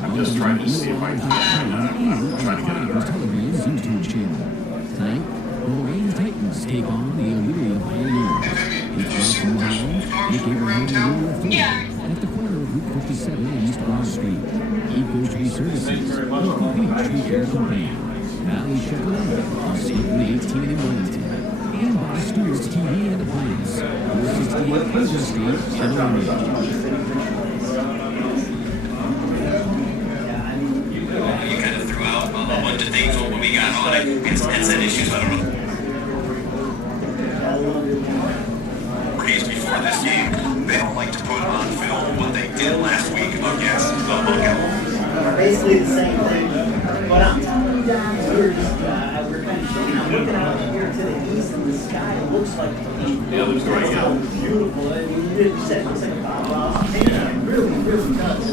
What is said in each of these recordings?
I'm just trying to see if I can. I'm trying to get it right. Tonight, Lorain Titans take on the Elyria Pioneers. It's from Ohio, Nick Abraham and at the corner of Route 57 and East Broad Street. E-Grocery Services, Local Tree Care Company, Valley Chevrolet on State Route 18 in Wilmington, and by Stewart's TV and Appliance, 468 Pleasant Street, Elyria. You kind of threw out a bunch of things when we got on it. Headset issues, I don't know. Before this game, they don't like to put on film what they did last week against the Buckeyes. Basically the same thing, but we're kind of showing. I'm looking out here to the east, and the sky looks like looks great. Yeah. Beautiful. I mean, you said it looks like a Bob. It really, really does.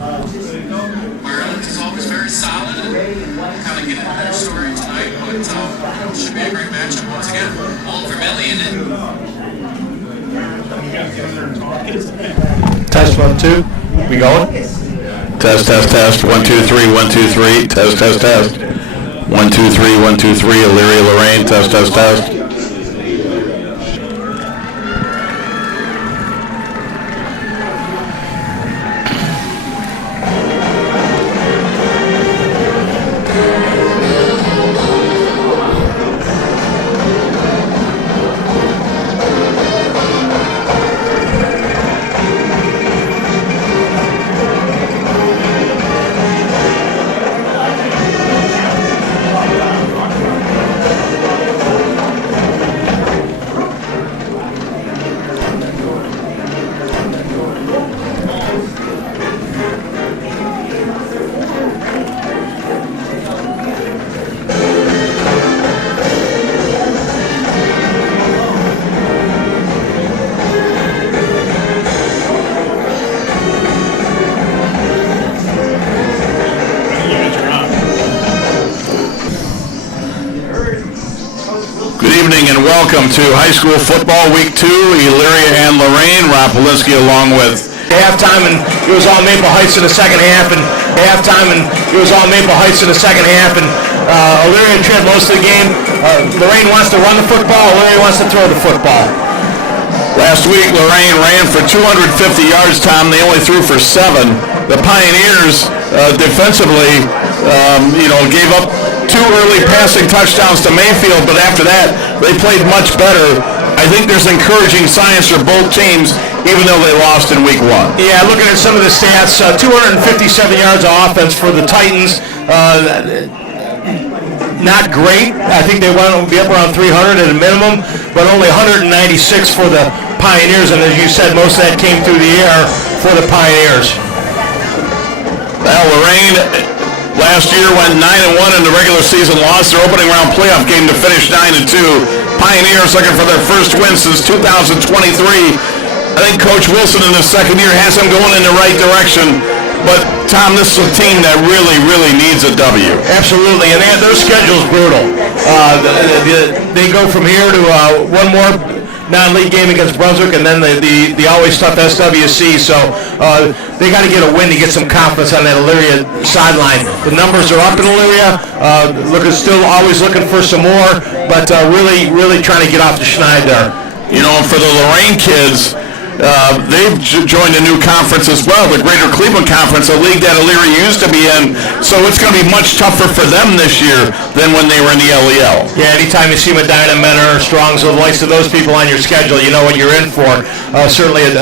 Maryland is always very solid and kind of getting their story tonight, but should be a great matchup once again. All Vermillion and Test 1 2. We going? Test test test 1 2 3 1 2 3. Test test test 1 2 3 1 2 3. Elyria Lorain. Test test test. Welcome to High School Football Week 2, Elyria and Lorain. Rob Polinsky along with halftime, and it was all Maple Heights in the second half, and halftime, and it was all Maple Heights in the second half, and Elyria trailed most of the game. Lorain wants to run the football, Elyria wants to throw the football. Last week, Lorain ran for 250 yards, Tom. They only threw for 7. The Pioneers defensively, gave up 2 early passing touchdowns to Mayfield, but after that, they played much better. I think there's encouraging signs for both teams, even though they lost in week 1. Yeah, looking at some of the stats, 257 yards of offense for the Titans. Not great. I think they want to be up around 300 at a minimum, but only 196 for the Pioneers, and as you said, most of that came through the air for the Pioneers. Well, Lorain last year went 9-1 in the regular season, lost their opening round playoff game to finish 9-2. Pioneers looking for their first win since 2023. I think Coach Wilson in his second year has them going in the right direction. But, Tom, this is a team that really, really needs a W. Absolutely, and their schedule's brutal. They go from here to one more non-league game against Brunswick, and then the always tough SWC. So They got to get a win to get some confidence on that Elyria sideline. The numbers are up in Elyria. Still always looking for some more, but really trying to get off the schneid there. You know, for the Lorain kids, they've joined a new conference as well, the Greater Cleveland Conference, a league that Elyria used to be in. So it's going to be much tougher for them this year than when they were in the LEL. Yeah, anytime you see Medina, Menor, Strongs, the likes of those people on your schedule, you know what you're in for. Certainly,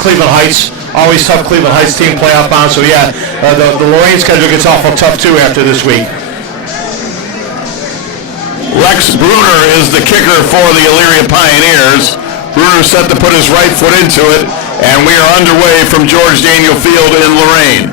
Cleveland Heights, always tough Cleveland Heights team playoff bound. So yeah, the Lorain schedule gets awful tough too after this week. Lex Bruner is the kicker for the Elyria Pioneers. Bruner set to put his right foot into it, and we are underway from George Daniel Field in Lorain.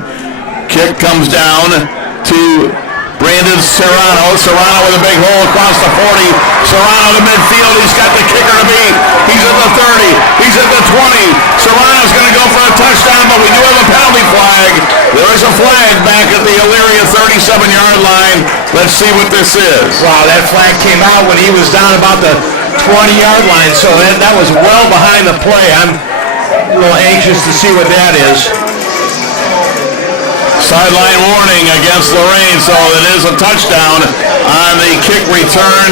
Kick comes down to Brandon Serrano. Serrano with a big hole across the 40. Serrano to midfield. He's got the kicker to beat. He's at the 30. He's at the 20. Serrano's going to go for a touchdown, but we do have a penalty flag. There is a flag back at the Elyria 37-yard line. Let's see what this is. Wow, that flag came out when he was down about the 20-yard line, so that was well behind the play. I'm a little anxious to see what that is. Sideline warning against Lorain, so it is a touchdown on the kick return.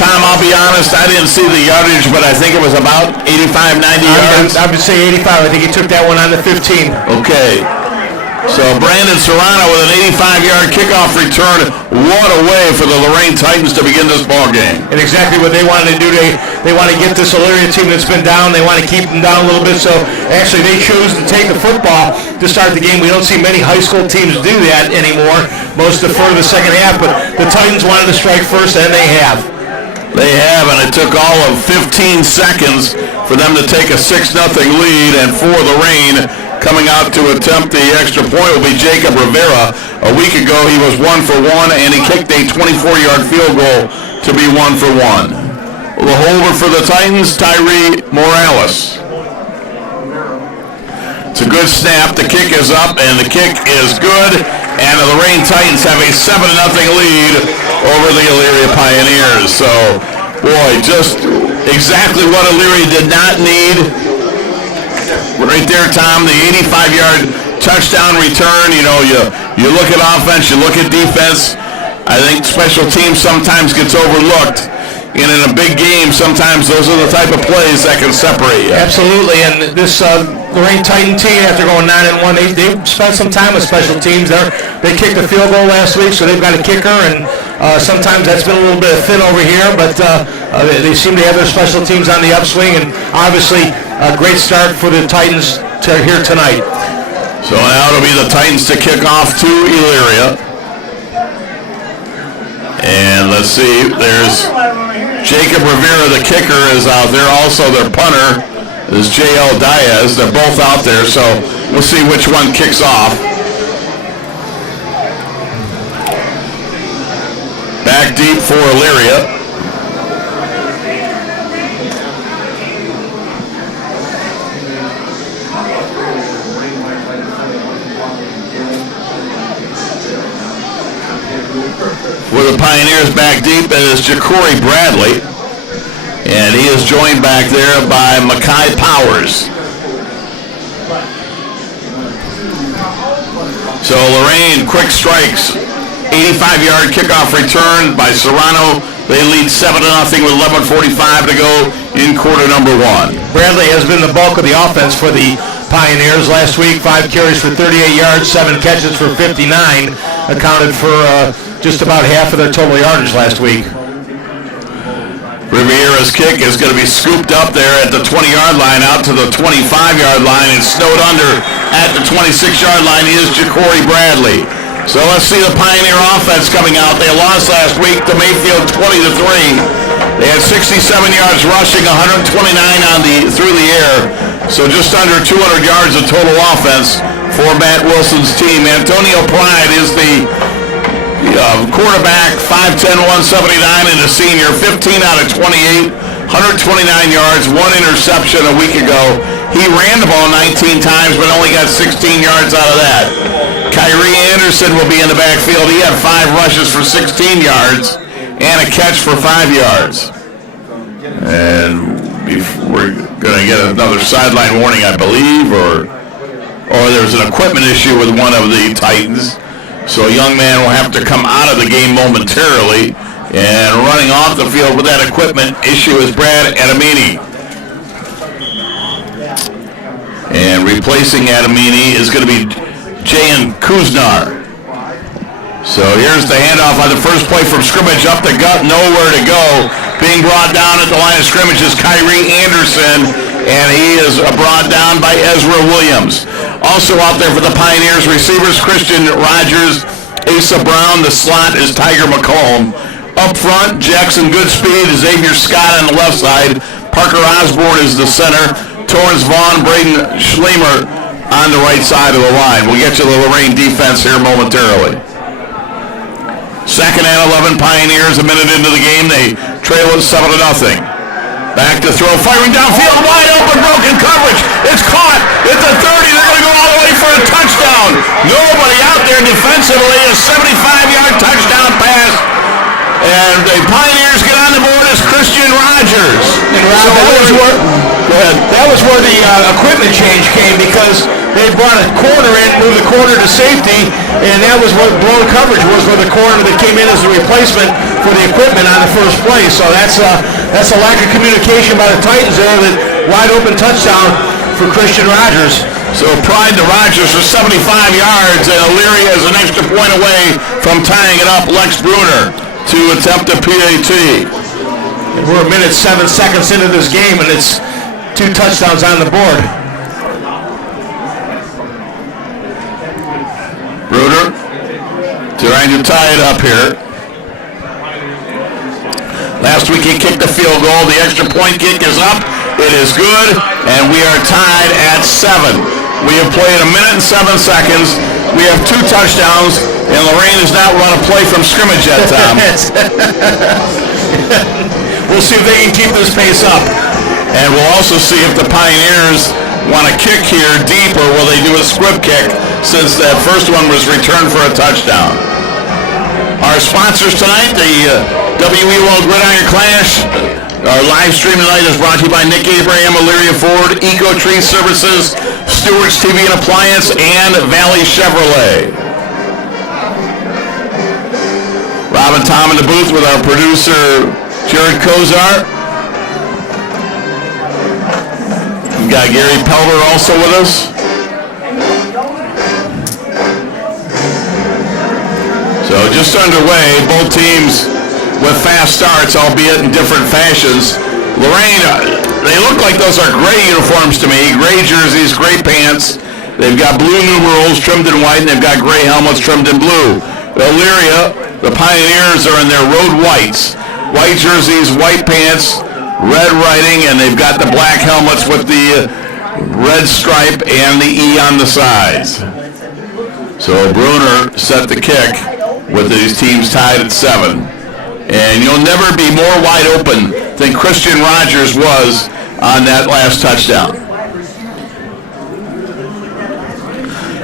Tom, I'll be honest, I didn't see the yardage, but I think it was about 85, 90 yards. I would say 85. I think he took that one on the 15. Okay. So Brandon Serrano with an 85-yard kickoff return. What a way for the Lorain Titans to begin this ball game. And exactly what they wanted to do. They want to get this Elyria team that's been down. They want to keep them down a little bit. So actually they chose to take the football to start the game. We don't see many high school teams do that anymore. Most defer to the second half, but the Titans wanted to strike first, and they have. They have, and it took all of 15 seconds for them to take a 6-0 lead, and for Lorain, coming out to attempt the extra point will be Jacob Rivera. A week ago, he was 1 for 1, and he kicked a 24-yard field goal to be 1 for 1. The holder for the Titans, Tyree Morales. It's a good snap. The kick is up, and the kick is good, and the Lorain Titans have a 7-0 lead over the Elyria Pioneers. So, boy, just exactly what Elyria did not need. Right there, Tom, the 85-yard touchdown return. You know, you look at offense, you look at defense. I think special teams sometimes gets overlooked. And in a big game, sometimes those are the type of plays that can separate you. Absolutely, and this Lorain Titan team, after going 9-1, they spent some time with special teams. They kicked a field goal last week, so they've got a kicker, and sometimes that's been a little bit thin over here, but they seem to have their special teams on the upswing, and obviously a great start for the Titans here tonight. So now it'll be the Titans to kick off to Elyria. And let's see, there's Jacob Rivera, the kicker, is out there. Also, their punter is J.L. Diaz. They're both out there, so we'll see which one kicks off. Back deep for Elyria. For the Pioneers back deep is Ja'Cory Bradley, and he is joined back there by Makai Powers. So Lorain, quick strikes, 85-yard kickoff return by Serrano. They lead 7-0 with 11:45 to go in quarter number 1. Bradley has been the bulk of the offense for the Pioneers last week. 5 carries for 38 yards, 7 catches for 59, accounted for just about half of their total yardage last week. Riviera's kick is going to be scooped up there at the 20-yard line out to the 25-yard line, and snowed under at the 26-yard line is Ja'Cory Bradley. So let's see the Pioneer offense coming out. They lost last week to Mayfield 20-3. They had 67 yards rushing, 129 through the air. So just under 200 yards of total offense for Matt Wilson's team. Antonio Pride is the quarterback, 5'10", 179, and a senior, 15 out of 28, 129 yards, 1 interception a week ago. He ran the ball 19 times, but only got 16 yards out of that. Kyrie Anderson will be in the backfield. He had 5 rushes for 16 yards and a catch for 5 yards. And we're going to get another sideline warning, I believe, or or there's an equipment issue with one of the Titans. So a young man will have to come out of the game momentarily. And running off the field with that equipment issue is Brad Adamini. And replacing Adamini is going to be Jayan Kuznar. So here's the handoff on the first play from scrimmage up the gut, nowhere to go. Being brought down at the line of scrimmage is Kyrie Anderson, and he is brought down by Ezra Williams. Also out there for the Pioneers receivers, Christian Rogers, Asa Brown. The slot is Tiger McComb. Up front, Jackson Goodspeed, Xavier Scott on the left side. Parker Osborne is the center. Torrance Vaughn, Braden Schlemer on the right side of the line. We'll get you the Lorain defense here momentarily. Second and 11 Pioneers, a minute into the game. They trail it 7-0. Back to throw, firing downfield, wide open, broken coverage. It's caught at the 30. They're going to go all the way for a touchdown. Nobody out there defensively. A 75-yard touchdown pass. And the Pioneers get on the board as Christian Rogers. And Rob, that was where the equipment change came, because they brought a corner in, moved the corner to safety, and that was what blown coverage was, where the corner that came in as the replacement for the equipment on the first play. So that's a lack of communication by the Titans there. That wide open touchdown for Christian Rogers. So Pride to Rogers for 75 yards, and Elyria is an extra point away from tying it up. Lex Bruner to attempt a PAT. And we're a minute 7 seconds into this game, and it's 2 touchdowns on the board. Bruner trying to tie it up here. Last week he kicked the field goal. The extra point kick is up. It is good, and we are tied at 7. We have played a minute and 7 seconds. We have 2 touchdowns, and Lorain has not run a play from scrimmage yet, Tom. We'll see if they can keep this pace up. And we'll also see if the Pioneers want to kick here deep, or will they do a squib kick, since that first one was returned for a touchdown. Our sponsors tonight, the WEOL Gridiron Clash. Our live stream tonight is brought to you by Nick Abraham, Elyria Ford, Eco Tree Services, Stewart's TV and Appliance, and Valley Chevrolet. Rob and Tom in the booth with our producer, Jared Kozar. We've got Gary Pelver also with us. So just underway, both teams with fast starts, albeit in different fashions. Lorain, they look like those are gray uniforms to me. Gray jerseys, gray pants. They've got blue numerals trimmed in white, and they've got gray helmets trimmed in blue. Elyria, the Pioneers, are in their road whites. White jerseys, white pants, red writing, and they've got the black helmets with the red stripe and the E on the sides. So Bruner set the kick with these teams tied at 7. And you'll never be more wide open than Christian Rogers was on that last touchdown.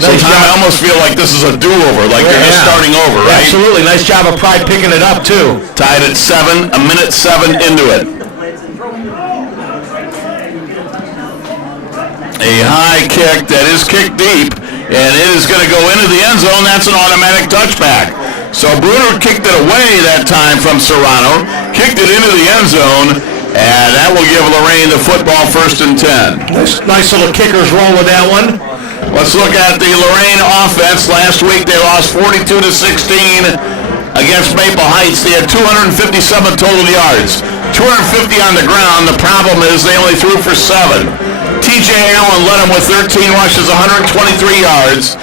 Sometimes I almost feel like this is a do-over, like they're just starting over, right? Absolutely. Nice job of Pride picking it up, too. Tied at 7, a minute 7 into it. A high kick that is kicked deep, and it is going to go into the end zone. That's an automatic touchback. So Bruner kicked it away that time from Serrano, kicked it into the end zone, and that will give Lorain the football, 1st and 10. Nice little kickers roll with that one. Let's look at the Lorain offense. Last week they lost 42-16 against Maple Heights. They had 257 total yards, 250 on the ground. The problem is they only threw for 7. T.J. Allen led them with 13 rushes, 123 yards.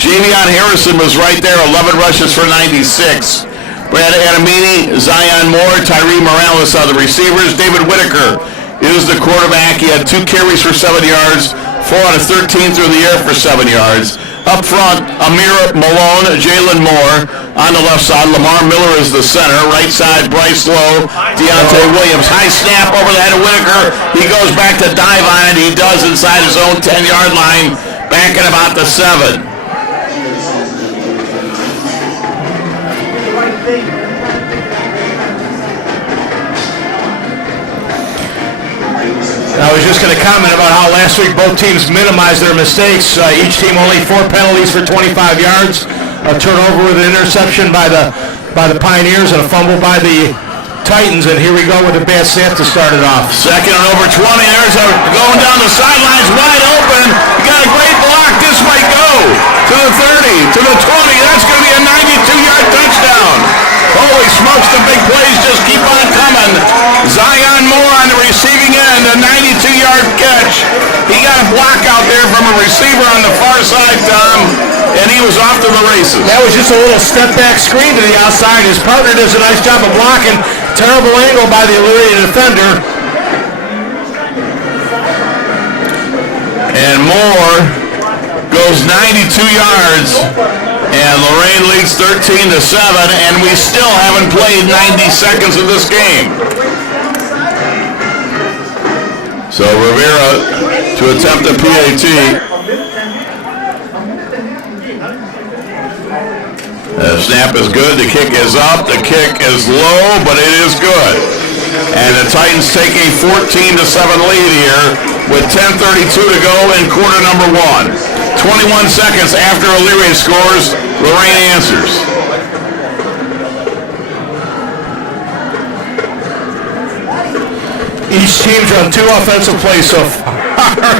Javion Harrison was right there, 11 rushes for 96. Brad Adamini, Zion Moore, Tyree Morales are the receivers. David Whitaker is the quarterback. He had 2 carries for 7 yards, 4 out of 13 through the air for 7 yards. Up front, Amir Malone, Jalen Moore. On the left side, Lamar Miller is the center. Right side, Bryce Lowe, Deontay Williams. High snap over the head of Whitaker. He goes back to dive on it. He does inside his own 10-yard line, back at about the 7. I was just going to comment about how last week both teams minimized their mistakes. Each team only 4 penalties for 25 yards, a turnover with an interception by the Pioneers and a fumble by the Titans. And here we go with the bad snap to start it off. Second and over 20. There's a going down the sidelines, wide open. You got a great block. This might go to the 30, to the 20. That's going to be a 92-yard touchdown. Holy smokes, the big plays just keep on coming. Zion Moore on the receiving end, a 92-yard catch. He got a block out there from a receiver on the far side, Tom, and he was off to the races. That was just a little step-back screen to the outside. His partner does a nice job of blocking. Terrible angle by the Elyria defender. And Moore goes 92 yards, and Lorain leads 13-7, and we still haven't played 90 seconds of this game. So Rivera to attempt a PAT. The snap is good, the kick is up, the kick is low, but it is good. And the Titans take a 14-7 lead here with 10:32 to go in quarter number 1. 21 seconds after Elyria scores, Lorain answers. Each team's run 2 offensive plays so far.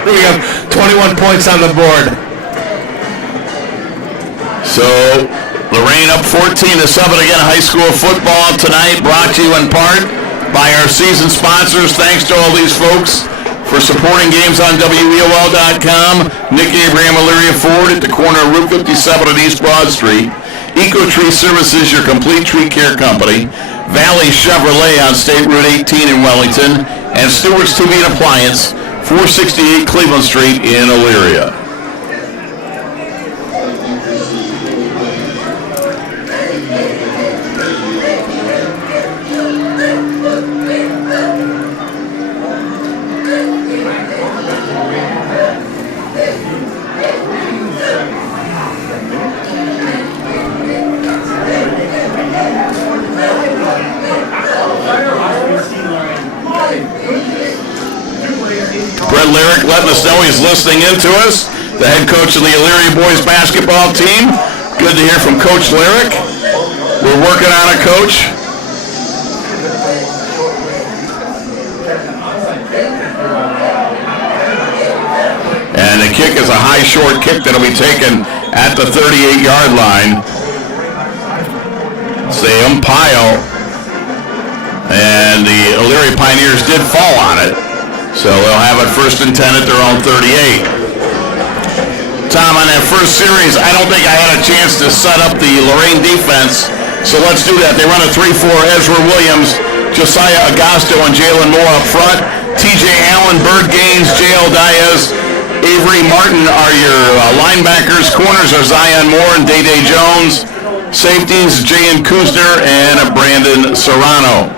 We have 21 points on the board. So Lorain up 14-7 again. High school football tonight, brought to you in part by our season sponsors. Thanks to all these folks for supporting games on WEOL.com. Nick Abraham, Elyria Ford at the corner of Route 57 and East Broad Street. Eco Tree Services, your complete tree care company. Valley Chevrolet on State Route 18 in Wellington. And Stewart's TV and Appliance, 468 Cleveland Street in Elyria. Letting us know he's listening in to us. The head coach of the Elyria boys basketball team. Good to hear from Coach Lyric. We're working on it, Coach. And the kick is a high short kick that'll be taken at the 38-yard line. It's the umpire. And the Elyria Pioneers did fall on it. So they'll have it 1st and 10 at their own 38. Tom, on that first series, I don't think I had a chance to set up the Lorain defense, so let's do that. They run a 3-4, Ezra Williams, Josiah Agosto, and Jalen Moore up front. TJ Allen, Bird Gaines, JL Diaz, Avery Martin are your linebackers. Corners are Zion Moore and Day Jones. Safeties, Jayan Kuzner and Brandon Serrano.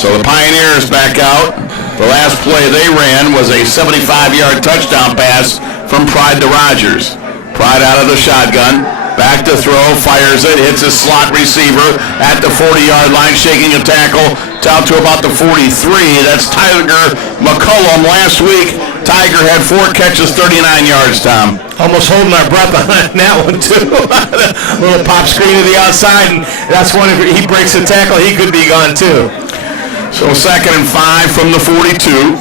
So the Pioneers back out. The last play they ran was a 75-yard touchdown pass from Pride to Rogers. Pride out of the shotgun, back to throw, fires it, hits his slot receiver at the 40-yard line, shaking a tackle down to about the 43. That's Tiger McCullum. Last week, Tiger had 4 catches, 39 yards, Tom. Almost holding our breath on that one, too. A little pop screen to the outside, and that's one, if he breaks the tackle, he could be gone, too. So 2nd and 5 from the 42.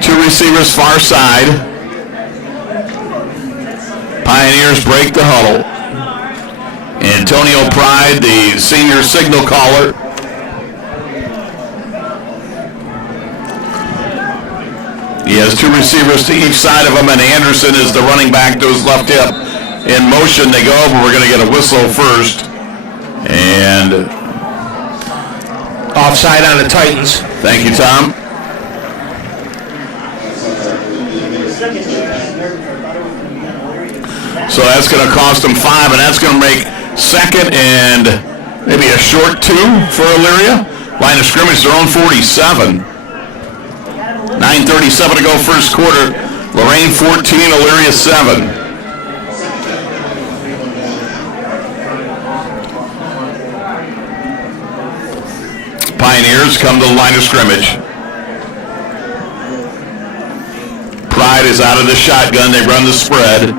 2 receivers far side. Pioneers break the huddle. Antonio Pride, the senior signal caller. He has 2 receivers to each side of him, and Anderson is the running back to his left hip. In motion they go, but we're going to get a whistle first. And offside on the Titans. Thank you, Tom. So that's going to cost them 5, and that's going to make 2nd and maybe a short 2 for Elyria. Line of scrimmage, their own 47. 9:37 to go first quarter. Lorain 14, Elyria 7. Pioneers come to the line of scrimmage. is out of the shotgun. They run the spread.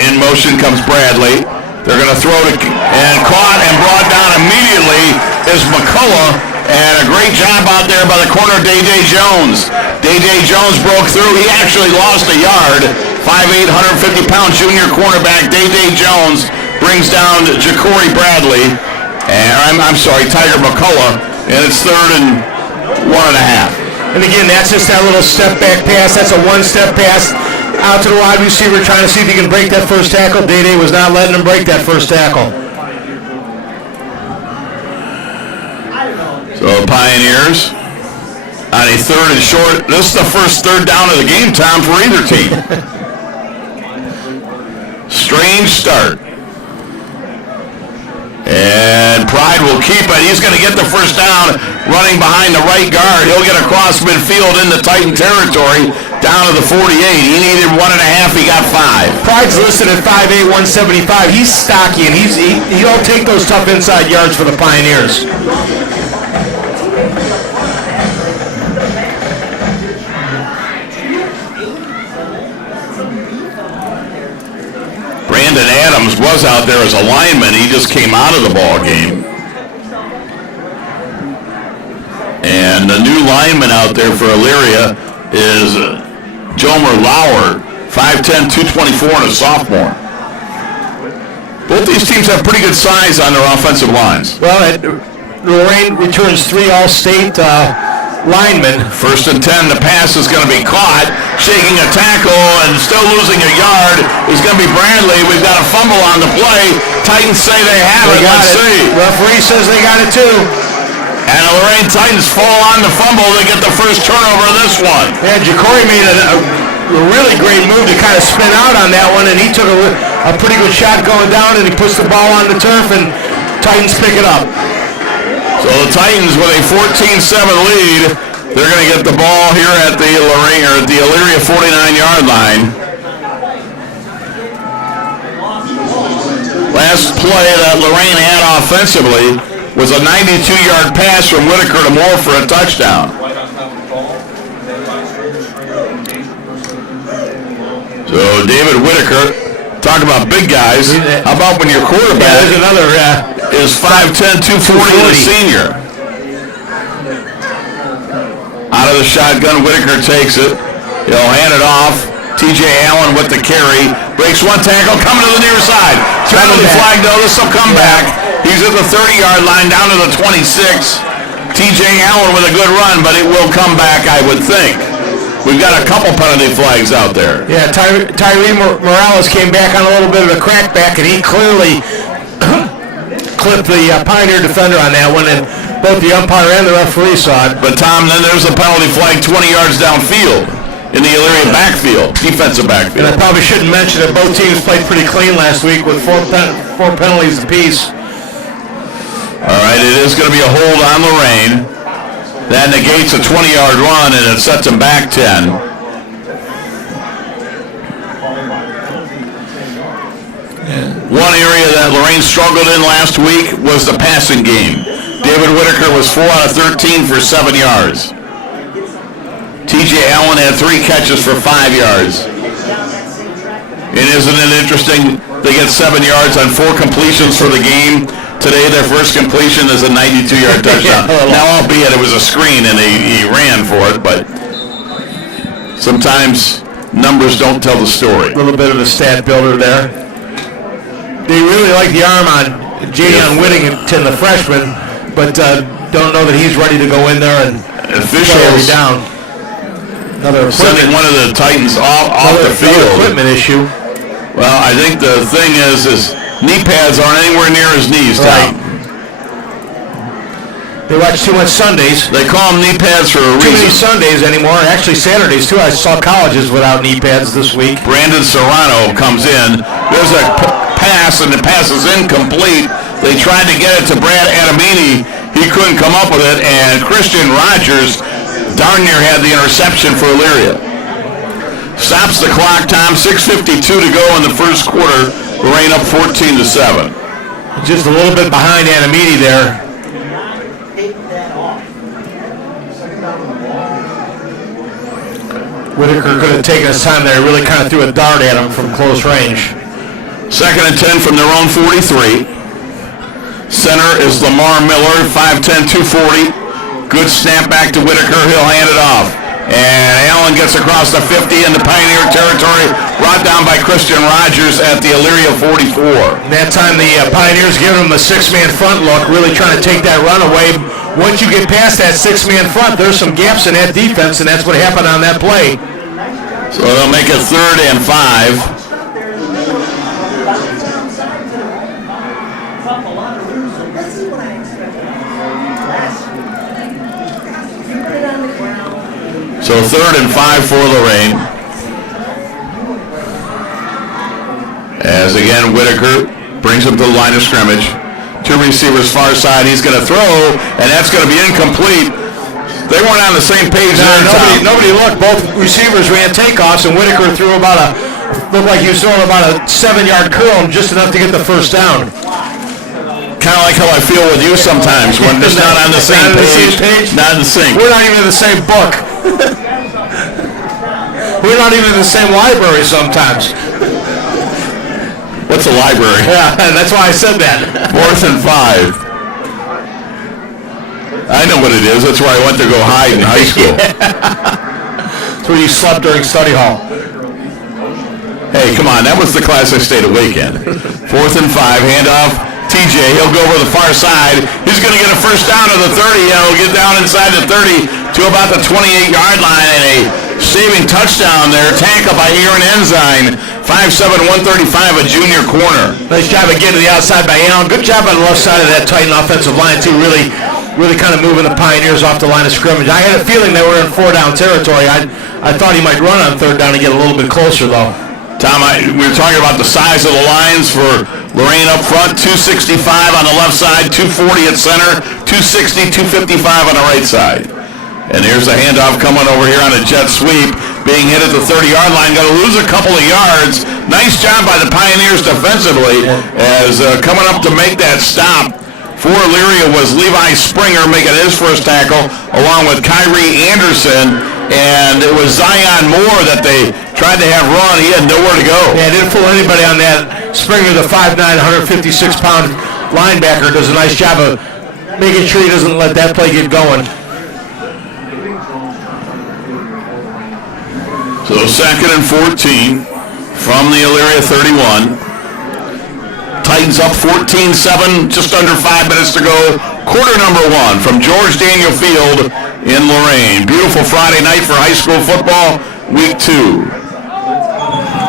In motion comes Bradley. They're going to throw it, and caught and brought down immediately is McCullough, and a great job out there by the corner, DJ Jones. DJ Jones broke through. He actually lost a yard. 5'8", 150-pound junior cornerback DJ Jones brings down Ja'Cory Bradley, and I'm sorry, Tiger McCullough, and it's 3rd and 1.5. And again, that's just that little step back pass. That's a one-step pass out to the wide receiver, trying to see if he can break that first tackle. Day was not letting him break that first tackle. So Pioneers on a 3rd and short. This is the first 3rd down of the game, Tom, for either team. Strange start. And Pride will keep it. He's going to get the first down running behind the right guard. He'll get across midfield into Titan territory down to the 48. He needed 1.5. He got 5. Pride's listed at 5'8", 175. He's stocky, and he don't take those tough inside yards for the Pioneers. Brandon Adams was out there as a lineman. He just came out of the ball game. And the new lineman out there for Elyria is Jomer Lauer, 5'10", 224, and a sophomore. Both these teams have pretty good size on their offensive lines. Well, Lorain returns 3 All-State linemen. 1st and 10, the pass is going to be caught. Shaking a tackle and still losing a yard is going to be Bradley. We've got a fumble on the play. Titans say they have it. Let's see. Referee says they got it too. And the Lorain Titans fall on the fumble. They get the first turnover of this one. Yeah, Ja'Cory made a really great move to kind of spin out on that one, and he took a pretty good shot going down, and he puts the ball on the turf, and Titans pick it up. So the Titans with a 14-7 lead. They're going to get the ball here at the Lorain, or at the Elyria 49-yard line. Last play that Lorain had offensively was a 92-yard pass from Whitaker to Moore for a touchdown. So David Whitaker, talk about big guys. How about when your quarterback is 5'10", 240, and a senior? Out of the shotgun, Whitaker takes it. He'll hand it off. T.J. Allen with the carry. Breaks one tackle, coming to the near side. Penalty flag, though. This will come back. He's at the 30-yard line, down to the 26. T.J. Allen with a good run, but it will come back, I would think. We've got a couple penalty flags out there. Yeah, Tyree Morales came back on a little bit of a crackback, and he clearly clipped the Pioneer defender on that one, and both the umpire and the referee saw it. But, Tom, then there's a penalty flag 20 yards downfield in the Elyria backfield, defensive backfield. And I probably shouldn't mention that both teams played pretty clean last week with four penalties apiece. All right, it is going to be a hold on Lorain. That negates a 20-yard run, and it sets them back 10. One area that Lorain struggled in last week was the passing game. David Whitaker was 4 out of 13 for 7 yards. T.J. Allen had 3 catches for 5 yards. And isn't it interesting? They get 7 yards on 4 completions for the game. Today, their first completion is a 92-yard touchdown. Now, albeit it was a screen and he ran for it, but sometimes numbers don't tell the story. A little bit of a stat builder there. They really like the arm on Jayon Whittington, the freshman, but don't know that he's ready to go in there and officials down. Another sending one of the Titans off the field. Equipment issue. Well, I think the thing is knee pads aren't anywhere near his knees, Tom. They watch too much Sundays. They call them knee pads for a reason. Too many Sundays anymore. Actually, Saturdays, too. I saw colleges without knee pads this week. Brandon Serrano comes in. There's a pass, and the pass is incomplete. They tried to get it to Brad Adamini. He couldn't come up with it, and Christian Rogers darn near had the interception for Elyria. Stops the clock, Tom. 6:52 to go in the first quarter. Lorain up 14-7. Just a little bit behind Adamini there. Whitaker could have taken his time there. He really kind of threw a dart at him from close range. 2nd and 10 from their own 43. Center is Lamar Miller, 5'10", 240. Good snap back to Whitaker. He'll hand it off. And Allen gets across the 50 into Pioneer territory, brought down by Christian Rogers at the Elyria 44. That time the Pioneers giving him a 6-man front look, really trying to take that run away. Once you get past that 6-man front, there's some gaps in that defense, and that's what happened on that play. So they'll make it 3rd and 5. So 3rd and 5 for Lorain. As again, Whitaker brings him to the line of scrimmage. 2 receivers far side. He's going to throw, and that's going to be incomplete. They weren't on the same page there. Nobody looked. Both receivers ran takeoffs, and Whitaker threw looked like he was throwing about a 7-yard curl, just enough to get the first down. Kind of like how I feel with you sometimes when it's not on the same page, not in sync. We're not even in the same book. We're not even in the same library sometimes. What's a library? Yeah, that's why I said that. 4th and 5. I know what it is. That's where I went to go hide in high school. That's where you slept during study hall. Hey, come on. That was the class I stayed awake in. 4th and 5. Handoff. TJ, he'll go over the far side. He's going to get a first down to the 30. He'll get down inside the 30 to about the 28-yard line, and a saving touchdown there. Tackle by Aaron Ensign. 5'7", 135, a junior corner. Nice job of getting to the outside by Allen. Good job on the left side of that Titan offensive line, too. Really kind of moving the Pioneers off the line of scrimmage. I had a feeling they were in 4-down territory. I thought he might run on 3rd down and get a little bit closer, though. Tom, we were talking about the size of the lines for Lorain up front. 265 on the left side, 240 at center, 260, 255 on the right side. And here's a handoff coming over here on a jet sweep, being hit at the 30-yard line. Going to lose a couple of yards. Nice job by the Pioneers defensively, as coming up to make that stop for Elyria was Levi Springer making his first tackle, along with Kyrie Anderson. And it was Zion Moore that they tried to have run. He had nowhere to go. Yeah, didn't fool anybody on that. Springer, the 5'9", 156-pound linebacker, does a nice job of making sure he doesn't let that play get going. So 2nd and 14 from the Elyria 31. Titans up 14-7, just under 5 minutes to go. Quarter number 1 from George Daniel Field in Lorain. Beautiful Friday night for high school football, week 2.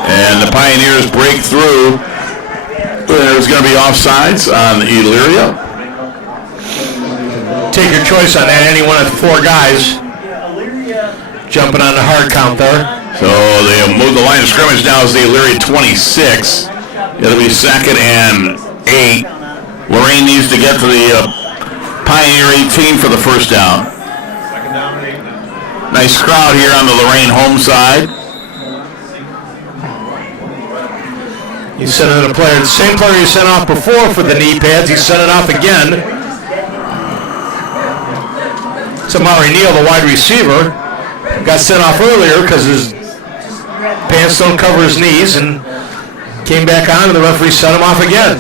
And the Pioneers break through. There's going to be offsides on Elyria. Take your choice on that. Any one of 4 guys jumping on the hard count there. So they move the line of scrimmage now as the Elyria 26. It'll be 2nd and 8. Lorain needs to get to the Pioneer 18 for the first down. Nice crowd here on the Lorain home side. He sent in a player, the same player he sent off before for the knee pads. He sent it off again. So Maury Neal, the wide receiver, got sent off earlier because his pants don't cover his knees, and came back on, and the referee sent him off again.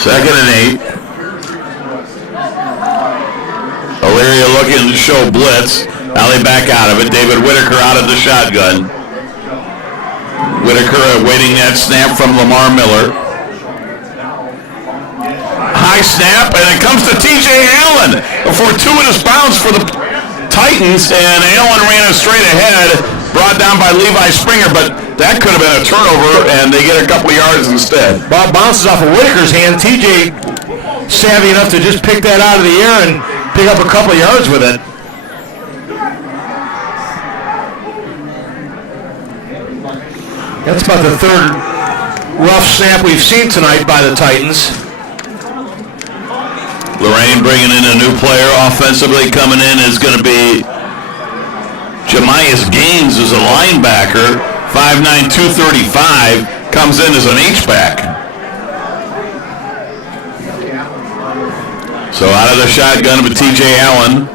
2nd and 8. Elyria looking to show blitz. Now they back out of it. David Whitaker out of the shotgun. Whitaker awaiting that snap from Lamar Miller. High snap, and it comes to TJ Allen. A fortuitous bounce for the Titans, and Allen ran it straight ahead, brought down by Levi Springer, but that could have been a turnover, and they get a couple of yards instead. Ball bounces off of Whitaker's hand. TJ savvy enough to just pick that out of the air and pick up a couple of yards with it. That's about the 3rd rough snap we've seen tonight by the Titans. Lorain bringing in a new player offensively. Coming in is going to be Jemias Gaines as a linebacker. 5'9", 235. Comes in as an H-back. So out of the shotgun with TJ Allen.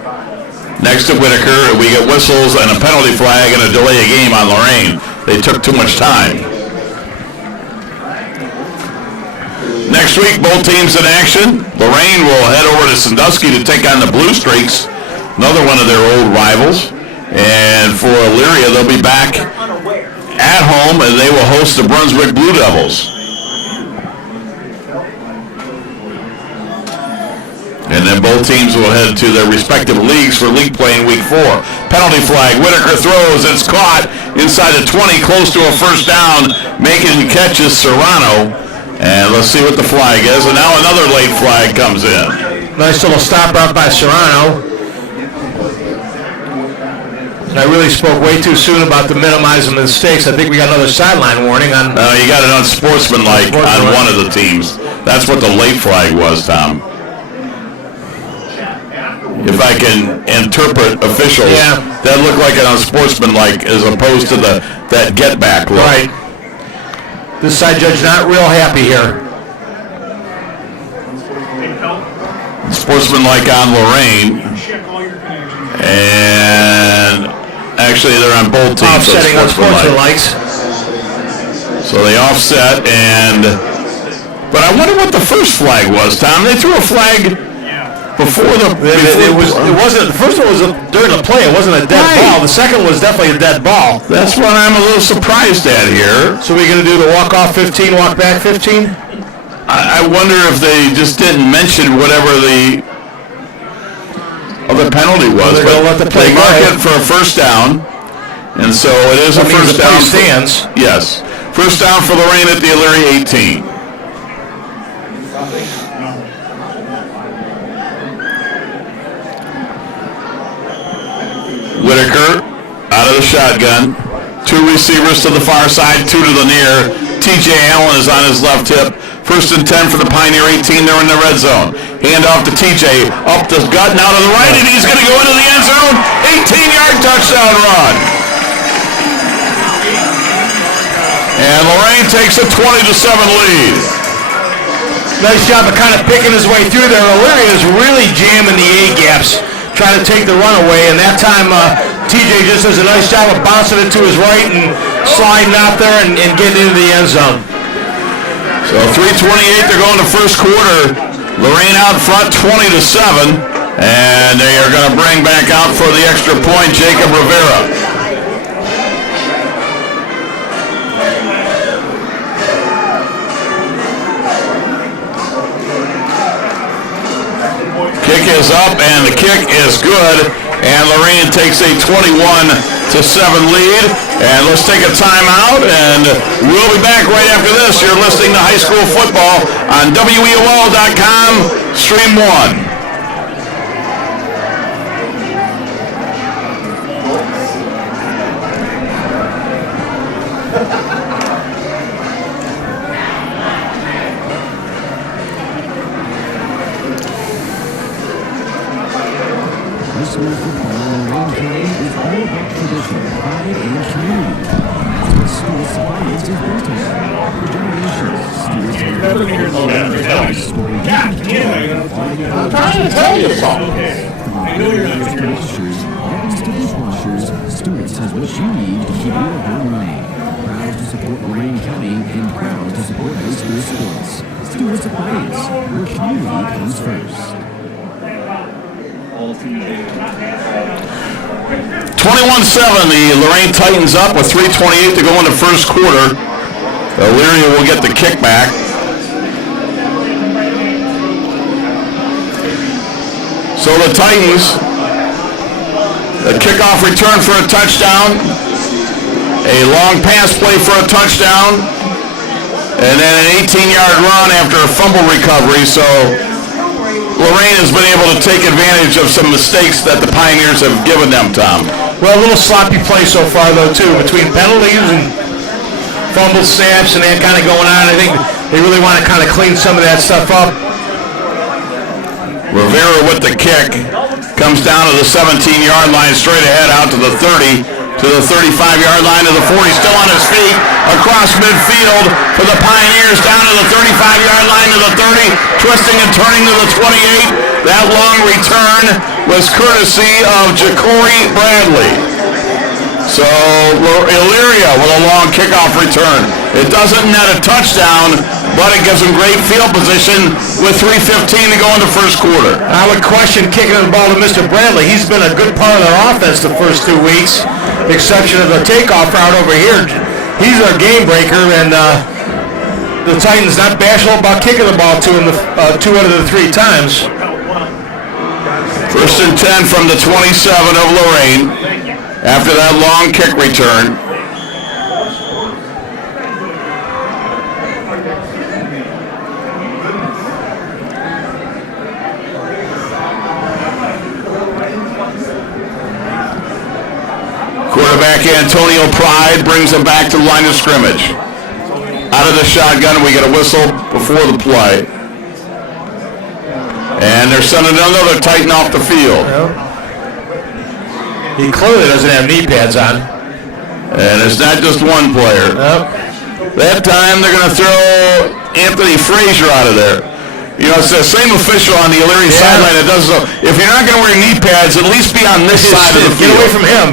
Next to Whitaker, we get whistles and a penalty flag and a delay of game on Lorain. They took too much time. Next week, both teams in action. Lorain will head over to Sandusky to take on the Blue Streaks, another one of their old rivals. And for Elyria, they'll be back at home, and they will host the Brunswick Blue Devils. And then both teams will head to their respective leagues for league play in week 4. Penalty flag, Whitaker throws, it's caught inside the 20, close to a first down, making catches Serrano. And let's see what the flag is. And now another late flag comes in. Nice little stop out by Serrano. And I really spoke way too soon about the minimizing mistakes. I think we got another sideline warning on. You got an unsportsmanlike on one of the teams. That's what the late flag was, Tom. If I can interpret officials, that looked like an unsportsmanlike as opposed to that get back look. Right. This side judge not real happy here. Sportsmanlike on Lorain. And actually they're on both teams. Offsetting unsportsmanlikes. So they offset but I wonder what the first flag was, Tom. They threw a flag before the... It wasn't... The first one was during the play. It wasn't a dead ball. The second was definitely a dead ball. That's what I'm a little surprised at here. So we're going to do the walk-off 15, walk-back 15? I wonder if they just didn't mention whatever the other penalty was. But they mark it for a first down. And so it is a first down. Stands. Yes. First down for Lorain at the Elyria 18. Whitaker out of the shotgun. 2 receivers to the far side, 2 to the near. TJ Allen is on his left hip. First and 10 for the Pioneer 18. They're in the red zone. Hand off to TJ. Up the gut, now to the right, and he's going to go into the end zone. 18-yard touchdown run. And Lorain takes a 20-7 lead. Nice job of kind of picking his way through there. Elyria is really jamming the A-gaps, trying to take the run away, and that time TJ just does a nice job of bouncing it to his right and sliding out there and getting into the end zone. So 3:28 to go in the first quarter. Lorain out front 20-7, and they are going to bring back out for the extra point Jacob Rivera. Kick is up, and the kick is good, and Lorain takes a 21-7 lead. And let's take a timeout, and we'll be back right after this. You're listening to High School Football on WEOL.com, Stream 1. I'm trying to tell you something. I know you're not going to Stewart's has what you need to keep your home running. Proud to support Lorain County and proud to support high school sports. Stewart's Appliance, where community comes first. 21-7, the Lorain Titans up with 3:28 to go in the first quarter. Elyria will get the kickback. So the Titans, a kickoff return for a touchdown, a long pass play for a touchdown, and then an 18-yard run after a fumble recovery. So Lorain has been able to take advantage of some mistakes that the Pioneers have given them, Tom. Well, a little sloppy play so far, though, too, between penalties and fumble snaps and that kind of going on. I think they really want to kind of clean some of that stuff up. Rivera with the kick comes down to the 17-yard line, straight ahead out to the 30, to the 35-yard line, to the 40, still on his feet, across midfield for the Pioneers, down to the 35-yard line, to the 30, twisting and turning to the 28. That long return was courtesy of Ja'Cory Bradley. So Elyria with a long kickoff return. It doesn't net a touchdown, but it gives them great field position with 3:15 to go in the first quarter. I would question kicking the ball to Mr. Bradley. He's been a good part of their offense the first 2 weeks, exception of the takeoff route over here. He's our game breaker, and the Titans not bashful about kicking the ball to him 2 out of the 3 times. First and 10 from the 27 of Lorain after that long kick return. Quarterback Antonio Pride brings him back to the line of scrimmage. Out of the shotgun, we get a whistle before the play. And they're sending another Titan off the field. He clearly doesn't have knee pads on. And it's not just one player. That time they're going to throw Anthony Frazier out of there. You know, it's the same official on the Elyria sideline that does so. If you're not going to wear knee pads, at least be on this side of the field. Get away from him.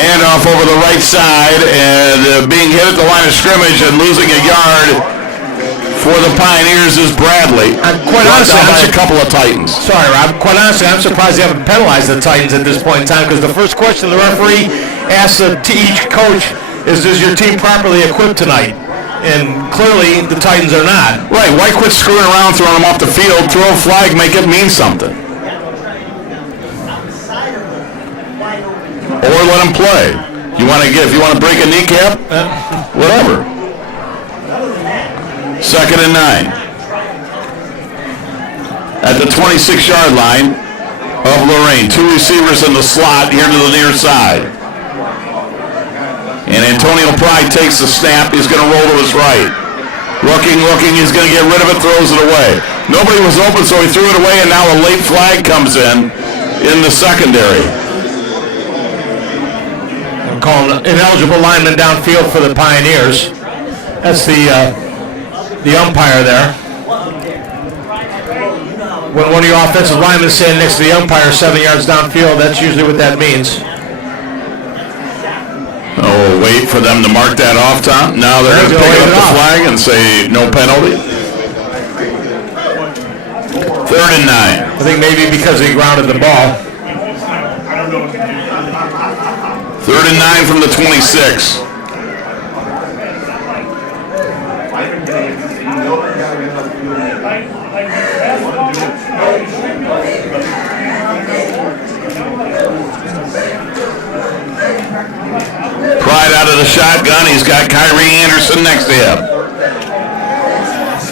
And off over the right side, and being hit at the line of scrimmage and losing a yard for the Pioneers is Bradley. Quite honestly, by a couple of Titans. Sorry, Rob. Quite honestly, I'm surprised they haven't penalized the Titans at this point in time, because the first question the referee asks each coach is, "Is your team properly equipped tonight?" And clearly, the Titans are not. Right. Why quit screwing around, throwing them off the field? Throw a flag, make it mean something. Or let them play. If you want to break a kneecap, whatever. 2nd and 9. At the 26-yard line of Lorain. 2 receivers in the slot here to the near side. And Antonio Pride takes the snap. He's going to roll to his right. Looking. He's going to get rid of it, throws it away. Nobody was open, so he threw it away, and now a late flag comes in the secondary. I'm calling an ineligible lineman downfield for the Pioneers. That's the umpire there. When one of your offensive linemen is standing next to the umpire 7 yards downfield, that's usually what that means. Oh, wait for them to mark that off, Tom. Now they're going to pick up the flag and say no penalty. 3rd and 9. I think maybe because he grounded the ball. 3rd and 9 from the 26. Pride out of the shotgun. He's got Kyrie Anderson next to him.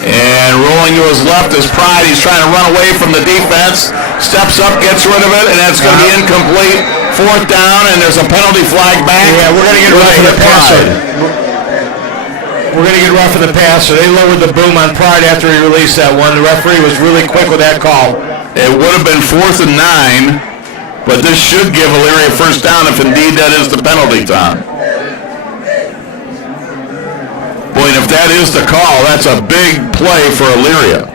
And rolling to his left is Pride. He's trying to run away from the defense. Steps up, gets rid of it, and that's going to be incomplete. 4th down, and there's a penalty flag back. Yeah, we're going to get rough for the passer. We're going to get rough for the passer. They lowered the boom on Pride after he released that one. The referee was really quick with that call. It would have been 4th and 9, but this should give Elyria first down if indeed that is the penalty, Tom. Boy, and if that is the call, that's a big play for Elyria.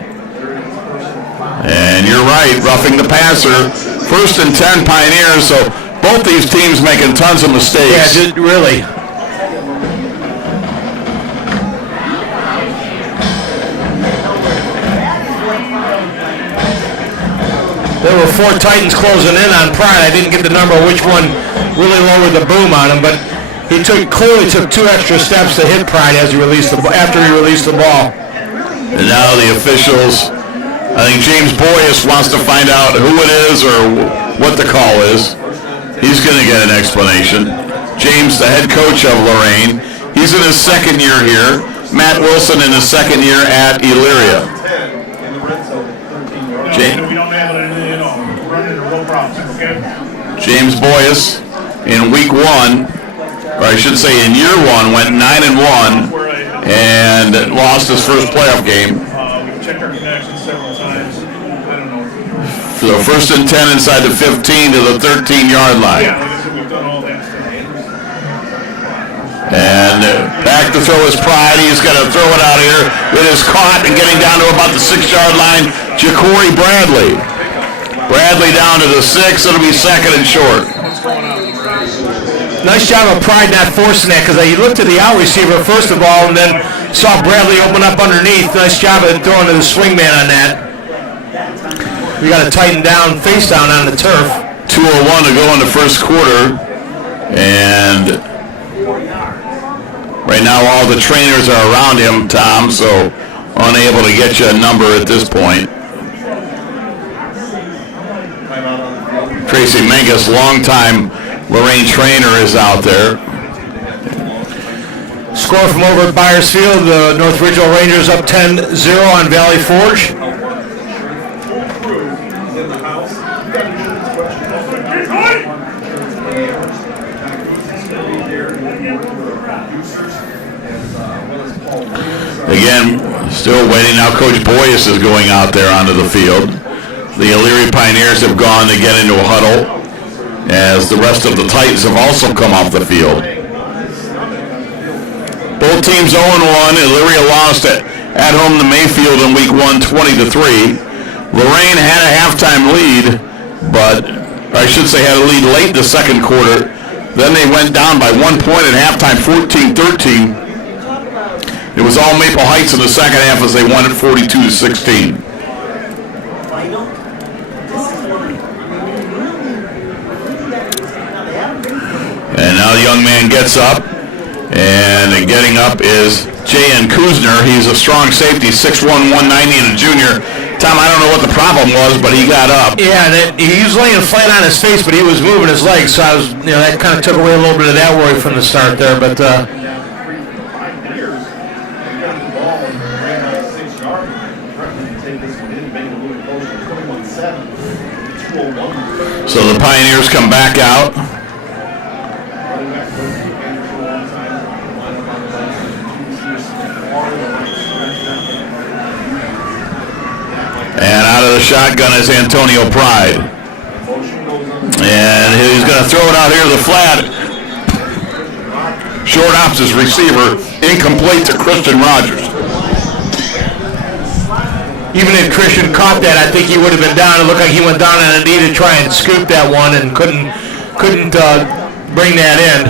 And you're right, roughing the passer. 1st and 10 Pioneers, so both these teams making tons of mistakes. Yeah, really. There were 4 Titans closing in on Pride. I didn't get the number of which one really lowered the boom on him, but he clearly took 2 extra steps to hit Pride as after he released the ball. And now the officials, I think James Boyes wants to find out who it is or what the call is. He's going to get an explanation. James, the head coach of Lorain, he's in his 2nd year here. Matt Wilson in his 2nd year at Elyria. James Boyes in week 1, or I should say in year 1, went 9-1 and lost his first playoff game. We've checked our connections several times. I don't know. So 1st and 10 inside the 15 to the 13-yard line. Yeah, like I said, we've done all that stuff. And back to throw his Pride. He's going to throw it out here. It is caught and getting down to about the 6-yard line. Ja'Cory Bradley. Bradley down to the 6. It'll be second and short. Nice job of Pride not forcing that, because he looked at the out receiver first of all and then saw Bradley open up underneath. Nice job of throwing to the swing man on that. We got to tighten down, face down on the turf. 2:01 to go in the first quarter. And right now all the trainers are around him, Tom, so unable to get you a number at this point. Tracy Mangus, longtime Lorain trainer, is out there. Score from over at Byers Field, the North Ridgeville Rangers up 10-0 on Valley Forge. Again, still waiting. Now Coach Boyes is going out there onto the field. The Elyria Pioneers have gone to get into a huddle, as the rest of the Titans have also come off the field. Both teams 0-1. Elyria lost at home to Mayfield in week 1, 20-3. Lorain had a halftime lead, but I should say had a lead late in the second quarter. Then they went down by 1 point at halftime, 14-13. It was all Maple Heights in the second half as they won at 42-16. And now the young man gets up, and getting up is J.N. Kuzner. He's a strong safety, 6'1", 190, and a junior. Tom, I don't know what the problem was, but he got up. Yeah, he was laying flat on his face, but he was moving his legs, so that kind of took away a little bit of that worry from the start there. But so the Pioneers come back out. And out of the shotgun is Antonio Pride. And he's going to throw it out here to the flat. Short ops his receiver, incomplete to Christian Rogers. even if Christian caught that, I think he would have been down. It looked like he went down on a knee to try and scoop that one and couldn't bring that in.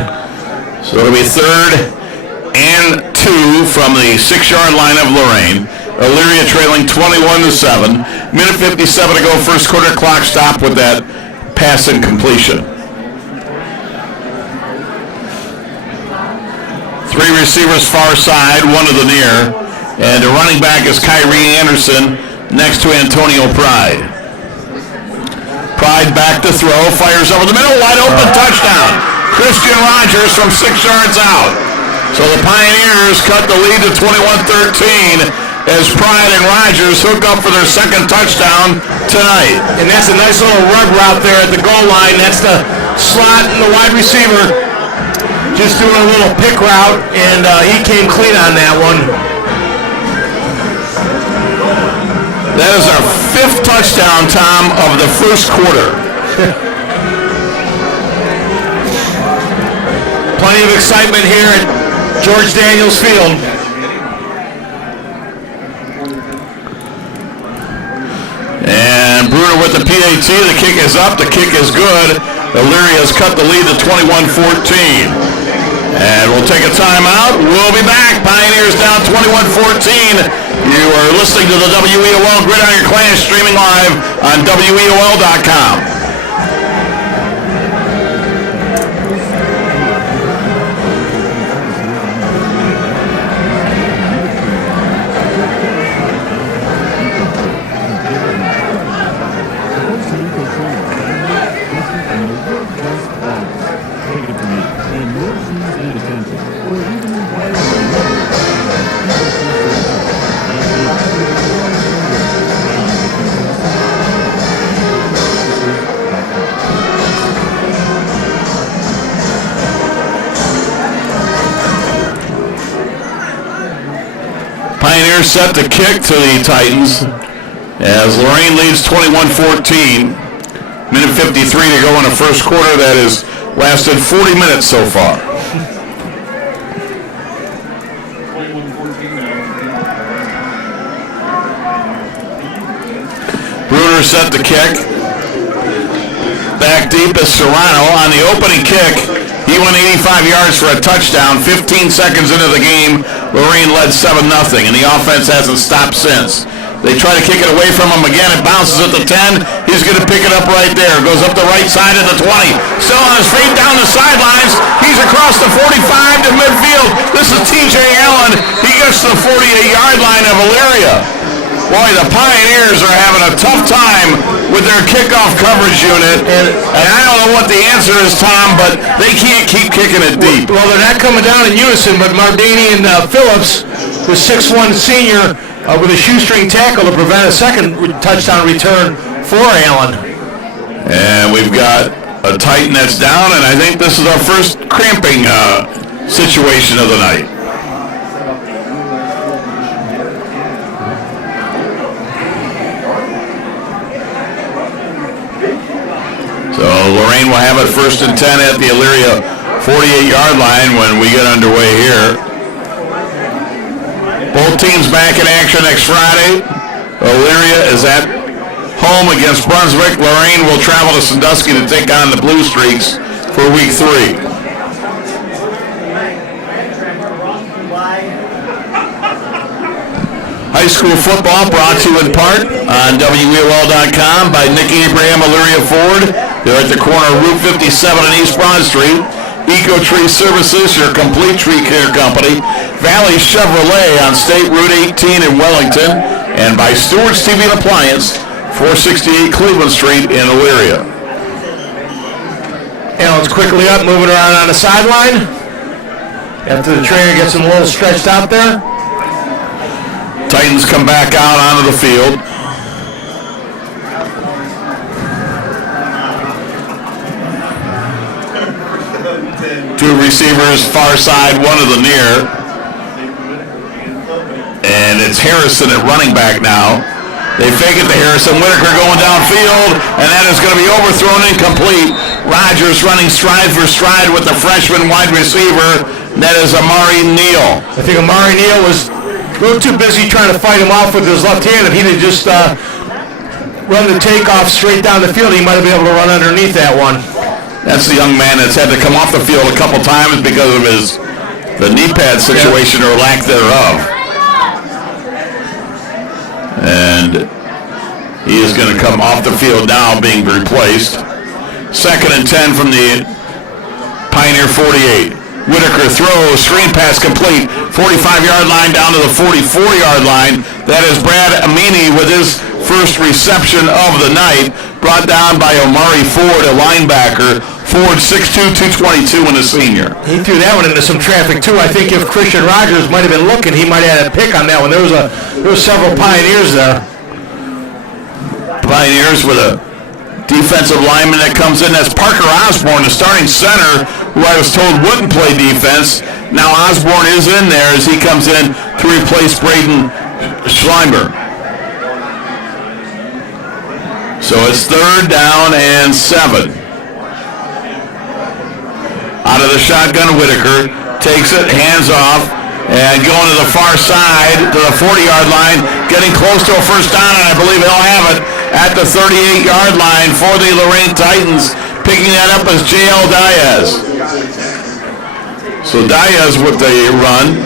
So it'll be 3rd and 2 from the 6-yard line of Lorain. Elyria trailing 21-7. Minute 57 to go, first quarter, clock stop with that pass incompletion. 3 receivers far side, 1 to the near. And the running back is Kyrie Anderson next to Antonio Pride. Pride back to throw, fires over the middle, wide open, touchdown. Christian Rogers from 6 yards out. So the Pioneers cut the lead to 21-13 as Pride and Rogers hook up for their second touchdown tonight. And that's a nice little rug route there at the goal line. That's the slot and the wide receiver just doing a little pick route, and he came clean on that one. That is our 5th touchdown, Tom, of the first quarter. Plenty of excitement here at George Daniels Field. And Bruner with the PAT. The kick is up. The kick is good. Elyria has cut the lead to 21-14. And we'll take a timeout. We'll be back. Pioneers down 21-14. You are listening to the WEOL Gridiron Clash, streaming live on WEOL.com. Pioneers set the kick to the Titans as Lorain leads 21-14. Minute 53 to go in the first quarter. That has lasted 40 minutes so far. set to kick. Back deep is Serrano on the opening kick. He went 85 yards for a touchdown. 15 seconds into the game, Lorain led 7-0, and the offense hasn't stopped since. They try to kick it away from him again. It bounces at the 10. He's going to pick it up right there. Goes up the right side at the 20. Still on his feet down the sidelines. He's across the 45 to midfield. This is T.J. Allen. He gets to the 48-yard line of Elyria. Boy, the Pioneers are having a tough time with their kickoff coverage unit. And I don't know what the answer is, Tom, but they can't keep kicking it deep. Well, they're not coming down in unison, but Mardini and Phillips, the 6'1 senior, with a shoestring tackle to prevent a second touchdown return for Allen. And we've got a Titan that's down, and I think this is our first cramping situation of the night. So Lorain will have it 1st and 10 at the Elyria 48-yard line when we get underway here. Both teams back in action next Friday. Elyria is at home against Brunswick. Lorain will travel to Sandusky to take on the Blue Streaks for week 3. High school football brought to you in part on WEOL.com by Nick Abraham, Elyria Ford. They're at the corner of Route 57 and East Broad Street. Eco Tree Services, your complete tree care company. Valley Chevrolet on State Route 18 in Wellington. And by Stewart's TV and Appliance, 468 Cleveland Street in Elyria. Allen's quickly up, moving around on the sideline. After the trainer gets him a little stretched out there. Titans come back out onto the field. Two receivers, far side, one to the near. And it's Harrison at running back now. They fake it to Harrison. Whitaker going downfield, and that is going to be overthrown incomplete. Rogers running stride for stride with the freshman wide receiver. That is Amari Neal. I think Amari Neal was a little too busy trying to fight him off with his left hand. If he'd have just run the takeoff straight down the field, he might have been able to run underneath that one. That's the young man that's had to come off the field a couple times because of the knee pad situation or lack thereof. And he is going to come off the field now being replaced. 2nd and 10 from the Pioneer 48. Whitaker throws, screen pass complete, 45-yard line down to the 44-yard line. That is Brad Amini with his first reception of the night, brought down by Omari Ford, a linebacker. Ford 6'2", 222 and a senior. He threw that one into some traffic too. I think if Christian Rogers might have been looking, he might have had a pick on that one. There was several Pioneers there. Pioneers with a defensive lineman that comes in. That's Parker Osborne, the starting center, who I was told wouldn't play defense. Now Osborne is in there as he comes in to replace Braden Schleimer. So it's 3rd down and 7. Out of the shotgun, Whitaker takes it, hands off, and going to the far side to the 40-yard line, getting close to a first down, and I believe he'll have it at the 38-yard line for the Lorain Titans. Picking that up is J.L. Diaz. So Diaz with the run.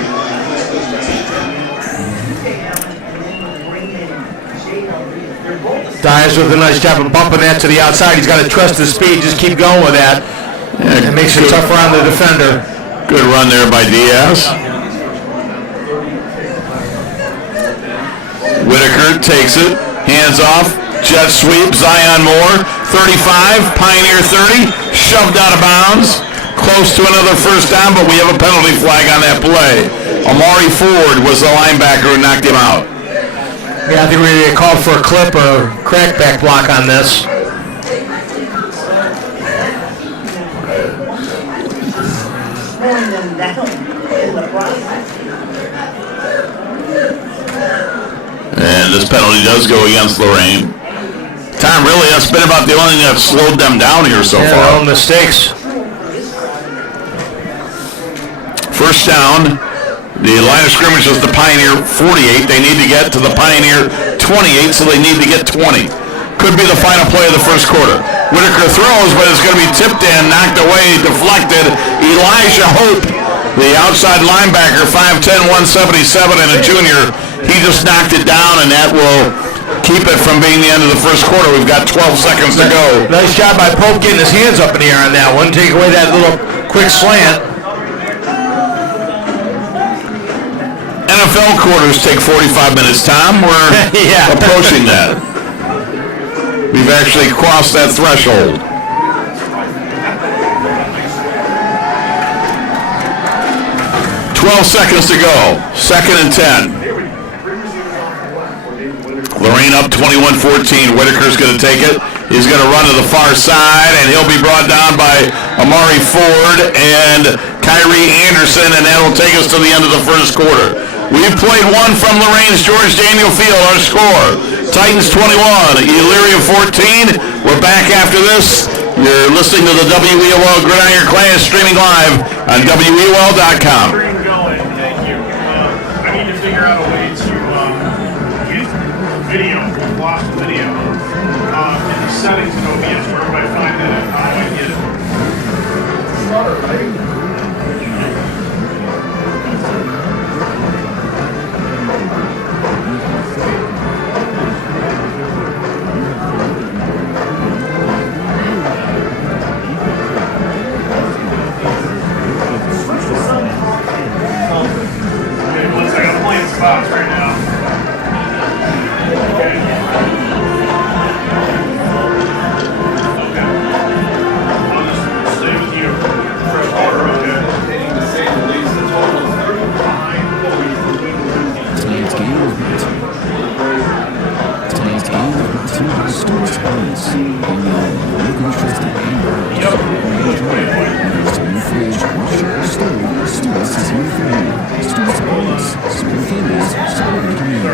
Diaz with a nice job of bumping that to the outside. He's got to trust his speed, just keep going with that. It makes it tougher on the defender. Good run there by Diaz. Whitaker takes it, hands off, jet sweep, Zion Moore, 35, Pioneer 30, shoved out of bounds, close to another first down, but we have a penalty flag on that play. Amari Ford was the linebacker who knocked him out. Yeah, I think we're going to get called for a clip or crackback block on this. And this penalty does go against Lorain. Tom, really, that's been about the only thing that's slowed them down here so far. Their own mistakes. First down. The line of scrimmage is the Pioneer 48. They need to get to the Pioneer 28, so they need to get 20. could be the final play of the first quarter. Whitaker throws, but it's going to be tipped in, knocked away, deflected. Elijah Hope, the outside linebacker, 5'10", 177, and a junior, he just knocked it down, and that will keep it from being the end of the first quarter. We've got 12 seconds to go. Nice job by Pope getting his hands up in the air on that one. Take away that little quick slant. NFL quarters take 45 minutes, Tom. We're approaching that. We've actually crossed that threshold. 12 seconds to go. 2nd and 10. Lorain up 21-14. Whitaker's going to take it. He's going to run to the far side, and he'll be brought down by Amari Ford and Kyrie Anderson, and that'll take us to the end of the first quarter. We've played one from Lorain's George Daniel Field. Our score, Titans 21, Elyria 14. We're back after this. You're listening to the WEOL Gridiron class streaming live on WEOL.com. I need to figure out a way to get video, lost video, in the settings of OBS. Where do I find that? How do I get it? Okay, one second. I'm playing spots right now. Okay. I'll just stay with you for a quarter, okay? Tonight's game is brought to you. Tonight's game is brought to you by Stuart's Bonus. And local trusted and fridge, washer, stove, Stuart's is here for you. Stuart's Bonus. Small families, small communities.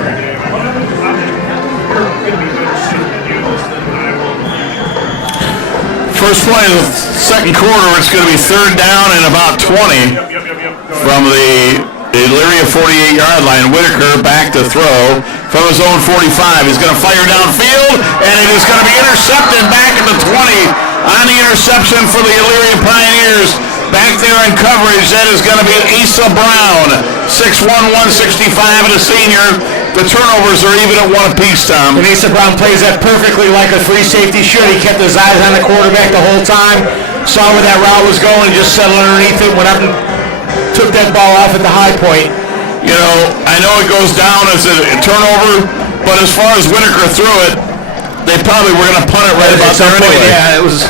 First play of the second quarter, it's going to be 3rd down and about 20 from the Elyria 48-yard line. Whitaker back to throw from his own 45. He's going to fire downfield, and it is going to be intercepted back at the 20 on the interception for the Elyria Pioneers. Back there in coverage, that is going to be Asa Brown, 6'1", 165, and a senior. The turnovers are even at one apiece, Tom. And Asa Brown plays that perfectly like a free safety should. He kept his eyes on the quarterback the whole time, saw where that route was going, and just settled underneath it, went up and took that ball off at the high point. You know, I know it goes down as a turnover, but as far as Whitaker threw it, they probably were going to punt it right about there anyway. Yeah, it was.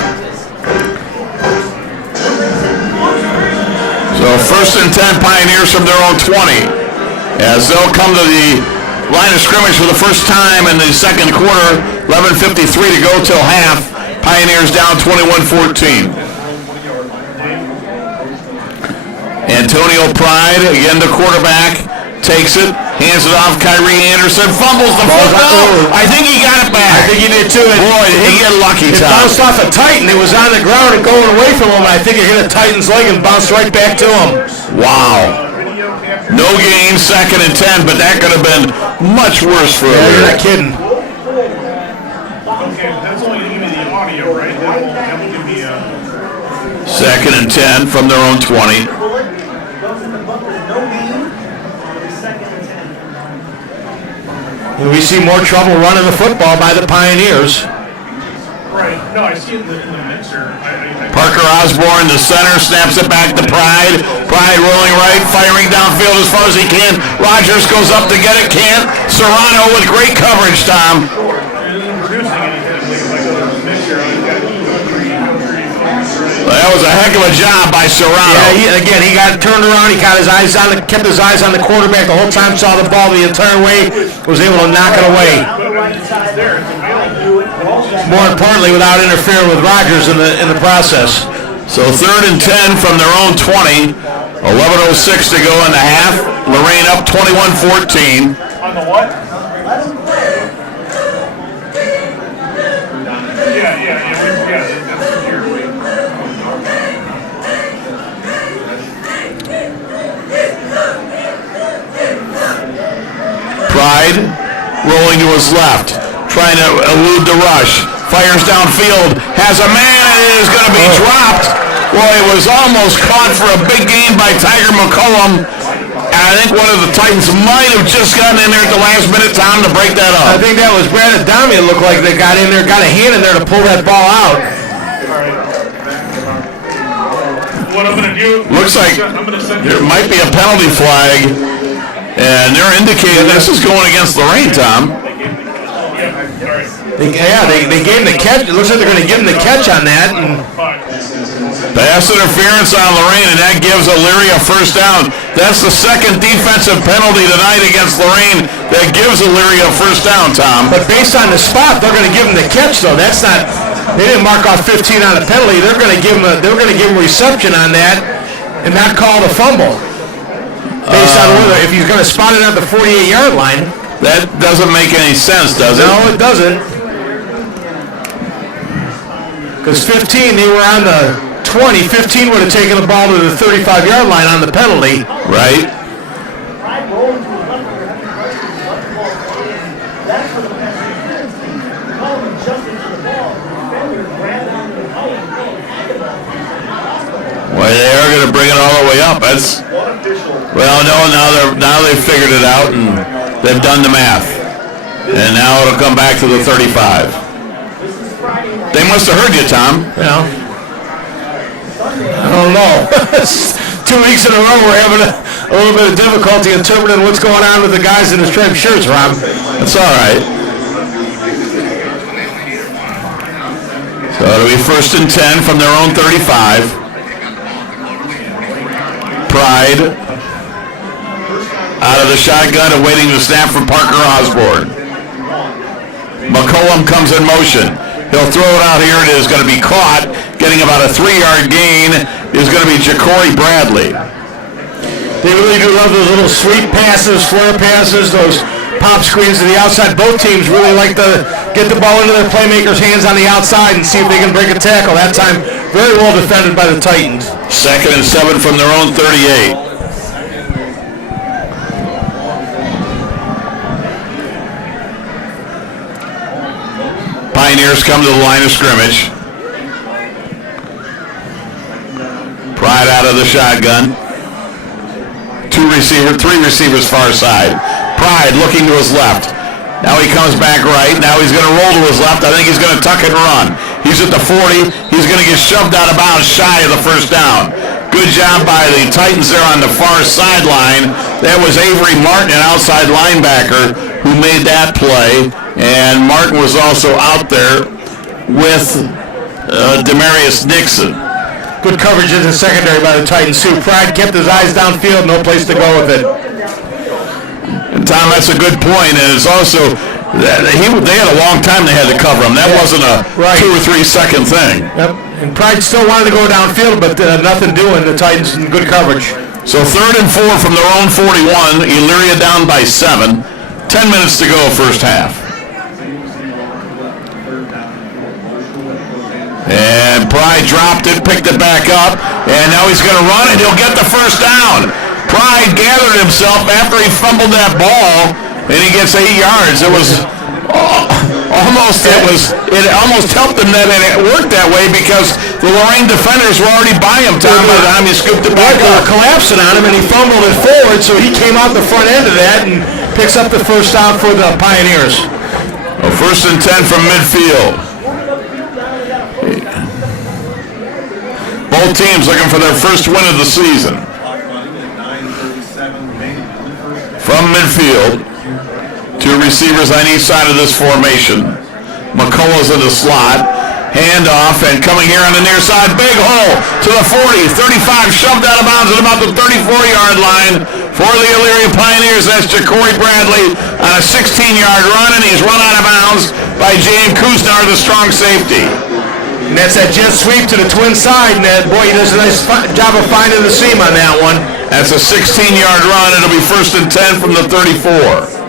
So 1st and 10 Pioneers from their own 20, as they'll come to the line of scrimmage for the first time in the second quarter. 11:53 to go till half. Pioneers down 21-14. Antonio Pride, again the quarterback, takes it, hands it off. Kyrie Anderson fumbles the football. I think he got it back. I think he did too. Boy, did he get lucky, It Tom. bounced off a Titan. It was on the ground and going away from him. I think it hit a Titan's leg and bounced right back to him. Wow. No gain, 2nd and 10, but that could have been much worse for him. You're not kidding. Okay, that's only going to give me the audio, right? That won't give me a... 2nd and 10 from their own 20. We see more trouble running the football by the Pioneers. Right. No, I see it in the mixer. Parker Osborne, the center, snaps it back to Pride. Pride rolling right, firing downfield as far as he can. Rogers goes up to get it, can't. Serrano with great coverage, Tom. That was a heck of a job by Serrano. Yeah, he got turned around. He got his eyes on kept his eyes on the quarterback the whole time. Saw the ball the entire way. Was able to knock it away. More importantly, without interfering with Rogers in the process. So 3rd and 10 from their own 20. 11:06 to go in the half. Lorain up 21-14. On the what? Yeah, that's here. Pride rolling to his left. trying to elude the rush. Fires downfield, has a man, and it is going to be dropped. Well, it was almost caught for a big gain by Tiger McCollum. And I think one of the Titans might have just gotten in there at the last minute, Tom, to break that up. I think that was Brad Adami. It looked like they got in there, got a hand in there to pull that ball out. What I'm going to do... Looks like there might be a penalty flag, and they're indicating this is going against Lorain, Tom. They gave him the catch. It looks like they're going to give him the catch on that. And pass interference on Lorain, and that gives Elyria first down. That's the second defensive penalty tonight against Lorain that gives Elyria first down, Tom. But based on the spot, they're going to give him the catch, though. That's not. They didn't mark off 15 on the penalty. They're going to give him a reception on that, and not call the fumble. Based on whether if he's going to spot it at the 48-yard line. That doesn't make any sense, does it? No, it doesn't. Because 15, they were on the 20. 15 would have taken the ball to the 35-yard line on the penalty. Right. Well, they are going to bring it all the way up. Now they've figured it out and they've done the math. And now it'll come back to the 35. They must have heard you, Tom. Yeah. I don't know. 2 weeks in a row we're having a little bit of difficulty interpreting what's going on with the guys in the striped shirts, Rob. That's all right. So it'll be 1st and 10 from their own 35. Pride out of the shotgun, awaiting the snap from Parker Osborne. McCollum comes in motion. He'll throw it out here. It is going to be caught. Getting about a 3-yard gain is going to be Ja'Cory Bradley. They really do love those little sweep passes, flare passes, those pop screens to the outside. Both teams really like to get the ball into their playmakers' hands on the outside and see if they can break a tackle. That time, very well defended by the Titans. 2nd and 7 from their own 38. Pioneers come to the line of scrimmage. Pride out of the shotgun. 3 receivers far side. Pride looking to his left. Now he comes back right. Now he's going to roll to his left. I think he's going to tuck and run. He's at the 40. He's going to get shoved out of bounds shy of the first down. Good job by the Titans there on the far sideline. That was Avery Martin, an outside linebacker, who made that play. And Martin was also out there with Demarius Nixon. Good coverage in the secondary by the Titans, too. Pride kept his eyes downfield, no place to go with it. And Tom, that's a good point, and it's also, they had a long time they had to cover him. That wasn't a 2 or 3 second thing. Yep. And Pride still wanted to go downfield, but nothing doing. The Titans in good coverage. So 3rd and 4 from their own 41. Elyria down by 7. 10 minutes to go first half. And Pride dropped it, picked it back up, and now he's going to run, and he'll get the first down. Pride gathered himself after he fumbled that ball, and he gets 8 yards. It was it almost helped him that it worked that way because the Lorain defenders were already by him, Tom, by the time he scooped it back up. They were collapsing on him, and he fumbled it forward, so he came out the front end of that and picks up the first down for the Pioneers. Well, 1st and 10 from midfield. Both teams looking for their first win of the season. From midfield, 2 receivers on each side of this formation. McCullough's in the slot. Handoff, and coming here on the near side, big hole to the 40. 35 shoved out of bounds at about the 34-yard line for the Elyria Pioneers. That's Ja'Cory Bradley on a 16-yard run, and he's run out of bounds by James Kuznar, the strong safety. And that's that jet sweep to the twin side, and that, boy, he does a nice job of finding the seam on that one. That's a 16-yard run. It'll be 1st and 10 from the 34.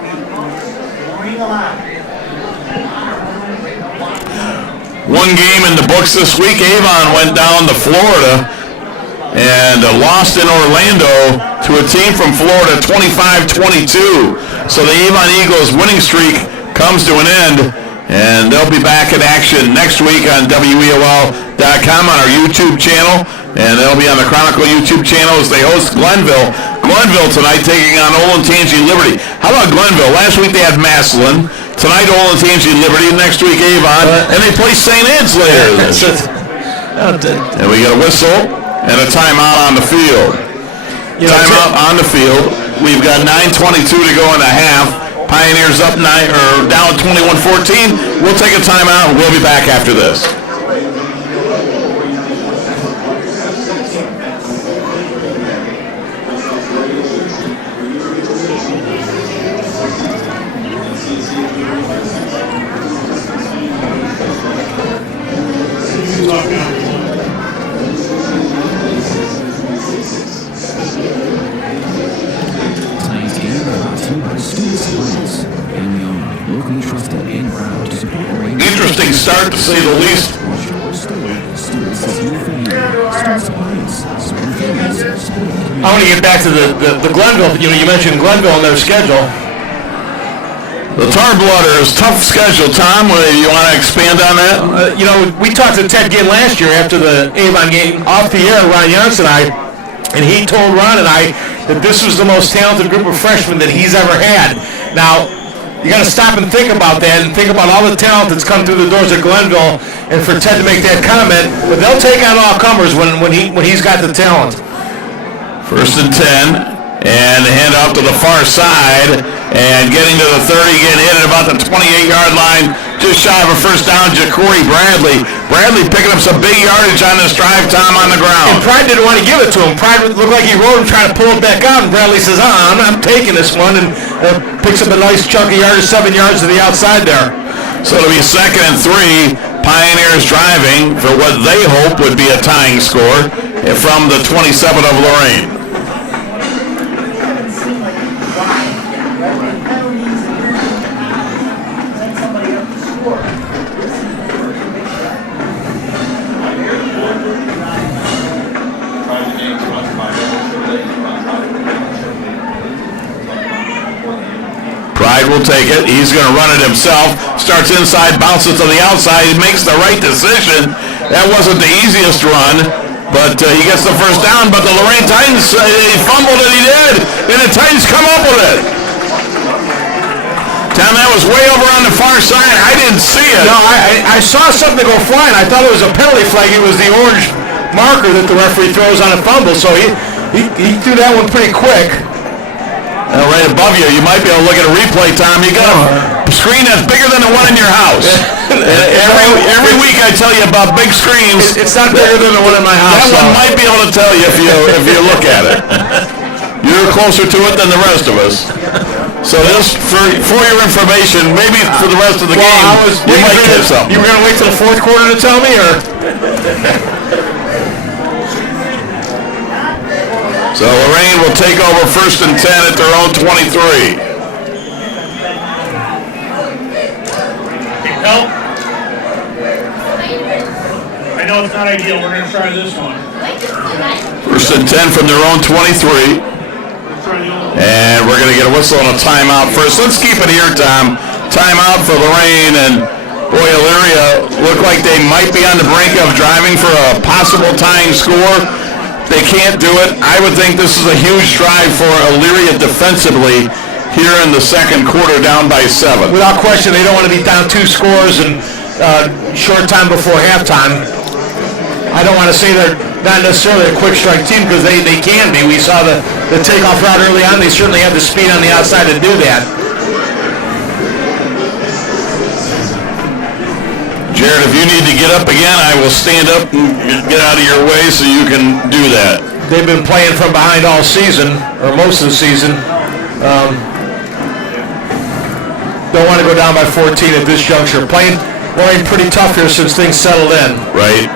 One game in the books this week. Avon went down to Florida and lost in Orlando to a team from Florida, 25-22. So the Avon Eagles winning streak comes to an end. And they'll be back in action next week on WEOL.com on our YouTube channel. And they'll be on the Chronicle YouTube channel as they host Glenville. Glenville tonight taking on Olentangy Liberty. How about Glenville? Last week they had Massillon. Tonight Olentangy Liberty. Next week Avon. And they play St. Ed's later. And we get a whistle and a timeout on the field. Timeout on the field. We've got 9:22 to go in the half. Pioneers up down 21-14. We'll take a timeout and we'll be back after this. Interesting start, to say the least. I want to get back to the Glenville. You mentioned Glenville and their schedule. The Tar Blooders, tough schedule. Tom, you want to expand on that? We talked to Ted Ginn last year after the Avon game off the air, Ron Jansen and I, and he told Ron and I that this was the most talented group of freshmen that he's ever had. Now, you got to stop and think about that and think about all the talent that's come through the doors at Glenville, and for Ted to make that comment, but they'll take on all comers when he's got the talent. 1st and 10, and hand off to the far side, and getting to the 30, getting hit at about the 28-yard line, just shy of a first down, Ja'Cory Bradley. Bradley picking up some big yardage on this drive, Tom, on the ground. And Pride didn't want to give it to him. Pride looked like he rode him trying to pull it back out, and Bradley says, I'm taking this one, and picks up a nice chunky yardage, 7 yards to the outside there. So it'll be 2nd and 3, Pioneers driving for what they hope would be a tying score from the 27 of Lorain. Pride will take it. He's going to run it himself. Starts inside, bounces to the outside. He makes the right decision. That wasn't the easiest run, but he gets the first down. But the Lorain Titans, he fumbled and he did. And the Titans come up with it. Tom, that was way over on the far side. I didn't see it. No, I saw something go flying. I thought it was a penalty flag. It was the orange marker that the referee throws on a fumble. So he threw that one pretty quick. Right above you, you might be able to look at a replay, Tom. You got a screen that's bigger than the one in your house. Every week I tell you about big screens. It's not bigger than the one in my house. That one might be able to tell you if you look at it. You're closer to it than the rest of us. So just for your information, maybe for the rest of the game, you might get something. You were going to wait till the fourth quarter to tell me, or? So Lorain will take over 1st and 10 at their own 23. Help. I know it's not ideal. We're going to try this one. 1st and 10 from their own 23. And we're going to get a whistle and a timeout first. Let's keep it here, Tom. Timeout for Lorain, and boy, Elyria look like they might be on the brink of driving for a possible tying score. They can't do it. I would think this is a huge drive for Elyria defensively here in the second quarter, down by 7. Without question, they don't want to be down 2 scores and short time before halftime. I don't want to say they're not necessarily a quick strike team, because they can be. We saw the takeoff route early on. They certainly have the speed on the outside to do that. Jared, if you need to get up again, I will stand up and get out of your way so you can do that. They've been playing from behind all season, or most of the season. Don't want to go down by 14 at this juncture. Playing pretty tough here since things settled in. Right.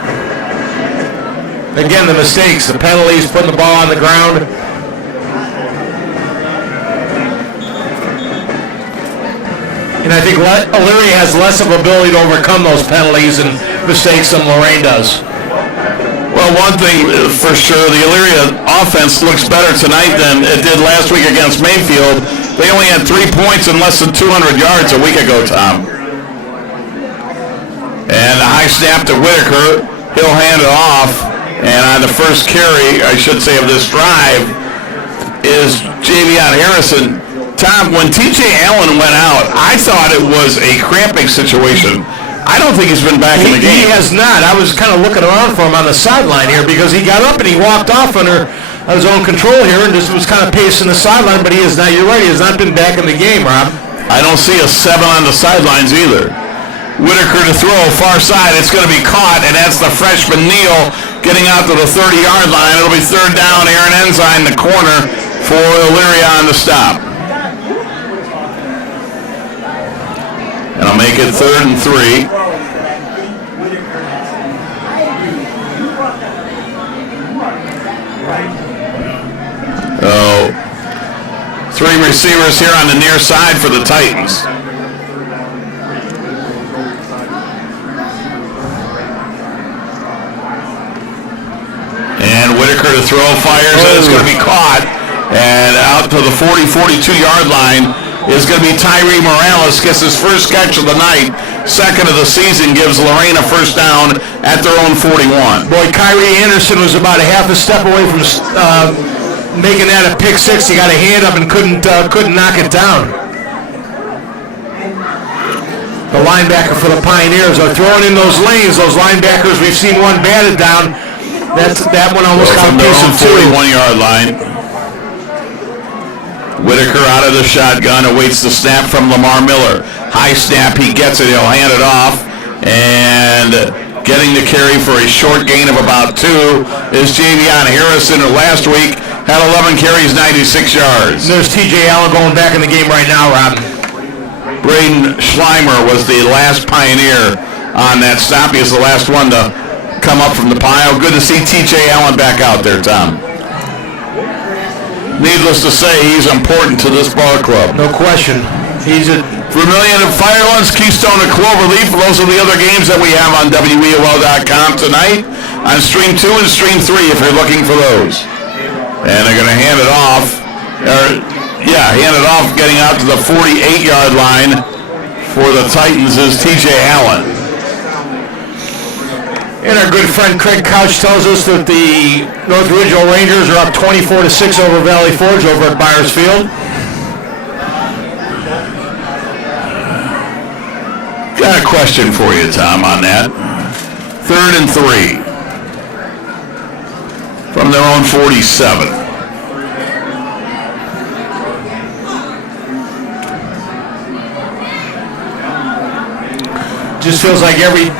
Again, the mistakes, the penalties, putting the ball on the ground. And I think Elyria has less of ability to overcome those penalties and mistakes than Lorain does. Well, one thing for sure, the Elyria offense looks better tonight than it did last week against Mayfield. They only had 3 points and less than 200 yards a week ago, Tom. And the high snap to Whitaker. He'll hand it off. And on the first carry, I should say, of this drive, is Javion Harrison. Tom, when T.J. Allen went out, I thought it was a cramping situation. I don't think he's been back in the game. He has not. I was kind of looking around for him on the sideline here because he got up and he walked off under his own control here and just was kind of pacing the sideline, but he is not. You're right. He has not been back in the game, Rob. I don't see a 7 on the sidelines either. Whitaker to throw, far side. It's going to be caught, and that's the freshman Neal getting out to the 30-yard line. It'll be third down. Aaron Ensign in the corner for Elyria on the stop. And I'll make it 3rd and 3. Oh, 3 receivers here on the near side for the Titans. And Whitaker to throw, fires, and it's going to be caught. And out to the 42-yard line is going to be Tyree Morales. Gets his first catch of the night, second of the season, gives Lorain a first down at their own 41. Boy, Kyrie Anderson was about a half a step away from making that a pick 6. He got a hand up and couldn't knock it down. The linebacker for the Pioneers are throwing in those lanes. Those linebackers, we've seen one batted down. That one almost got a piece of 41-yard line. Whitaker out of the shotgun, awaits the snap from Lamar Miller. High snap, he gets it, he'll hand it off. And getting the carry for a short gain of about 2 is Javion Harrison, who last week had 11 carries, 96 yards. And there's T.J. Allen going back in the game right now, Rob. Braden Schleimer was the last Pioneer on that stop. He is the last one to come up from the pile. Good to see T.J. Allen back out there, Tom. Needless to say, he's important to this ball club. No question. He's a Vermilion and Firelands, Keystone and Cloverleaf. Those are the other games that we have on WEOL.com tonight on Stream 2 and Stream 3 if you're looking for those. And they're going to hand it off. Hand it off, getting out to the 48-yard line for the Titans is T.J. Allen. And our good friend Craig Couch tells us that the North Regional Rangers are up 24-6 over Valley Forge over at Byers Field. Got a question for you, Tom, on that. 3rd and 3 from their own 47. Just feels like every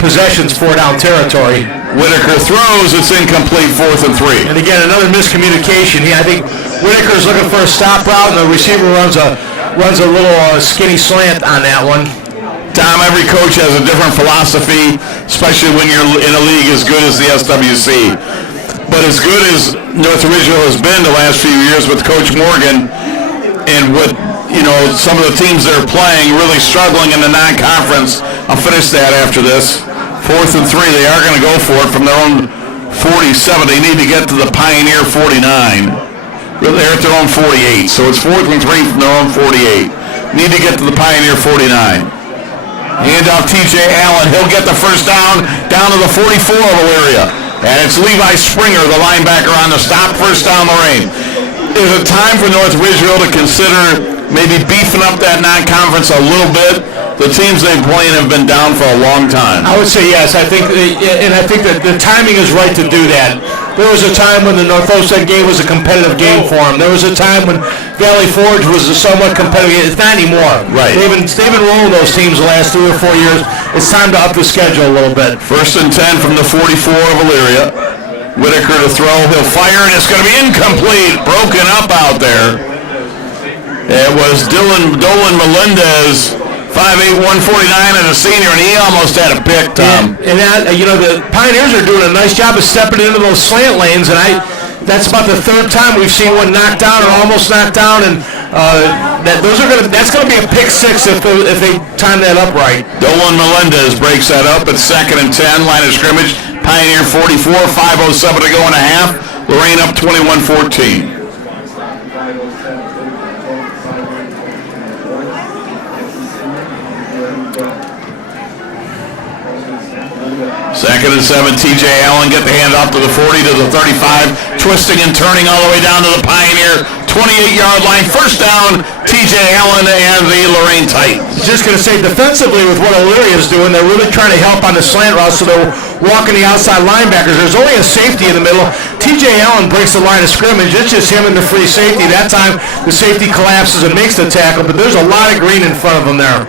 possession's 4-down territory. Whitaker throws, it's incomplete, 4th and 3. And again, another miscommunication. I think Whitaker's looking for a stop route, and the receiver runs a little skinny slant on that one. Tom, every coach has a different philosophy, especially when you're in a league as good as the SWC. But as good as North Regional has been the last few years with Coach Morgan, and with some of the teams that are playing really struggling in the non-conference, I'll finish that after this. 4th and 3, they are going to go for it from their own 47. They need to get to the Pioneer 49. They're at their own 48, so it's 4th and 3 from their own 48. Need to get to the Pioneer 49. Hand off T.J. Allen. He'll get the first down to the 44 of Elyria. And it's Levi Springer, the linebacker, on the stop. First down, Lorain. Is it time for North Regional to consider maybe beefing up that non-conference a little bit? The teams they've played have been down for a long time. I would say yes. I think that the timing is right to do that. There was a time when the North Olmsted game was a competitive game for them. There was a time when Valley Forge was a somewhat competitive game. It's not anymore. Right. They've been rolling those teams the last 3 or 4 years. It's time to up the schedule a little bit. 1st and 10 from the 44 of Elyria. Whitaker to throw. He'll fire, and it's going to be incomplete. Broken up out there. It was Dolan Melendez, 5'8", 149, and a senior, and he almost had a pick, Tom. And that, the Pioneers are doing a nice job of stepping into those slant lanes, and that's about the 3rd time we've seen one knocked down or almost knocked down, and that's going to be a pick 6 if they time that up right. Dolan Melendez breaks that up at 2nd and 10, line of scrimmage. Pioneer 44, 5:07 to go and a half. Lorain up 21-14. 2nd and 7, T.J. Allen get the handoff to the 40 to the 35, twisting and turning all the way down to the Pioneer 28-yard line. First down, T.J. Allen and the Lorain Titans. Just going to say, defensively with what Elyria is doing, they're really trying to help on the slant route, so they're walking the outside linebackers. There's only a safety in the middle. T.J. Allen breaks the line of scrimmage. It's just him and the free safety. That time, the safety collapses and makes the tackle, but there's a lot of green in front of him there.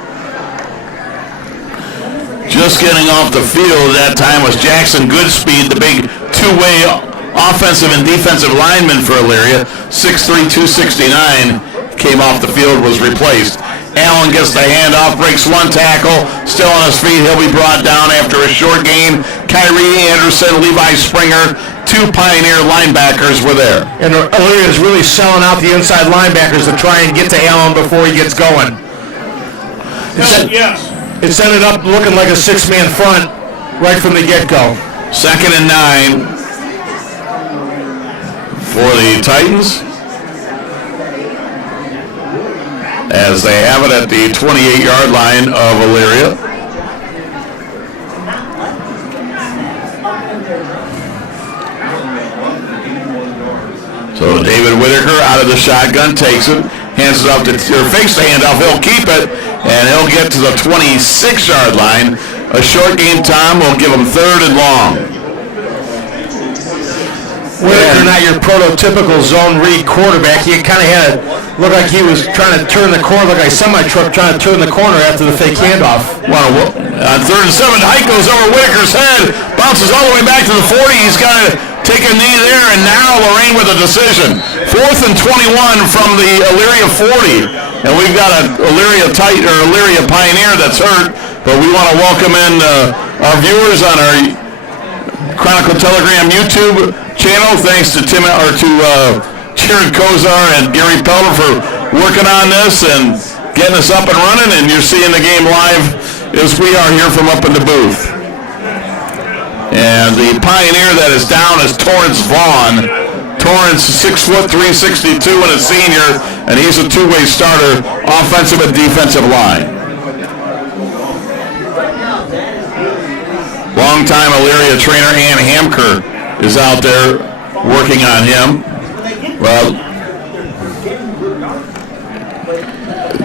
Just getting off the field that time was Jackson Goodspeed, the big two-way offensive and defensive lineman for Elyria. 6'3", 269, came off the field, was replaced. Allen gets the handoff, breaks one tackle, still on his feet. He'll be brought down after a short gain. Kyrie Anderson, Levi Springer, 2 Pioneer linebackers were there. And Elyria is really selling out the inside linebackers to try and get to Allen before he gets going. Yes. It's ended up looking like a 6-man front right from the get-go. 2nd and 9 for the Titans, as they have it at the 28-yard line of Elyria. So David Whitaker out of the shotgun, takes it, hands it off to, or fakes the handoff, he'll keep it, and he'll get to the 26-yard line. A short game time will give him 3rd and long. Whitaker, not your prototypical zone read quarterback. He kind of had it look like he was trying to turn the corner, like a semi-truck trying to turn the corner after the fake handoff. Well, on 3rd and 7, Hike goes over Whitaker's head, bounces all the way back to the 40. He's got to take a knee there, and now Lorain with a decision. 4th and 21 from the Elyria 40, and we've got a Elyria Pioneer that's hurt, but we want to welcome in our viewers on our Chronicle Telegram YouTube channel. Thanks to Jared Kozar and Gary Pelver for working on this and getting us up and running, and you're seeing the game live as we are here from up in the booth. And the Pioneer that is down is Torrance Vaughn. Torrance, 6'3", 362, and a senior, and he's a two-way starter, offensive and defensive line. Longtime Elyria trainer Ann Hamker is out there working on him. Well,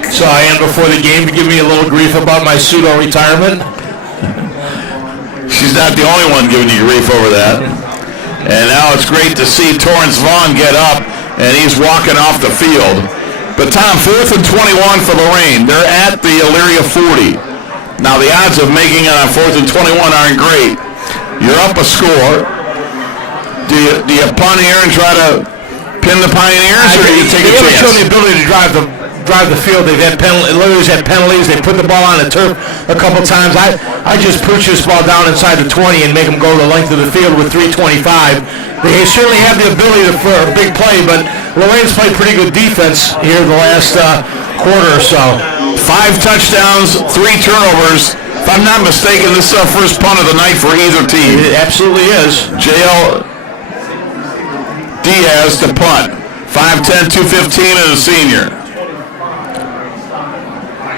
saw Ann before the game to give me a little grief about my pseudo-retirement. she's not the only one giving you grief over that. And now it's great to see Torrance Vaughn get up, and he's walking off the field. But Tom, 4th and 21 for Lorain. They're at the Elyria 40. Now the odds of making it on 4th and 21 aren't great. You're up a score. Do you punt here and try to pin the Pioneers, or do you take a chance? They haven't shown the ability to drive the field. They've had Elyria's had penalties. They put the ball on the turf a couple times. I just push this ball down inside the 20 and make them go the length of the field with 3:25. They certainly have the ability for a big play, but Lorain's played pretty good defense here the last quarter or so. 5 touchdowns, 3 turnovers. If I'm not mistaken, this is our first punt of the night for either team. It absolutely is. J.L. Diaz to punt. 5'10", 215, and a senior.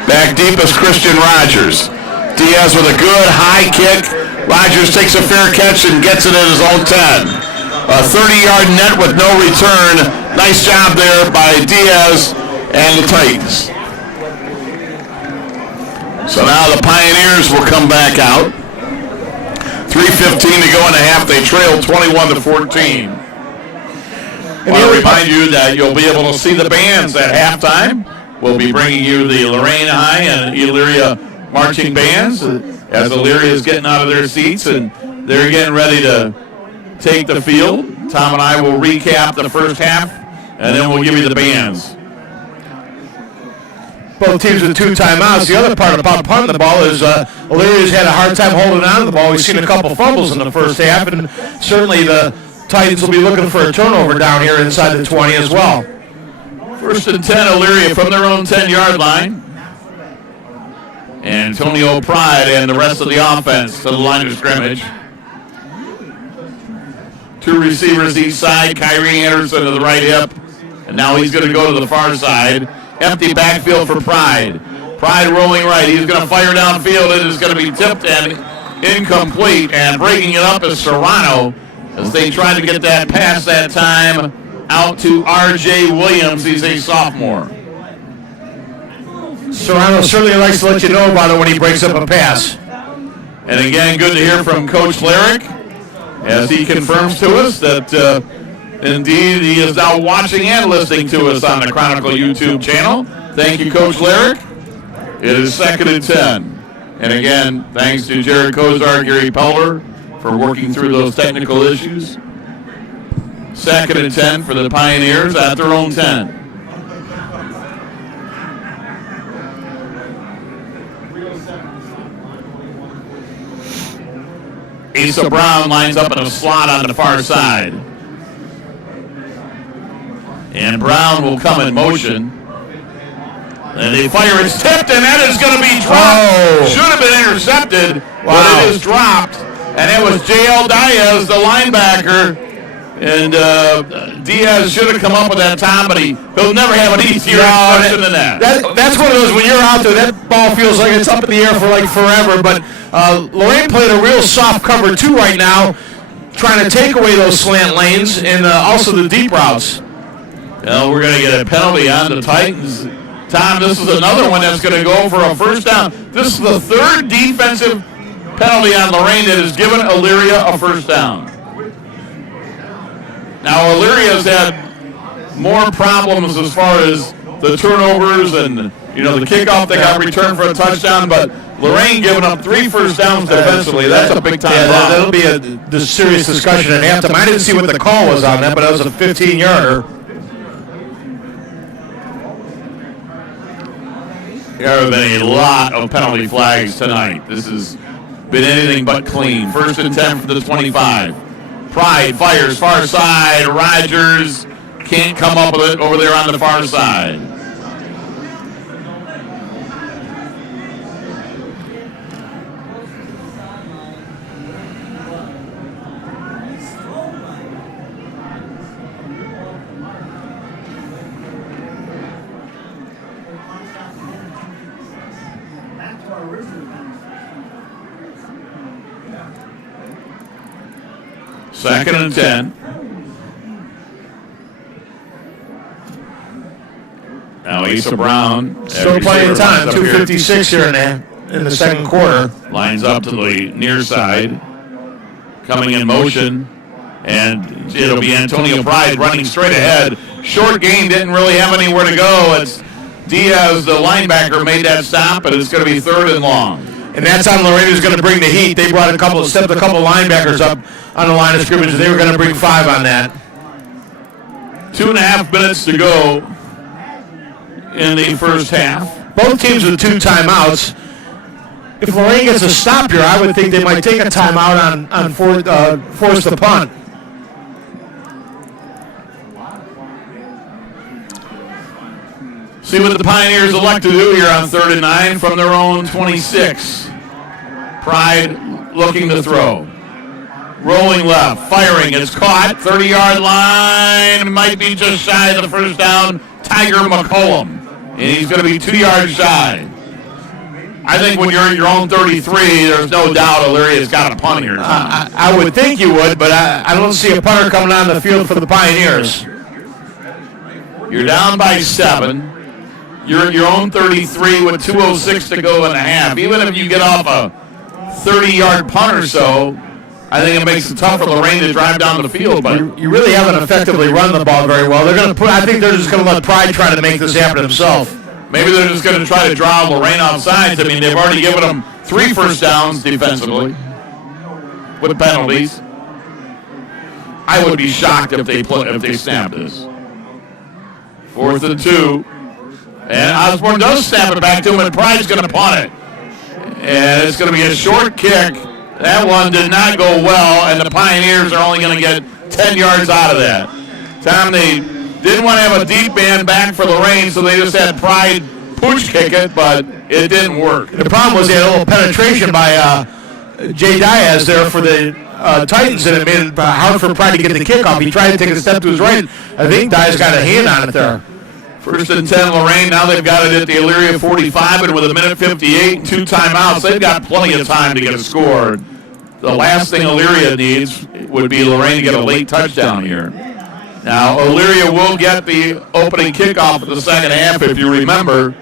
Back deep is Christian Rogers. Diaz with a good high kick. Rogers takes a fair catch and gets it in his own 10. A 30-yard net with no return. Nice job there by Diaz and the Titans. So now the Pioneers will come back out. 3:15 to go in the half. They trail 21-14. I want to remind you that you'll be able to see the bands at halftime. We'll be bringing you the Lorain High and Elyria marching bands as Elyria is getting out of their seats and they're getting ready to take the field. Tom and I will recap the first half, and then we'll give you the bands. Both teams with 2 timeouts. The other part about punting the ball is Elyria's had a hard time holding on to the ball. We've seen a couple fumbles in the first half, and certainly the Titans will be looking for a turnover down here inside the 20 as well. 1st and 10, Elyria from their own 10-yard line. Antonio Pride and the rest of the offense to the line of scrimmage. 2 receivers each side. Kyrie Anderson to the right hip, and now he's going to go to the far side. Empty backfield for Pride. Pride rolling right. He's going to fire downfield. It is going to be tipped, and incomplete, and breaking it up is Serrano as they try to get that pass that time out to R.J. Williams. He's a sophomore. Serrano certainly likes to let you know about it when he breaks up a pass. And again, good to hear from Coach Lyric as he confirms to us that indeed he is now watching and listening to us on the Chronicle YouTube channel. Thank you, Coach Lyric. It is 2nd and 10. And again, thanks to Jared Kozar, Gary Pelver for working through those technical issues. 2nd and 10 for the Pioneers at their own 10. Asa Brown lines up in a slot on the far side. And Brown will come in motion. And they fire. It's tipped, and that is going to be dropped. Oh. Should have been intercepted, Wow. but it is dropped. And it was J.L. Diaz, the linebacker. And Diaz should have come up with that time, but he'll never have an easier interception than that. That's one of those, when you're out there, that ball feels like it's up in the air for like forever. But Lorain played a real soft cover, too, right now, trying to take away those slant lanes and also the deep routes. Well, we're going to get a penalty on the Titans. Tom, this is another one that's going to go for a first down. This is the third defensive penalty on Lorain that has given Elyria a first down. Now, Elyria's had more problems as far as the turnovers and, the kickoff that got returned for a touchdown, but Lorain giving up 3 first downs defensively. That's a big time problem. That'll be a serious discussion at halftime. I didn't see what the call was on that, but it was a 15-yarder. There have been a lot of penalty flags tonight. This has been anything but clean. 1st and 10 for the 25. Pride fires far side. Rogers can't come up with it over there on the far side. Second and 10. Now Asa Brown. Still playing time. 2:56 here in the second quarter. Lines up to the near side. Coming in motion. And it'll be Antonio Pride running straight ahead. Short game, didn't really have anywhere to go. It's Diaz, the linebacker, made that stop, but it's going to be 3rd and long. And that's on Lorain, who's going to bring the heat. They brought a couple linebackers up on the line of scrimmage. They were going to bring 5 on that. 2.5 minutes to go in the first half. Both teams with 2 timeouts. If Lorain gets a stop here, I would think they might take a timeout on force the punt. See what the Pioneers elect to do here on 3rd and 9 from their own 26. Pride looking to throw. Rolling left, firing, it's caught. 30-yard line, might be just shy of the first down. Tiger McCollum, and he's going to be 2 yards shy. I think when you're at your own 33, there's no doubt Elyria's got a punt here. I would think you would, but I don't see a punter coming on the field for the Pioneers. You're down by 7. You're at your own 33 with 2:06 to go in a half. Even if you get off a 30-yard punt or so, I think it makes it tough for Lorain to drive down the field. But you really haven't effectively run the ball very well. I think they're just going to let Pride try to make this happen himself. Maybe they're just going to try to draw Lorain off sides. I mean, they've already given them 3 first downs defensively with penalties. I would be shocked if they snap this. 4th and 2. And Osborne does snap it back to him, and Pride's going to punt it. And it's going to be a short kick. That one did not go well, and the Pioneers are only going to get 10 yards out of that. Tom, they didn't want to have a deep man back for Lorain, so they just had Pride push kick it, but it didn't work. The problem was they had a little penetration by Jay Diaz there for the Titans, and it made it hard for Pride to get the kickoff. He tried to take a step to his right. I think Diaz got a hand on it there. First and 10, Lorain. Now they've got it at the Elyria 45, and with a minute 58 and 2 timeouts, they've got plenty of time to get a score. The last thing Elyria needs would be Lorain to get a late touchdown here. Now, Elyria will get the opening kickoff of the second half. If you remember,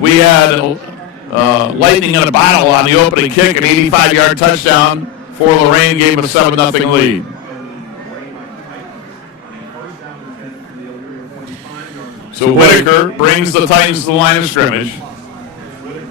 we had lightning in a bottle on the opening kick, an 85-yard touchdown for Lorain, gave it a 7-0 lead. So Whitaker brings the Titans to the line of scrimmage.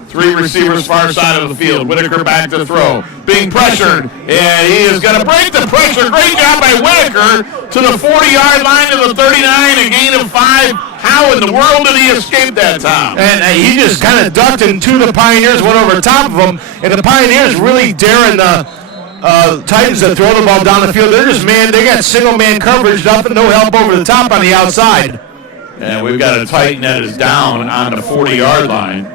3 receivers far side of the field. Whitaker back to throw. Being pressured. And he is going to break the pressure. Great job by Whitaker to the 40-yard line to the 39. A gain of 5. How in the world did he escape that time? And he just kind of ducked into the Pioneers, went over the top of him. And the Pioneers really daring the Titans to throw the ball down the field. They're just, they got single-man coverage, nothing, no help over the top on the outside. And we've got a Titan that is down on the 40-yard line.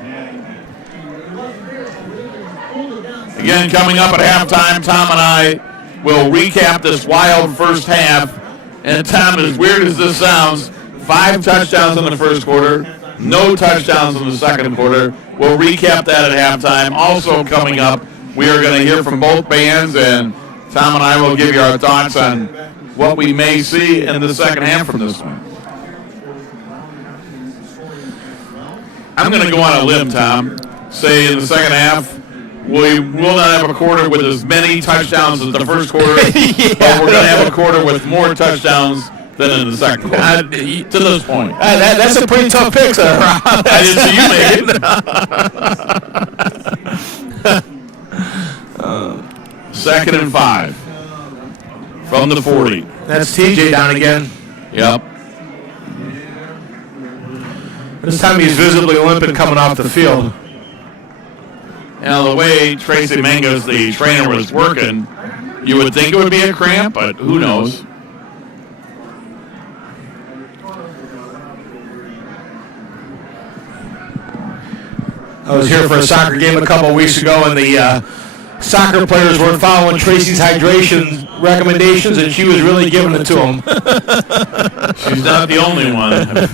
Again, coming up at halftime, Tom and I will recap this wild first half. And Tom, as weird as this sounds, 5 touchdowns in the first quarter, no touchdowns in the second quarter. We'll recap that at halftime. Also coming up, we are going to hear from both bands, and Tom and I will give you our thoughts on what we may see in the second half from this one. I'm going to go on a limb, Tom. Say in the second half, we will not have a quarter with as many touchdowns as the first quarter, but we're going to have a quarter with more touchdowns than in the second quarter. To this point. That's a pretty tough pick, sir. I didn't see you make it. 2nd and 5 from the 40. That's TJ down again. Yep. This time he's visibly limping coming off the field. Now, the way Tracy Mangus, the trainer, was working, you would think it would be a cramp, but who knows? I was here for a soccer game a couple weeks ago, and the soccer players weren't following Tracy's hydration recommendations, and she was really giving it to them. She's not the only one.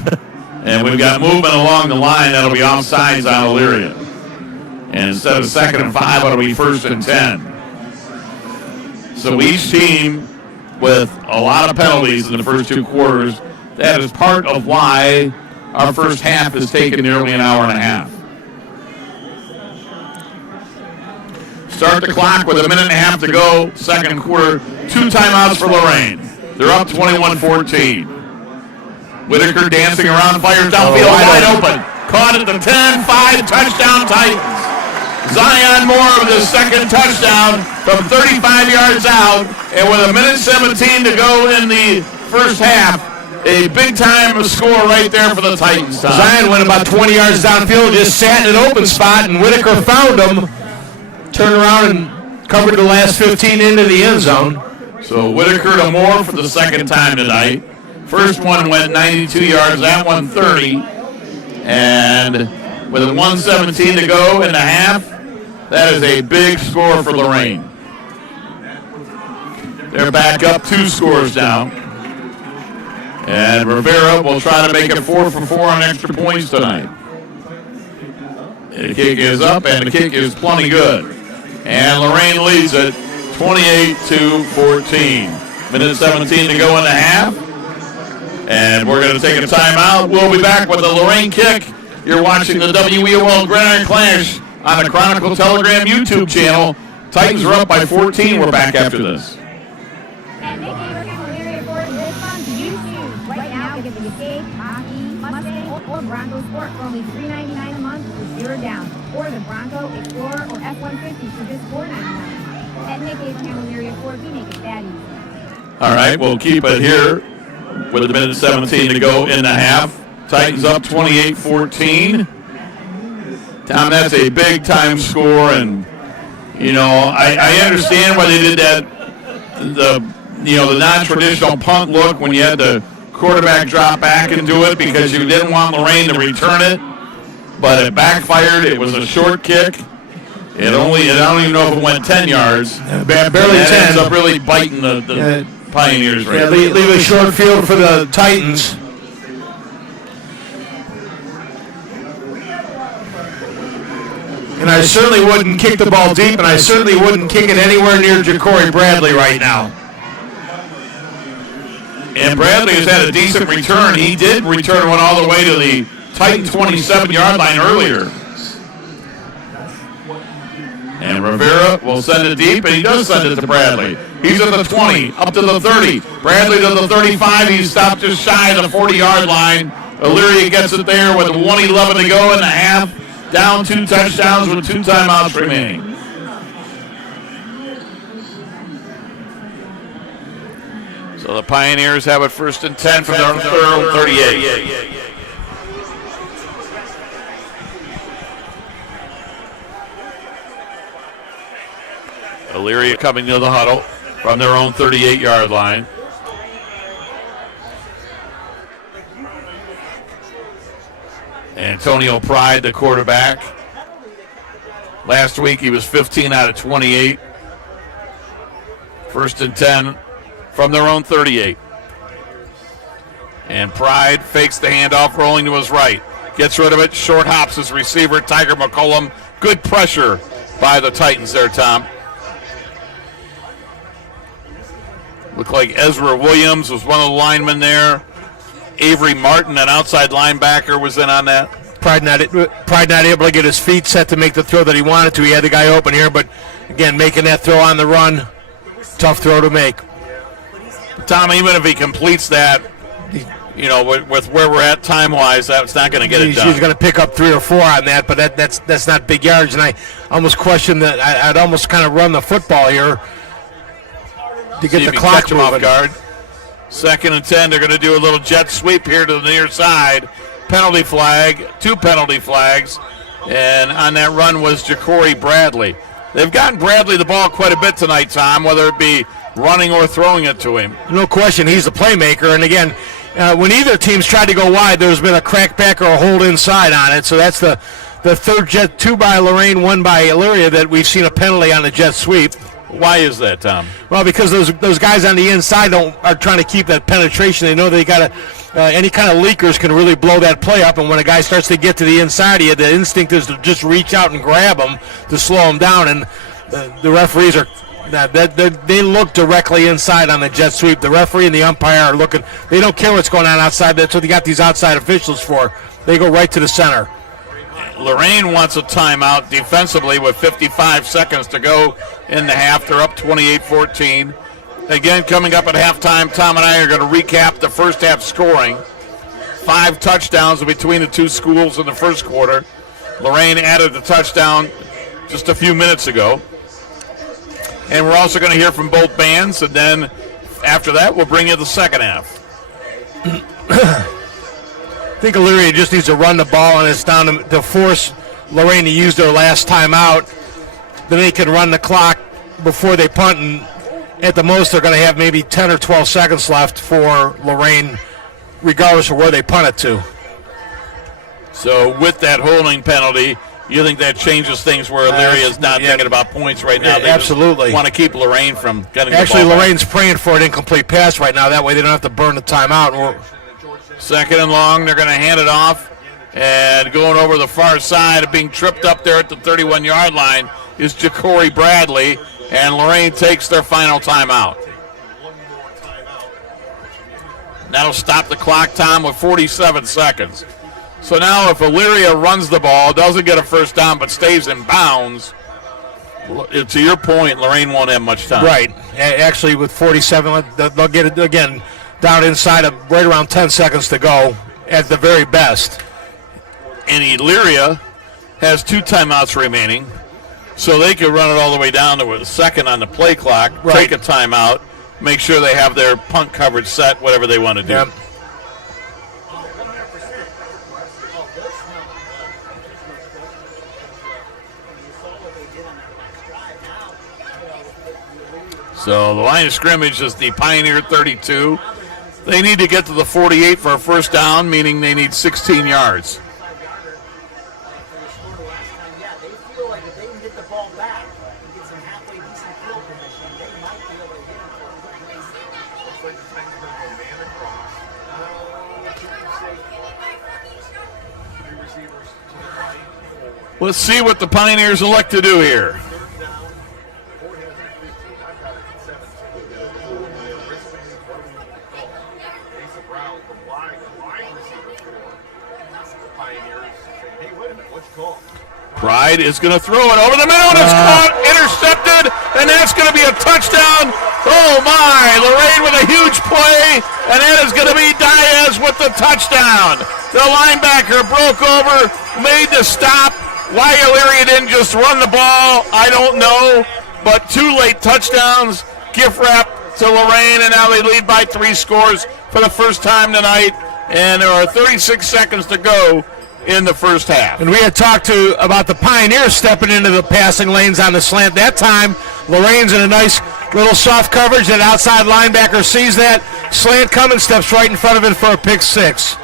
And we've got movement along the line. That'll be offsides on Elyria. And instead of 2nd and 5, it'll be 1st and 10. So each team with a lot of penalties in the first 2 quarters. That is part of why our first half has taken nearly an hour and a half. Start the clock with a minute and a half to go. Second quarter, 2 timeouts for Lorain. They're up 21-14. Whitaker dancing around, fires downfield, wide open. Caught at the 10, 5, touchdown Titans. Zion Moore with his second touchdown from 35 yards out. And with a minute 17 to go in the first half, a big-time score right there for the Titans. Tom. Zion went about 20 yards downfield, just sat in an open spot, and Whitaker found him, turned around and covered the last 15 into the end zone. So Whitaker to Moore for the second time tonight. First one went 92 yards, that one 30. And with 1:17 to go in the half, that is a big score for Lorain. They're back up 2 scores now. And Rivera will try to make it 4 for 4 on extra points tonight. The kick is up, and the kick is plenty good. And Lorain leads it 28-14. Minute 17 to go in the half. And we're going to take a timeout. We'll be back with the Lorain kick. You're watching the WEOL Gridiron Clash on the Chronicle Telegram YouTube channel. Titans are up by 14. We're back after this. And Nick Abraham from Elyria Ford lives on YouTube. Right now, get the Escape, Hockey, Mustang, or Bronco Sport for only $3.99 a month with 0 down. Or the Bronco, Explorer, or F-150 for just $4.99. At Nick Abraham from Elyria Ford, we make it that easy. All right, we'll keep it here with a minute 17 to go in the half. Titans up 28-14. Tom, that's a big-time score, and, you know, I understand why they did that, the non-traditional punt look when you had the quarterback drop back and do it because you didn't want Lorain to return it, but it backfired. It was a short kick. I don't even know if it went 10 yards. Barely 10. Ends up really biting the Pioneers right leave a short field for the Titans. And I certainly wouldn't kick the ball deep, and I certainly wouldn't kick it anywhere near Ja'Cory Bradley right now. And Bradley has had a decent return. He did return one all the way to the tight 27-yard line earlier. And Rivera will send it deep, and he does send it to Bradley. He's at the 20, up to the 30. Bradley to the 35. He's stopped just shy of the 40-yard line. Elyria gets it there with 1:11 to go in the half. Down 2 touchdowns with 2 timeouts remaining. So the Pioneers have it 1st and 10 from their own 38. Elyria coming to the huddle from their own 38-yard line. Antonio Pride, the quarterback. Last week he was 15 out of 28. 1st and 10 from their own 38. And Pride fakes the handoff, rolling to his right. Gets rid of it, short hops his receiver, Tiger McCollum. Good pressure by the Titans there, Tom. Looked like Ezra Williams was one of the linemen there. Avery Martin, an outside linebacker, was in on that. Pride not able to get his feet set to make the throw that he wanted to. He had the guy open here, but again, making that throw on the run, tough throw to make. Tom, even if he completes that, you know, with where we're at time-wise, that's not going to get it done. He's going to pick up 3 or 4 on that, but that's not big yards. And I almost question that. I'd almost kind of run the football here to get the clock moving. Off guard. 2nd and 10. They're going to do a little jet sweep here to the near side. Penalty flag, 2 penalty flags, and on that run was Ja'Cory Bradley. They've gotten Bradley the ball quite a bit tonight, Tom, whether it be running or throwing it to him. No question, he's the playmaker. And again, when either team's tried to go wide, there's been a crackback or a hold inside on it. So that's the third jet, 2 by Lorain, 1 by Elyria, that we've seen a penalty on the jet sweep. Why is that, Tom? Well, because those guys on the inside are trying to keep that penetration. They know they got to. Any kind of leakers can really blow that play up, and when a guy starts to get to the inside of you, the instinct is to just reach out and grab him to slow him down. And the referees are. They look directly inside on the jet sweep. The referee and the umpire are looking. They don't care what's going on outside. That's what they got these outside officials for. They go right to the center. Lorain wants a timeout defensively with 55 seconds to go in the half. They're up 28-14. Again, coming up at halftime, Tom and I are going to recap the first half scoring. 5 touchdowns between the 2 schools in the first quarter. Lorain added the touchdown just a few minutes ago. And we're also going to hear from both bands, and then after that, we'll bring you the second half. I think Elyria just needs to run the ball, and it's down to force Lorain to use their last timeout. Then they can run the clock before they punt, and at the most they're going to have maybe 10 or 12 seconds left for Lorain, regardless of where they punt it to. So with that holding penalty, you think that changes things where Elyria is not thinking about points right now? They absolutely want to keep Lorain from getting Actually, the ball Lorrain's back. praying for an incomplete pass right now. That way they don't have to burn the timeout. 2nd and long, they're going to hand it off. And going over the far side, being tripped up there at the 31-yard line is Ja'Cory Bradley. And Lorain takes their final timeout. That'll stop the clock, Tom, with 47 seconds. So now if Elyria runs the ball, doesn't get a first down, but stays in bounds, to your point, Lorain won't have much time. Right. Actually, with 47, they'll get it again down inside of right around 10 seconds to go at the very best. And Elyria has 2 timeouts remaining, so they could run it all the way down to a second on the play clock, right. Take a timeout, make sure they have their punt coverage set, whatever they want to do. Yep. So the line of scrimmage is the Pioneer 32. They need to get to the 48 for a first down, meaning they need 16 yards. Let's see what the Pioneers elect to do here. Pride is going to throw it over the middle, and it's caught, intercepted, and that's going to be a touchdown. Oh my, Lorain with a huge play, and that is going to be Diaz with the touchdown. The linebacker broke over, made the stop. Why Elyria didn't just run the ball, I don't know, but 2 late touchdowns, gift wrap to Lorain, and now they lead by 3 scores for the first time tonight, and there are 36 seconds to go in the first half. And we had talked about the Pioneers stepping into the passing lanes on the slant. That time, Lorain's in a nice little soft coverage. That outside linebacker sees that slant coming, steps right in front of it for a pick 6.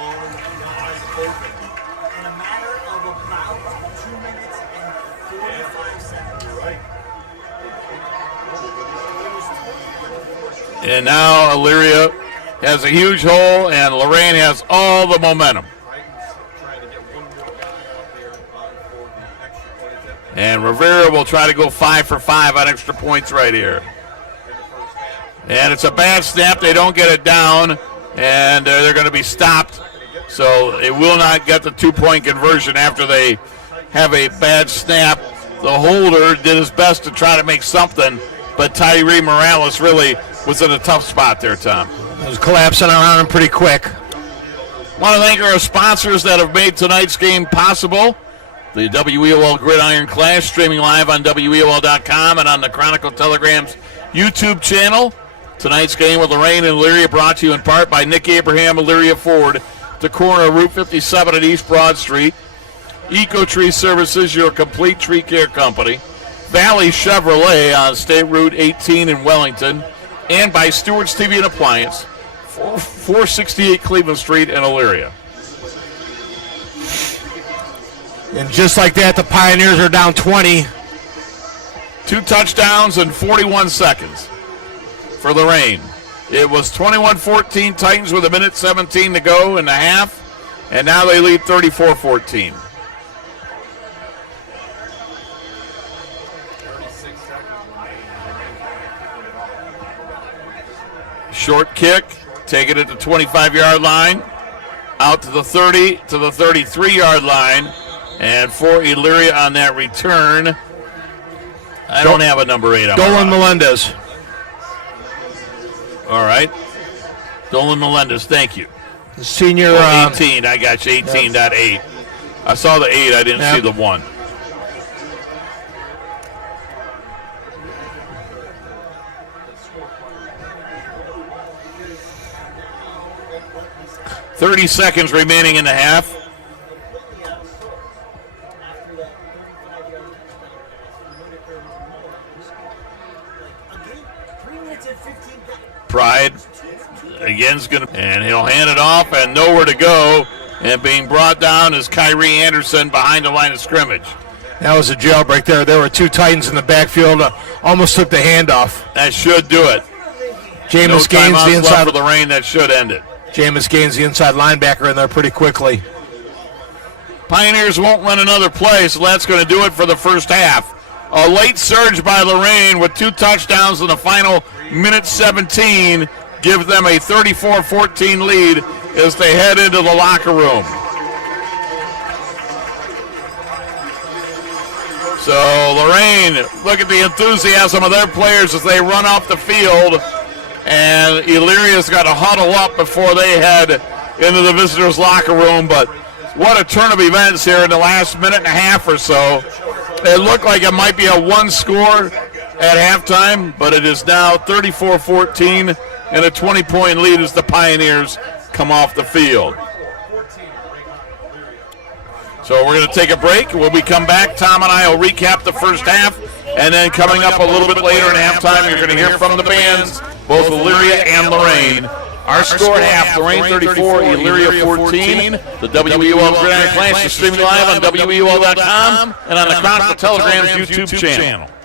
And now Elyria has a huge hole, and Lorain has all the momentum. And Rivera will try to go 5 for 5 on extra points right here. And it's a bad snap. They don't get it down, and they're going to be stopped. So it will not get the 2-point conversion after they have a bad snap. The holder did his best to try to make something, but Tyree Morales really was in a tough spot there, Tom. It was collapsing around him pretty quick. Want to thank our sponsors that have made tonight's game possible. The WEOL Gridiron Clash, streaming live on WEOL.com and on the Chronicle Telegram's YouTube channel. Tonight's game with Lorain and Elyria brought to you in part by Nick Abraham, Elyria Ford, the corner of Route 57 at East Broad Street. Eco Tree Services, your complete tree care company. Valley Chevrolet on State Route 18 in Wellington. And by Stewart's TV and Appliance, 468 Cleveland Street in Elyria. And just like that, the Pioneers are down 20. 2 touchdowns in 41 seconds for Lorain. It was 21-14 Titans with 1:17 to go in the half, and now they lead 34-14. Short kick, taking it to 25-yard line, out to the 30, to the 33-yard line. And for Elyria on that return, I don't have a number 8 on Dolan Melendez. All right. Dolan Melendez, thank you. Senior. 18, I got you, 18.8. I saw the 8, I didn't see the 1. $30 seconds remaining in the half. Pride again's going to, and he'll hand it off, and nowhere to go. And being brought down is Kyrie Anderson behind the line of scrimmage. That was a jailbreak there. There were 2 Titans in the backfield. Almost took the handoff. That should do it. Jameis Gaines, the inside for the rain. That should end it. Jameis Gaines, the inside linebacker, in there pretty quickly. Pioneers won't run another play, so that's going to do it for the first half. A late surge by Lorain with 2 touchdowns in the final minute 17 gives them a 34-14 lead as they head into the locker room. So Lorain, look at the enthusiasm of their players as they run off the field, and Elyria's got to huddle up before they head into the visitors' locker room. But what a turn of events here in the last minute and a half or so. It looked like it might be a 1 score at halftime, but it is now 34-14 and a 20-point lead as the Pioneers come off the field. So we're going to take a break. When we come back, Tom and I will recap the first half, and then coming up a little bit later in halftime, you're going to hear from the bands, both Elyria and Lorain. Our score at half, Lorain 34, Elyria 14. The WEOL Gridiron Clash is streaming live on WEOL.com and on the Chronicle Telegram's YouTube channel. And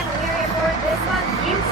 Nick Abraham, Elyria Ford, this month's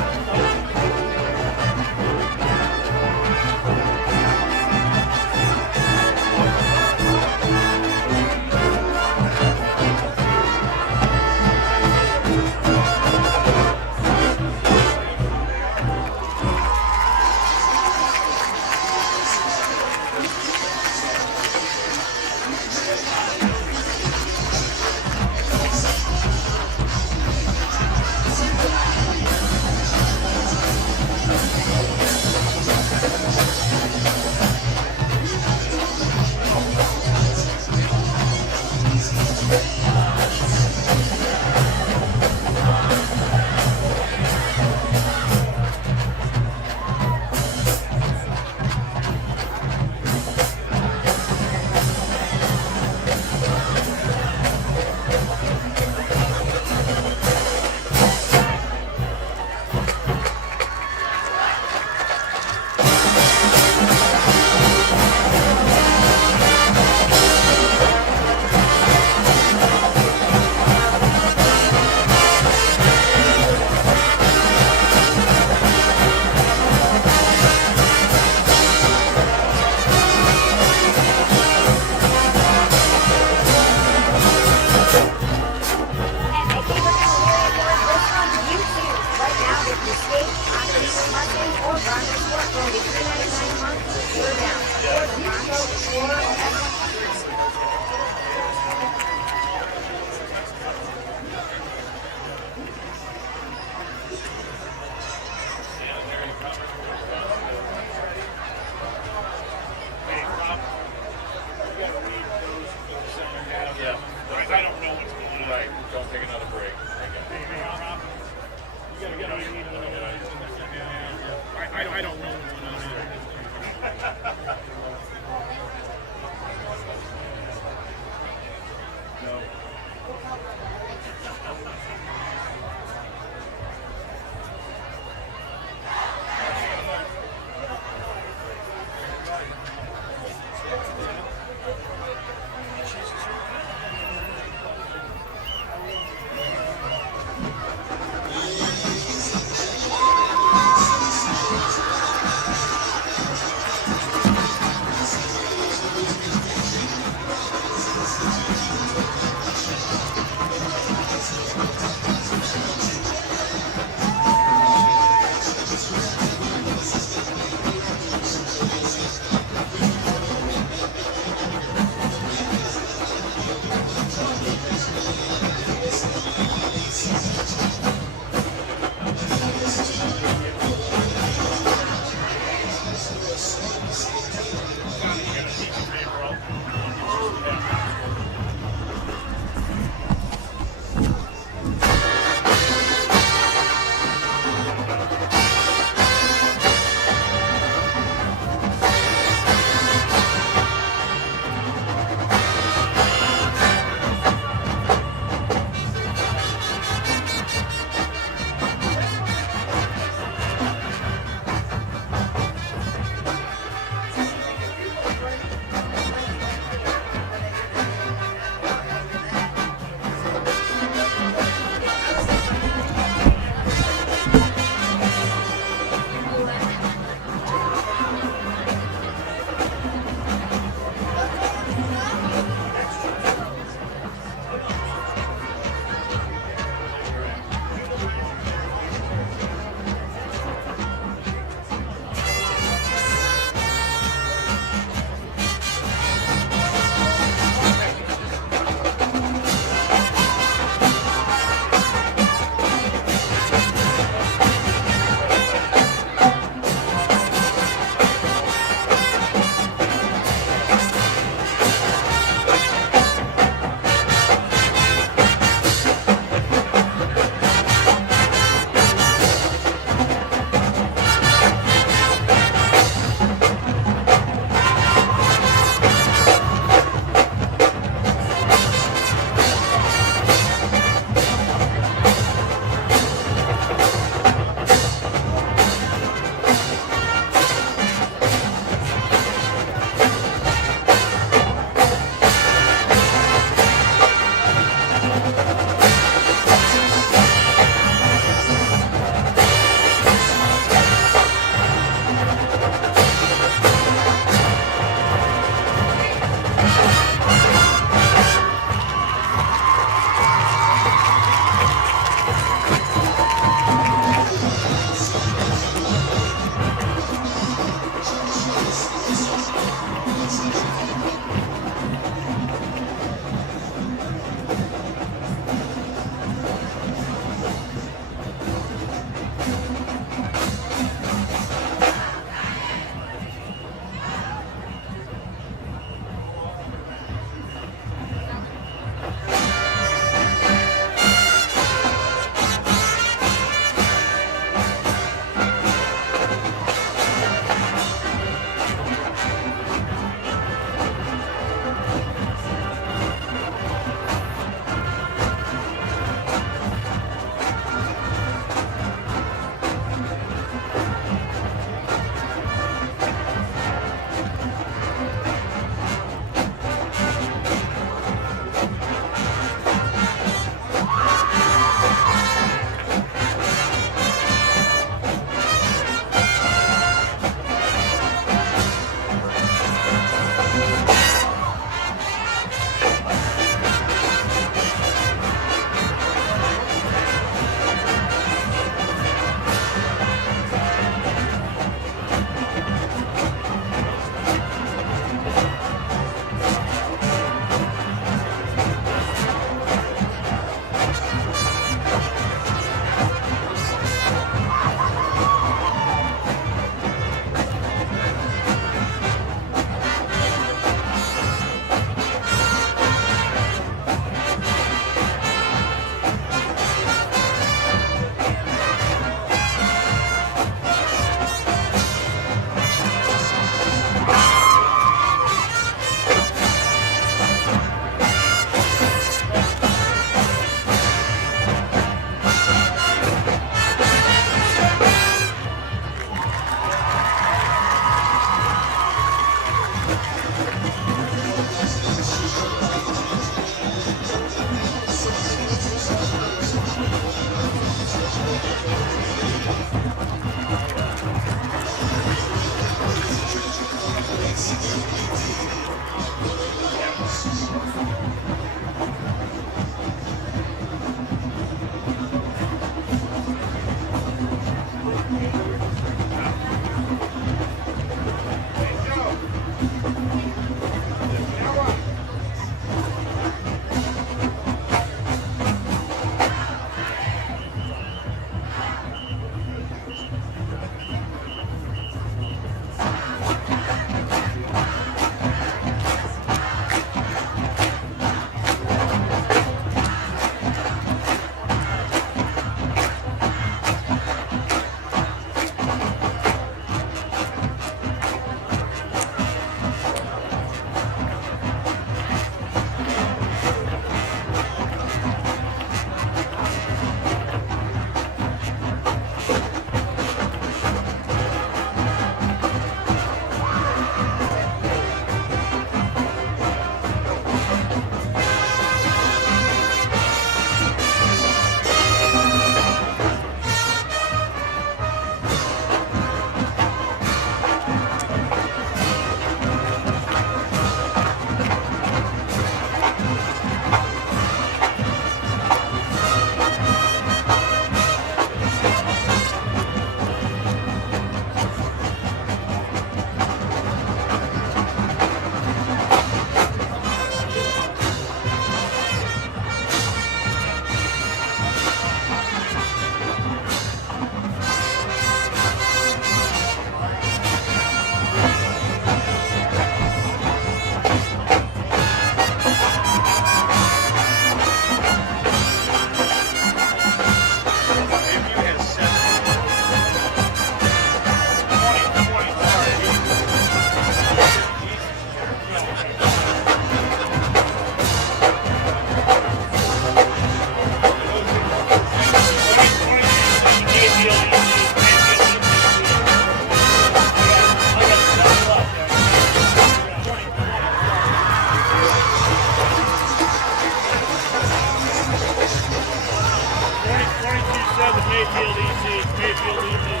Mayfield easy. Mayfield easy.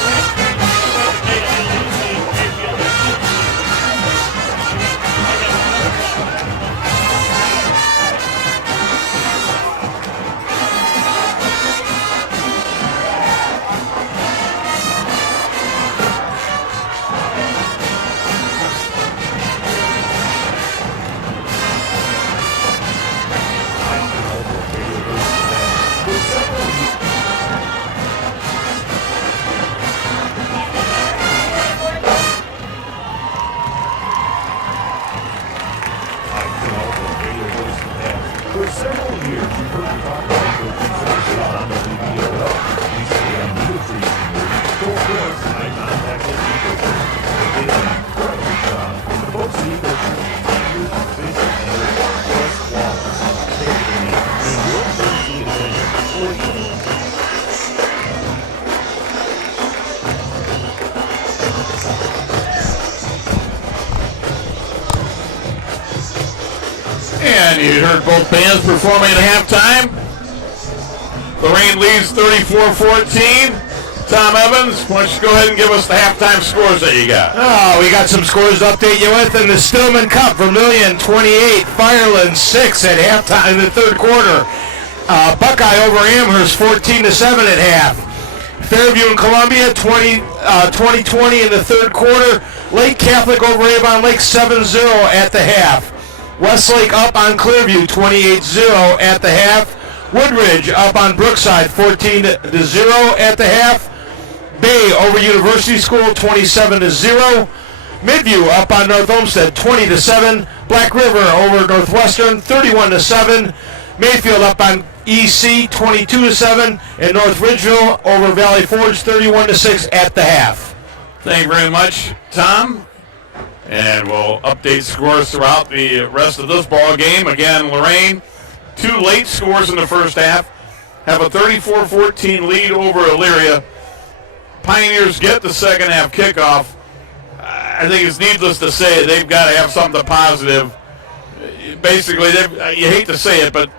Mayfield easy. Mayfield easy. For several years, you've heard me talk about coaching services on WEOL. We stay on the training room. For course, I contacted the coaches. They did an incredible job. The folks at Eagle Tree continue to visit and report plus flawless. They believe in your courtesy attention for you. And you heard both bands performing at halftime. Lorain leads 34-14. Tom Evans, why don't you go ahead and give us the halftime scores that you got? Oh, we got some scores to update you with in the Stillman Cup. Vermilion 28, Fireland 6 at halftime in the third quarter. Buckeye over Amherst 14-7 at half. Fairview and Columbia 20-20 in the third quarter. Lake Catholic over Avon Lake 7-0 at the half. Westlake up on Clearview 28-0 at the half. Woodridge up on Brookside 14-0 at the half. Bay over University School 27-0. Midview up on North Olmsted 20-7. Black River over Northwestern 31-7. Mayfield up on EC 22-7. And North Ridgeville over Valley Forge 31-6 at the half. Thank you very much, Tom. And we'll update scores throughout the rest of this ball game. Again, Lorain, 2 late scores in the first half, have a 34-14 lead over Elyria. Pioneers get the second half kickoff. I think it's needless to say they've got to have something positive. Basically, you hate to say it, but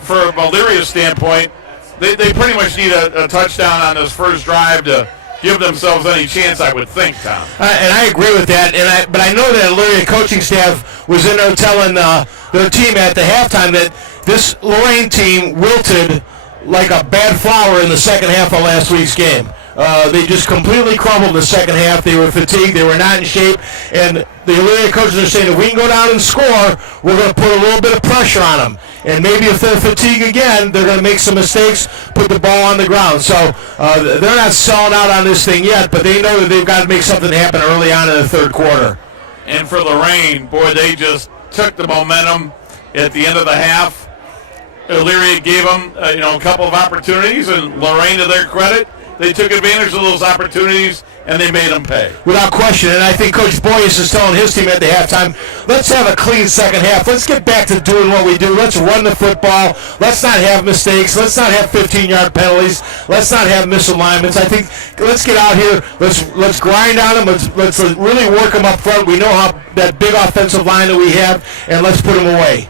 from Elyria's standpoint, they pretty much need a touchdown on this first drive to give themselves any chance, I would think, Tom. And I agree with that. But I know that Elyria coaching staff was in there telling their team at the halftime that this Lorain team wilted like a bad flower in the second half of last week's game. They just completely crumbled in the second half. They were fatigued. They were not in shape. And the Elyria coaches are saying if we can go down and score, we're going to put a little bit of pressure on them. And maybe if they're fatigued again, they're going to make some mistakes, put the ball on the ground. So they're not selling out on this thing yet, but they know that they've got to make something happen early on in the third quarter. And for Lorain, boy, they just took the momentum at the end of the half. Elyria gave them a couple of opportunities, and Lorain, to their credit, they took advantage of those opportunities, and they made them pay. Without question, and I think Coach Boyes is telling his team at the halftime, let's have a clean second half. Let's get back to doing what we do. Let's run the football. Let's not have mistakes. Let's not have 15-yard penalties. Let's not have misalignments. I think let's get out here. Let's grind on them. Let's really work them up front. We know how that big offensive line that we have, and let's put them away.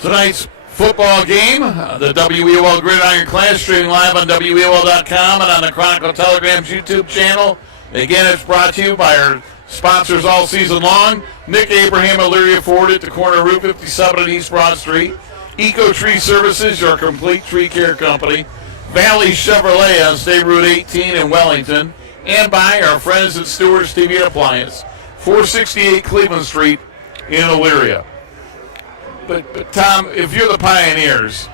Tonight's football game, the WEOL Gridiron Class, streaming live on WEOL.com and on the Chronicle Telegram's YouTube channel. Again, it's brought to you by our sponsors all season long. Nick Abraham, Elyria Ford at the corner of Route 57 and East Broad Street. Eco Tree Services, your complete tree care company. Valley Chevrolet on State Route 18 in Wellington. And by our friends at Stewart's TV and Appliance, 468 Cleveland Street in Elyria. But Tom, if you're the Pioneers,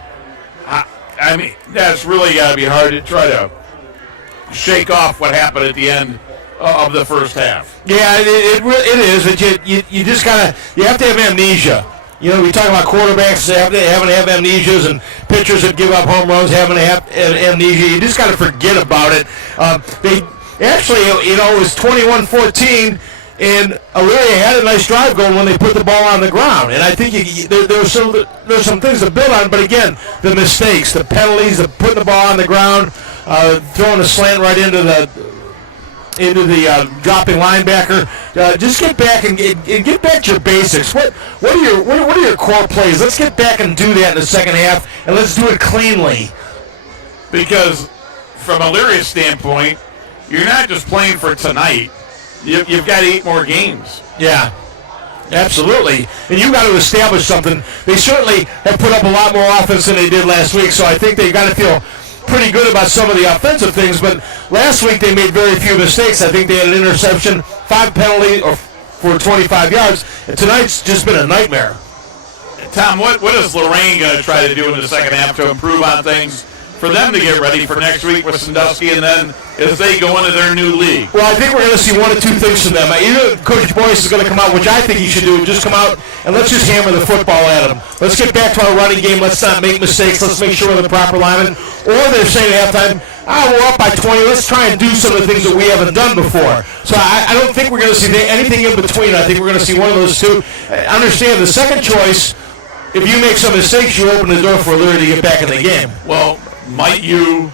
I mean, that's really got to be hard to try to shake off what happened at the end of the first half. Yeah, it is. You just you have to have amnesia. We talk about quarterbacks having to have amnesias and pitchers that give up home runs having to have amnesia. You just got to forget about it. They actually, it was 21-14. And Elyria had a nice drive going when they put the ball on the ground. And I think there's some things to build on. But again, the mistakes, the penalties, the putting the ball on the ground, throwing a slant right into the dropping linebacker. Just get back and get back to your basics. What are your core plays? Let's get back and do that in the second half, and let's do it cleanly. because from Elyria's standpoint, you're not just playing for tonight. You've got 8 more games. Yeah, absolutely. And you got to establish something. They certainly have put up a lot more offense than they did last week, so I think they got to feel pretty good about some of the offensive things. But last week they made very few mistakes. I think they had an interception, 5 penalties for 25 yards. And tonight's just been a nightmare. Tom, what is Lorain going to try to do in the second half to improve on things for them to get ready for next week with Sandusky and then as they go into their new league? Well, I think we're going to see 1 of 2 things from them. Either Coach Boyce is going to come out, which I think he should do, just come out and let's just hammer the football at them. Let's get back to our running game. Let's not make mistakes. Let's make sure we're the proper linemen. Or they're saying at halftime, we're up by 20. Let's try and do some of the things that we haven't done before. So I don't think we're going to see anything in between. I think we're going to see 1 of those 2. Understand the second choice, if you make some mistakes, you open the door for Elyria to get back in the game. Well, might you,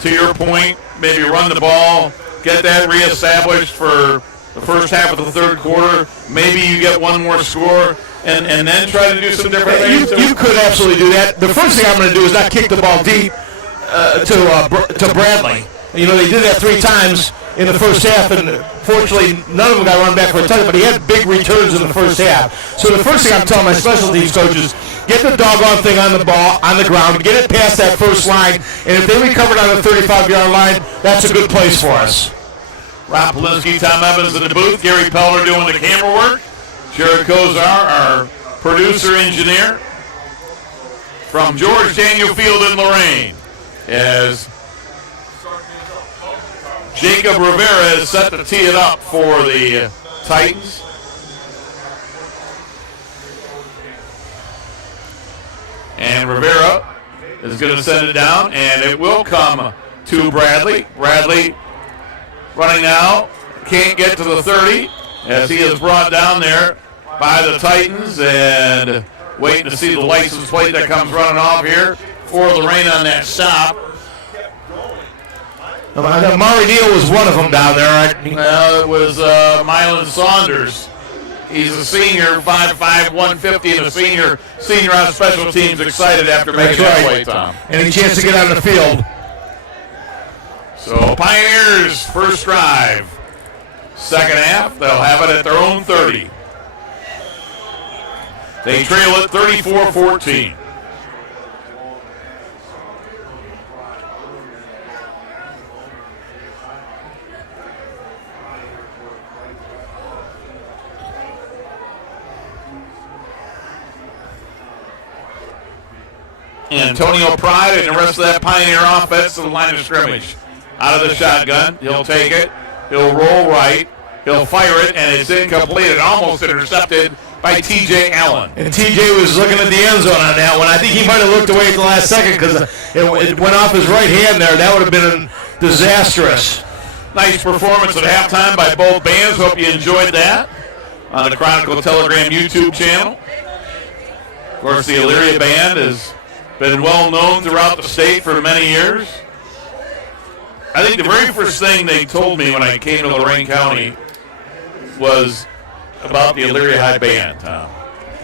to your point, maybe run the ball, get that reestablished for the first half of the third quarter, maybe you get 1 more score, and then try to do some different things? You could absolutely do that. The first thing I'm going to do is not kick the ball deep to Bradley. You know, they did that 3 times in the first half, and fortunately, none of them got run back for a touchdown, but he had big returns in the first half. So the first thing I'm telling my special teams coaches, get the doggone thing on the ball, on the ground, get it past that first line, and if they recover it on the 35-yard line, that's a good place for us. Rob Polinsky, Tom Evans in the booth, Gary Peller doing the camera work, Jared Kozar, our producer-engineer, from George Daniel Field in Lorain, as Jacob Rivera is set to tee it up for the Titans. And Rivera is going to send it down, and it will come to Bradley. Bradley running now, can't get to the 30 as he is brought down there by the Titans, and waiting to see the license plate that comes running off here for Lorain on that stop. Maury Neal was one of them down there, right? Well, it was Mylan Saunders. He's a senior, 5'5", 150, and a senior on special teams, excited after making that play, Tom. Any chance to get on the field. So Pioneers, first drive. Second half, they'll have it at their own 30. They trail it 34-14. Antonio Pride and the rest of that Pioneer offense to the line of scrimmage. Out of the shotgun, he'll take it, he'll roll right, he'll fire it, and it's incomplete and almost intercepted by T.J. Allen. And T.J. was looking at the end zone on that one. I think he might have looked away at the last second because it went off his right hand there. That would have been disastrous. Nice performance at halftime by both bands. Hope you enjoyed that on the Chronicle Telegram YouTube channel. Of course, the Elyria Band has been well known throughout the state for many years. I think the very first thing they told me when I came to Lorain County was about the Elyria High Band, Tom.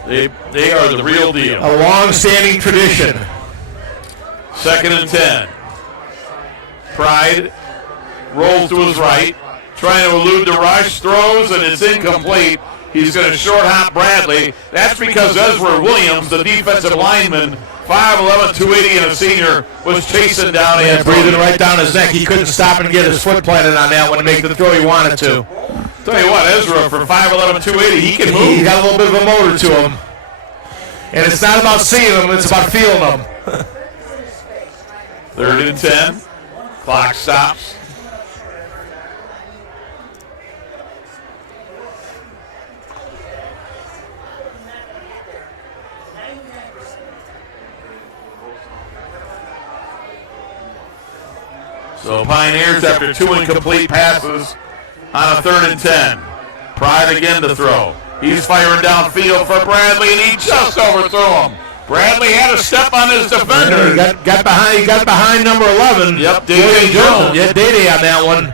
They are the real deal. A long-standing tradition. 2nd and 10. Pride rolls to his right, trying to elude the rush, throws, and it's incomplete. He's going to short hop Bradley. That's because Ezra Williams, the defensive lineman, 5'11", 280, and a senior, was chasing down and breathing right down his neck. He couldn't stop and get his foot planted on that one to make the throw he wanted to. Tell you what, Ezra, for 5'11", 280, he can move. He's got a little bit of a motor to him. And it's not about seeing them, it's about feeling them. 3rd and 10. Clock stops. So Pioneers, after 2 incomplete passes on a 3rd and 10. Pride again to throw. He's firing downfield for Bradley, and he just overthrew him. Bradley had a step on his defender. He got behind number 11. Yep, Dede Jones. Yeah, Dede on that one.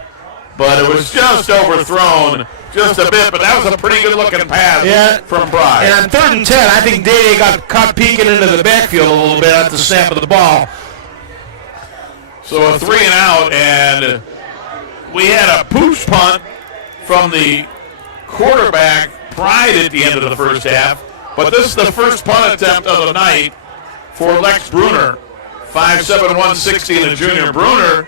But it was just overthrown just a bit, but that was a pretty good-looking pass from Pride. And on 3rd and 10, I think Dede got caught peeking into the backfield a little bit at the snap of the ball. So a 3 and out, and we had a pooch punt from the quarterback Pride at the end of the first half, but this is the first punt attempt of the night for Lex Bruner. 5'7", 160, and a junior. Bruner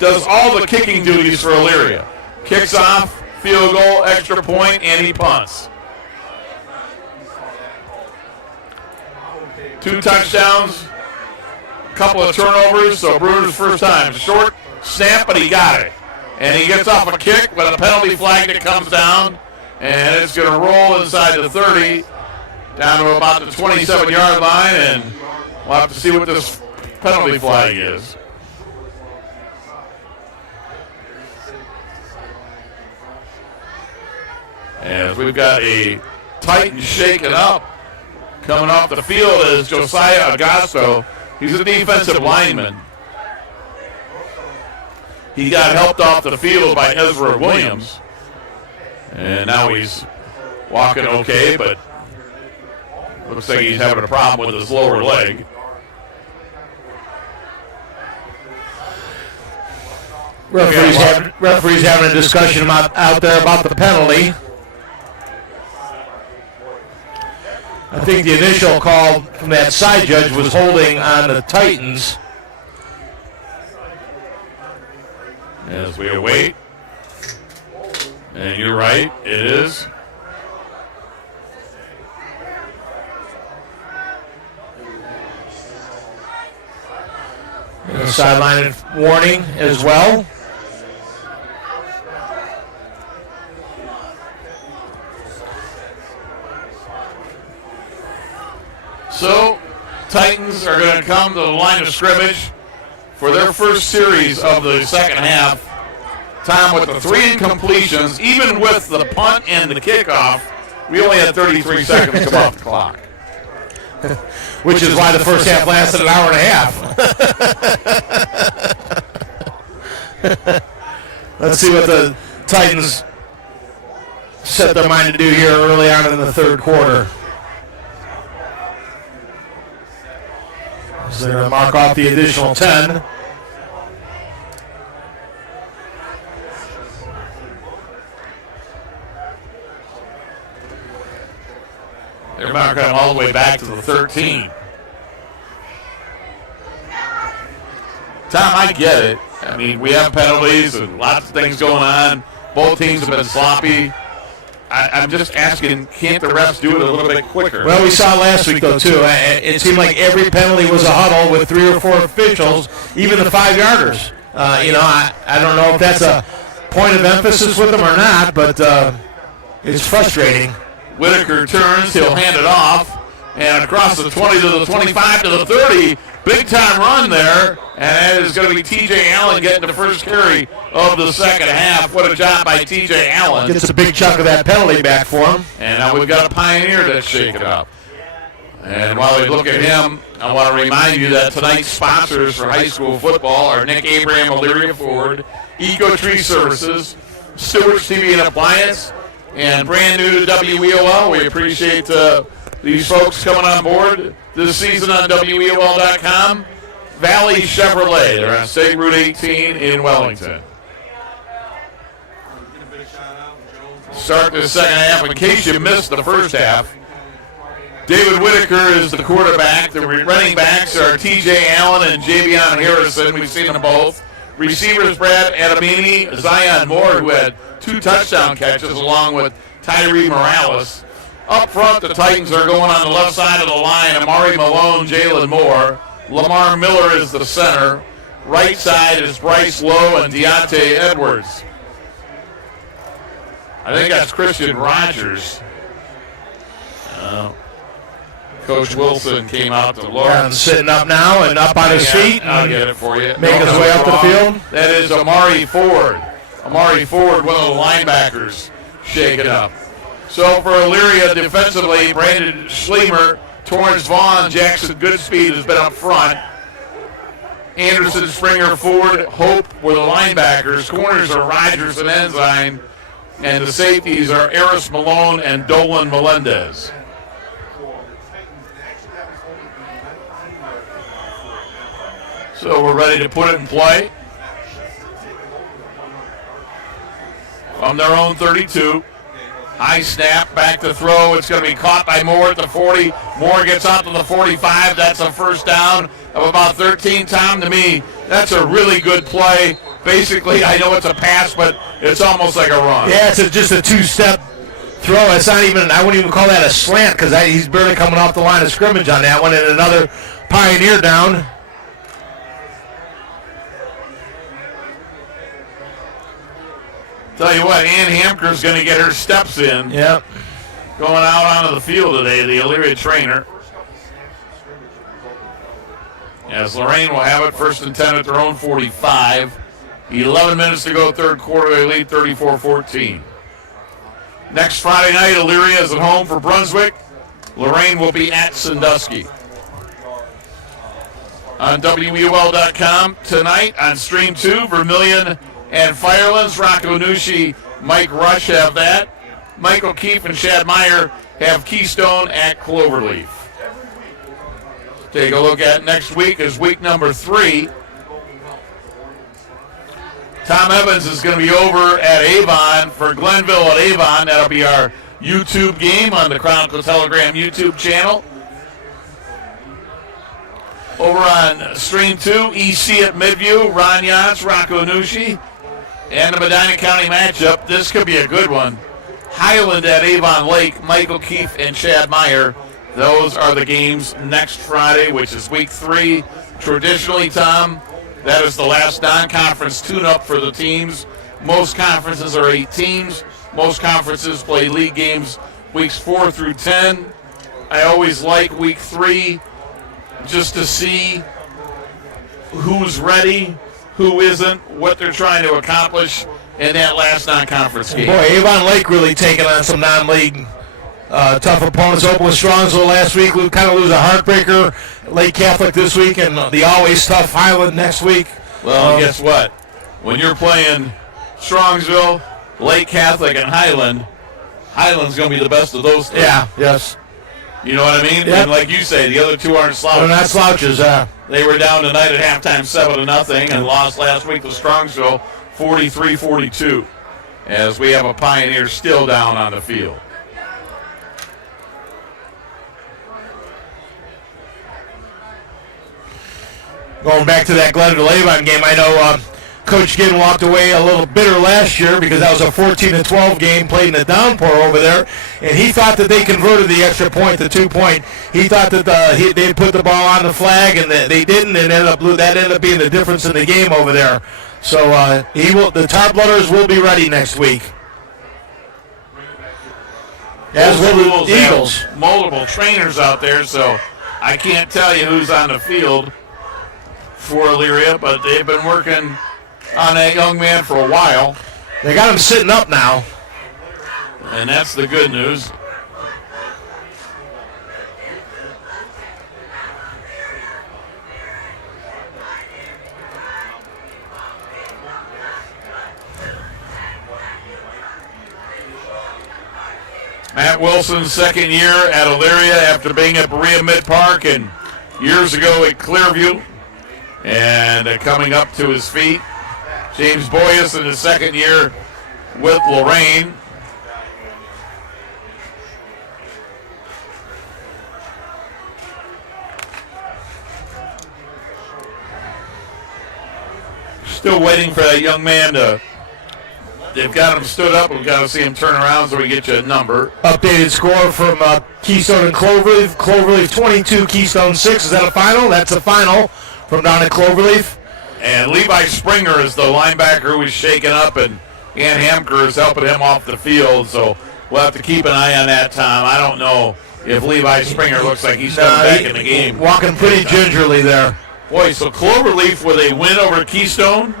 does all the kicking duties for Elyria. Kicks off, field goal, extra point, and he punts. 2 touchdowns, a couple of turnovers, so Bruner's first time. Short snap, but he got it. And he gets off a kick with a penalty flag that comes down, and it's going to roll inside the 30, down to about the 27-yard line, and we'll have to see what this penalty flag is. As we've got a Titan shaken up. Coming off the field is Josiah Augusto. He's a defensive lineman. He got helped off the field by Ezra Williams. And now he's walking okay, but looks like he's having a problem with his lower leg. Referee's having a discussion out there about the penalty. I think the initial call from that side judge was holding on the Titans. As we await. And you're right, it is. And a sideline warning as well. So, Titans are going to come to the line of scrimmage for their first series of the second half. Tom, with the 3 incompletions, even with the punt and the kickoff, we only had 33 seconds come off the clock. Which is why the first half lasted an hour and a half. Let's see what the Titans set their mind to do here early on in the third quarter. So they're going to mark off the additional 10. They're marking them all the way back to the 13. Tom, I get it. I mean, we have penalties and lots of things going on. Both teams have been sloppy. I'm just asking, can't the refs do it a little bit quicker? Well, we saw last week, though, too. It seemed like every penalty was a huddle with 3 or 4 officials, even the 5-yarders. I don't know if that's a point of emphasis with them or not, but it's frustrating. Whitaker turns, he'll hand it off, and across the 20 to the 25 to the 30, big-time run there, and that is going to be T.J. Allen getting the first carry of the second half. What a job by T.J. Allen. Gets a big chunk of that penalty back for him. And now we've got a Pioneer that's shaken up. And while we look at him, I want to remind you that tonight's sponsors for high school football are Nick Abraham, Elyria Ford, Eco Tree Services, Stewart's TV and Appliance, and brand new to WEOL. We appreciate these folks coming on board this season on WEOL.com. Valley Chevrolet. They're on State Route 18 in Wellington. Start the second half. In case you missed the first half, David Whitaker is the quarterback. The running backs are T.J. Allen and Javion Harrison. We've seen them both. Receivers Brad Adamini, Zion Moore, who had 2 touchdown catches, along with Tyree Morales. Up front, the Titans are going on the left side of the line. Amari Malone, Jalen Moore. Lamar Miller is the center. Right side is Bryce Lowe and Deontay Edwards. I think that's Christian Rogers. Coach Wilson came out to Lorain. Sitting up now and up on his feet. I'll get it for you. Making his way up the field. That is Amari Ford. Amari Ford, one of the linebackers, shaken up. So for Elyria defensively, Brandon Schlemer, Torrance Vaughn, Jackson Goodspeed has been up front. Anderson, Springer, Ford, Hope were the linebackers. Corners are Rogers and Ensign. And the safeties are Eris Malone and Dolan Melendez. So we're ready to put it in play. From their own 32. High snap, back to throw. It's going to be caught by Moore at the 40. Moore gets out to the 45. That's a first down of about 13. Tom, to me, that's a really good play. Basically, I know it's a pass, but it's almost like a run. Yeah, it's just a two-step throw. It's not even, I wouldn't even call that a slant because he's barely coming off the line of scrimmage on that one. And another Pioneer down. Tell you what, Ann Hamker's going to get her steps in. Yep. Going out onto the field today, the Elyria trainer. As Lorain will have it, 1st and 10 at their own 45. 11 minutes to go, third quarter. They lead 34-14. Next Friday night, Elyria is at home for Brunswick. Lorain will be at Sandusky. On WEOL.com tonight on Stream 2, Vermilion and Firelands. Rocco Nushi, Mike Rush have that. Michael Keefe and Chad Meyer have Keystone at Cloverleaf. Take a look at next week is week number 3. Tom Evans is going to be over at Avon for Glenville at Avon. That'll be our YouTube game on the Chronicle Telegram YouTube channel. Over on Stream 2, EC at Midview, Ron Yance, Rocco Nushi. And the Medina County matchup, this could be a good one. Highland at Avon Lake, Michael Keefe and Chad Meyer. Those are the games next Friday, which is week 3. Traditionally, Tom, that is the last non-conference tune-up for the teams. Most conferences are 8 teams. Most conferences play league games weeks 4 through 10. I always like week 3 just to see who's ready, who isn't, what they're trying to accomplish in that last non-conference game. Boy, Avon Lake really taking on some non-league tough opponents. Open with Strongsville last week. We kind of lose a heartbreaker. Lake Catholic this week, and the always tough Highland next week. Well, guess what? When you're playing Strongsville, Lake Catholic, and Highland, Highland's going to be the best of those three. Yeah, yes. You know what I mean? Yep. And like you say, the other two aren't slouches. They're not slouches. They were down tonight at halftime 7-0 and lost last week to Strongsville 43-42 as we have a Pioneer still down on the field. Going back to that Glenville-Avon game, I know Coach Ginn walked away a little bitter last year because that was a 14-12 game played in the downpour over there, and he thought that they converted the extra point, the 2-point. He thought that they'd put the ball on the flag, and they didn't, and that ended up being the difference in the game over there. So the Tar Blooders will be ready next week. As will the Eagles. Multiple trainers out there, so I can't tell you who's on the field for Elyria, but they've been working on that young man for a while. They got him sitting up now. And that's the good news. Matt Wilson's second year at Elyria after being at Berea Mid Park and years ago at Clearview. And coming up to his feet, James Boyas in his second year with Lorain. Still waiting for that young man to, they've got him stood up. We've got to see him turn around so we get you a number. Updated score from Keystone and Cloverleaf. Cloverleaf 22, Keystone 6. Is that a final? That's a final from down at Cloverleaf. And Levi Springer is the linebacker who is shaken up, and Ann Hamker is helping him off the field. So we'll have to keep an eye on that, Tom. I don't know if Levi Springer looks like he's coming back in the game. Walking pretty gingerly there. Boy, so Cloverleaf with a win over Keystone.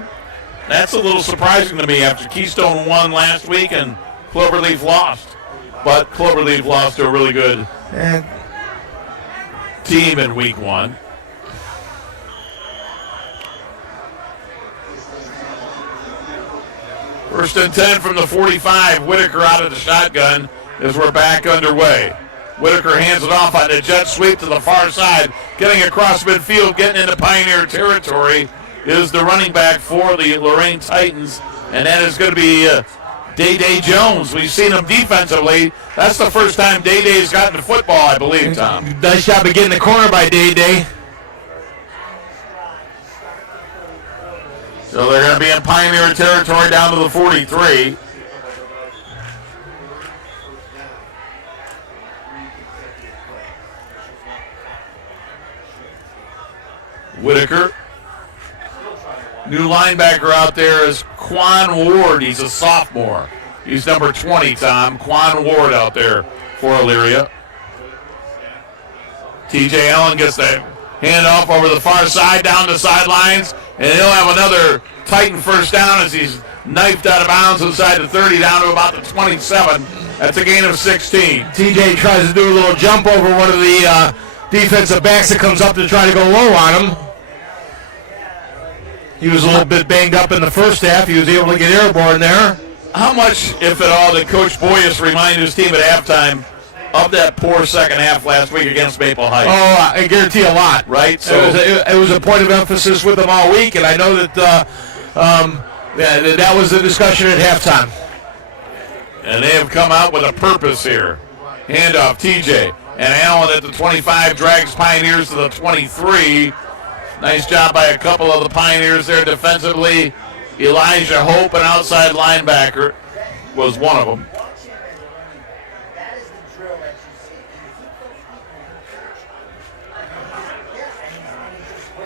That's a little surprising to me after Keystone won last week and Cloverleaf lost. But Cloverleaf lost to a really good team in week 1. First and 10 from the 45. Whitaker out of the shotgun as we're back underway. Whitaker hands it off on the jet sweep to the far side. getting across midfield, getting into Pioneer territory, is the running back for the Lorain Titans, and that is going to be Day Jones. We've seen him defensively. That's the first time Day's gotten to football, I believe, Tom. Nice job of getting the corner by Day. So they're going to be in Pioneer territory down to the 43. Whitaker. New linebacker out there is Quan Ward. He's a sophomore. He's number 20, Tom. Quan Ward out there for Elyria. TJ Allen gets the handoff over the far side down the sidelines, and he'll have another Titan first down as he's knifed out of bounds inside the 30 down to about the 27. That's a gain of 16. TJ tries to do a little jump over one of the defensive backs that comes up to try to go low on him. He was a little bit banged up in the first half. He was able to get airborne there. How much, if at all, did Coach Boyes remind his team at halftime of that poor second half last week against Maple Heights? Oh, I guarantee a lot. Right? So it was a point of emphasis with them all week, and I know that that was the discussion at halftime. And they have come out with a purpose here. Handoff, TJ. And Allen at the 25 drags Pioneers to the 23. Nice job by a couple of the Pioneers there defensively. Elijah Hope, an outside linebacker, was one of them.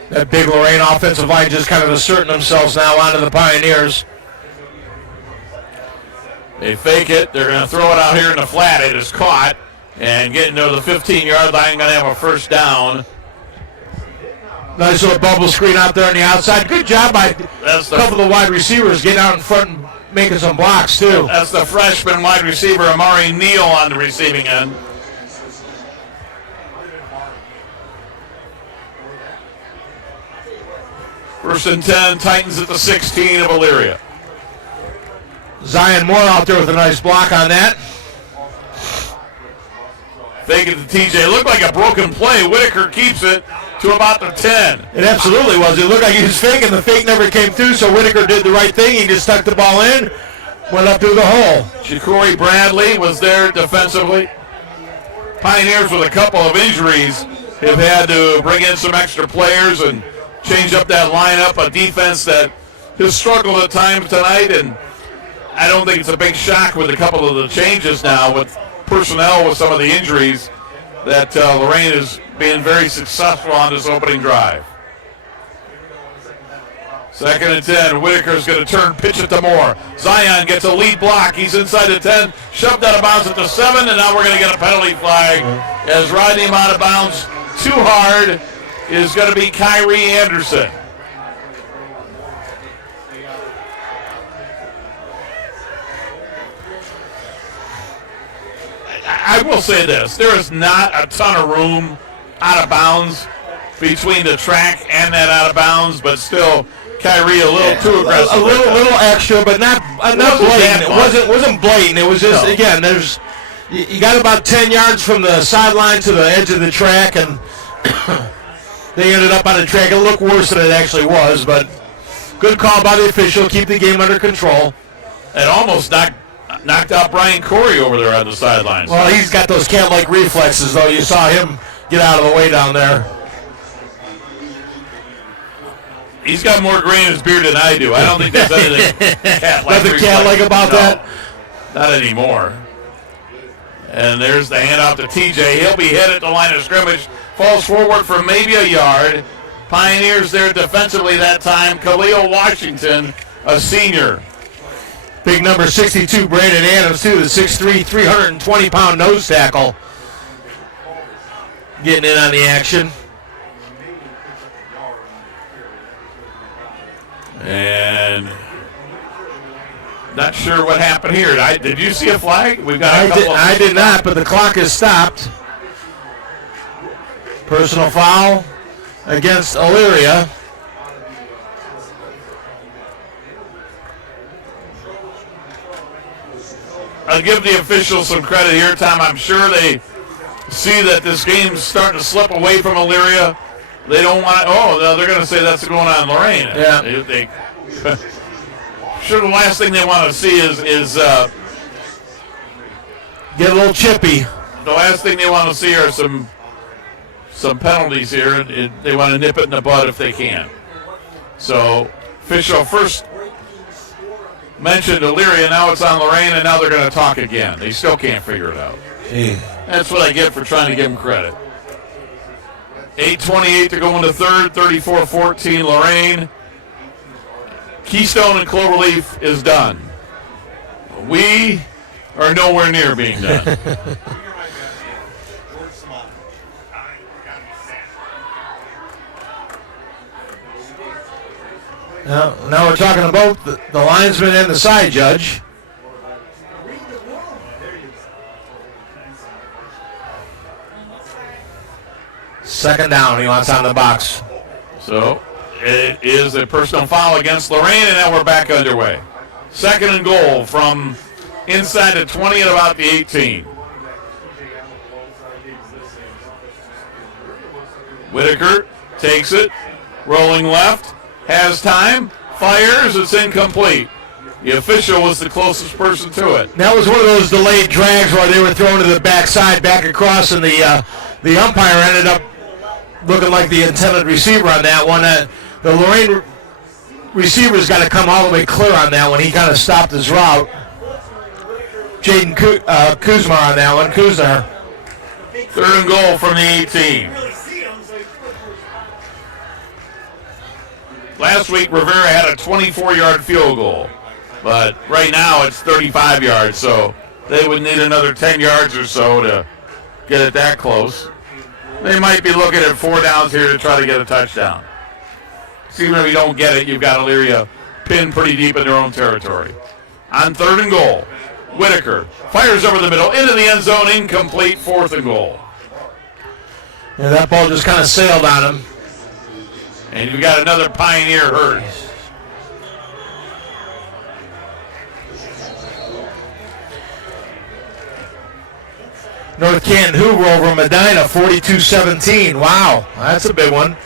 That big Lorain offensive line just kind of asserting themselves now onto the Pioneers. They fake it. They're going to throw it out here in the flat. It is caught. And getting to the 15-yard line, going to have a first down. Nice little bubble screen out there on the outside. Good job by a couple of the wide receivers getting out in front and making some blocks, too. That's the freshman wide receiver, Amari Neal, on the receiving end. First and 10, Titans at the 16 of Elyria. Zion Moore out there with a nice block on that. Fake it to TJ. Looked like a broken play. Whitaker keeps it to about the 10. It absolutely was. It looked like he was faking. The fake never came through, so Whitaker did the right thing. He just stuck the ball in, went up through the hole. Shakori Bradley was there defensively. Pioneers, with a couple of injuries, have had to bring in some extra players and change up that lineup, a defense that has struggled at times tonight, and I don't think it's a big shock with a couple of the changes now with personnel with some of the injuries that Lorain is being very successful on this opening drive. Second and 10, Whitaker's going to turn, pitch it to Moore. Zion gets a lead block. He's inside the 10, shoved out of bounds at the 7, and now we're going to get a penalty flag as riding him out of bounds too hard is going to be Kyrie Anderson. I will say this, there is not a ton of room out of bounds between the track and that out of bounds, but still Kyrie a little too aggressive. A little extra, but not blatant. It wasn't blatant. It was just, again, you got about 10 yards from the sideline to the edge of the track, and they ended up on the track. It looked worse than it actually was, but good call by the official. Keep the game under control. It almost knocked out Brian Corey over there on the sidelines. Well, he's got those cat-like reflexes, though. You saw him get out of the way down there. He's got more gray in his beard than I do. I don't think there's anything cat-like. Nothing cat-like about that? Not anymore. And there's the handoff to TJ. He'll be hit at the line of scrimmage. Falls forward for maybe a yard. Pioneers there defensively that time. Khalil Washington, a senior. Big number 62, Brandon Adams, too, the 6'3", 320-pound nose tackle. Getting in on the action. And not sure what happened here. Did you see a flag? We've got a couple. I did not, but the clock has stopped. Personal foul against Elyria. I'll give the officials some credit here, Tom. I'm sure they see that this game's starting to slip away from Elyria. they don't want. Oh, they're going to say that's going on in Lorain. Yeah. They sure, the last thing they want to see is get a little chippy. The last thing they want to see are some penalties here, and they want to nip it in the bud if they can. So, official first mentioned Elyria, now it's on Lorain, and now they're going to talk again. They still can't figure it out. That's what I get for trying to give them credit. 8:28 to go into third, 34-14 Lorain. Keystone and Cloverleaf is done. We are nowhere near being done. Now we're talking about the linesman and the side judge. Second down, he wants on the box. So it is a personal foul against Lorain, and now we're back underway. Second and goal from inside the 20 at about the 18. Whitaker takes it, rolling left, has time, fires, it's incomplete. The official was the closest person to it. That was one of those delayed drags where they were thrown to the backside, back across, and the umpire ended up looking like the intended receiver on that one. The Lorain receiver's got to come all the way clear on that one. He kind of stopped his route. Jaden Kuzma on that one. Kuzma. Third and goal from the 18. Last week, Rivera had a 24-yard field goal, but right now it's 35 yards, so they would need another 10 yards or so to get it that close. They might be looking at 4 downs here to try to get a touchdown. See, if you don't get it, you've got Elyria pinned pretty deep in their own territory. On third and goal, Whitaker fires over the middle into the end zone, incomplete, fourth and goal. Yeah, that ball just kind of sailed on him. And you've got another Pioneer hurt. North Canton Hoover over Medina, 42-17. Wow, that's a big one.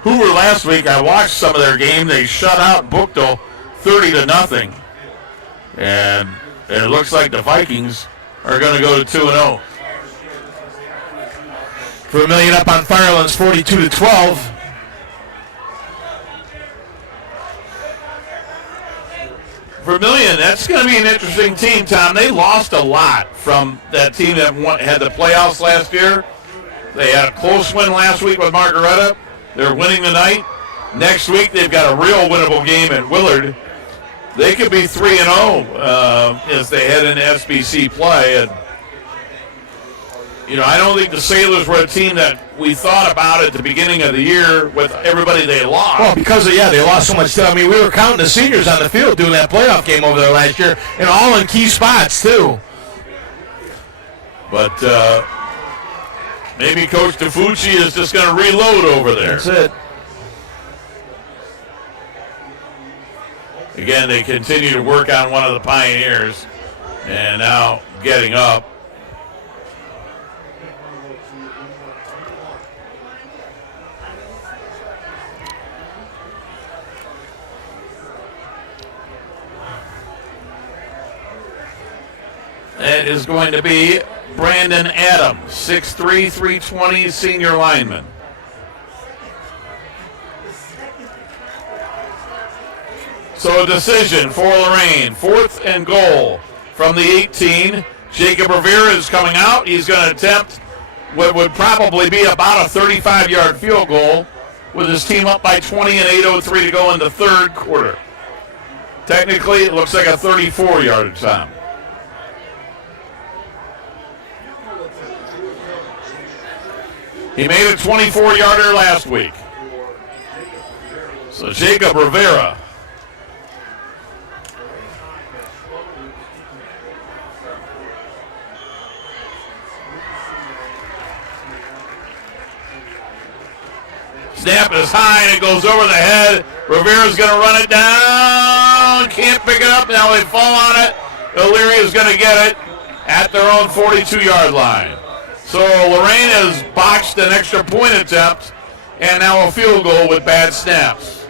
Hoover last week, I watched some of their game. They shut out Buchtel 30-0. And it looks like the Vikings are going to go to 2-0. Vermillion up on Firelands, 42-12. Vermillion, that's going to be an interesting team, Tom. They lost a lot from that team that had the playoffs last year. They had a close win last week with Margaretta. They're winning tonight. Next week, they've got a real winnable game at Willard. They could be 3-0 as they head into SBC play. And I don't think the Sailors were a team that we thought about at the beginning of the year with everybody they lost. Well, because they lost so much stuff. I mean, we were counting the seniors on the field doing that playoff game over there last year, and all in key spots, too. But maybe Coach DeFucci is just going to reload over there. That's it. Again, they continue to work on one of the Pioneers, and now getting up. It is going to be Brandon Adams, 6'3", 320, senior lineman. So a decision for Lorain. Fourth and goal from the 18. Jacob Rivera is coming out. He's going to attempt what would probably be about a 35-yard field goal with his team up by 20 and 8:03 to go in the third quarter. Technically, it looks like a 34-yard attempt. He made a 24-yarder last week. So Jacob Rivera. Snap is high and it goes over the head. Rivera's going to run it down. Can't pick it up. Now they fall on it. Elyria is going to get it at their own 42-yard line. So So Lorain has botched an extra point attempt and now a field goal with bad snaps.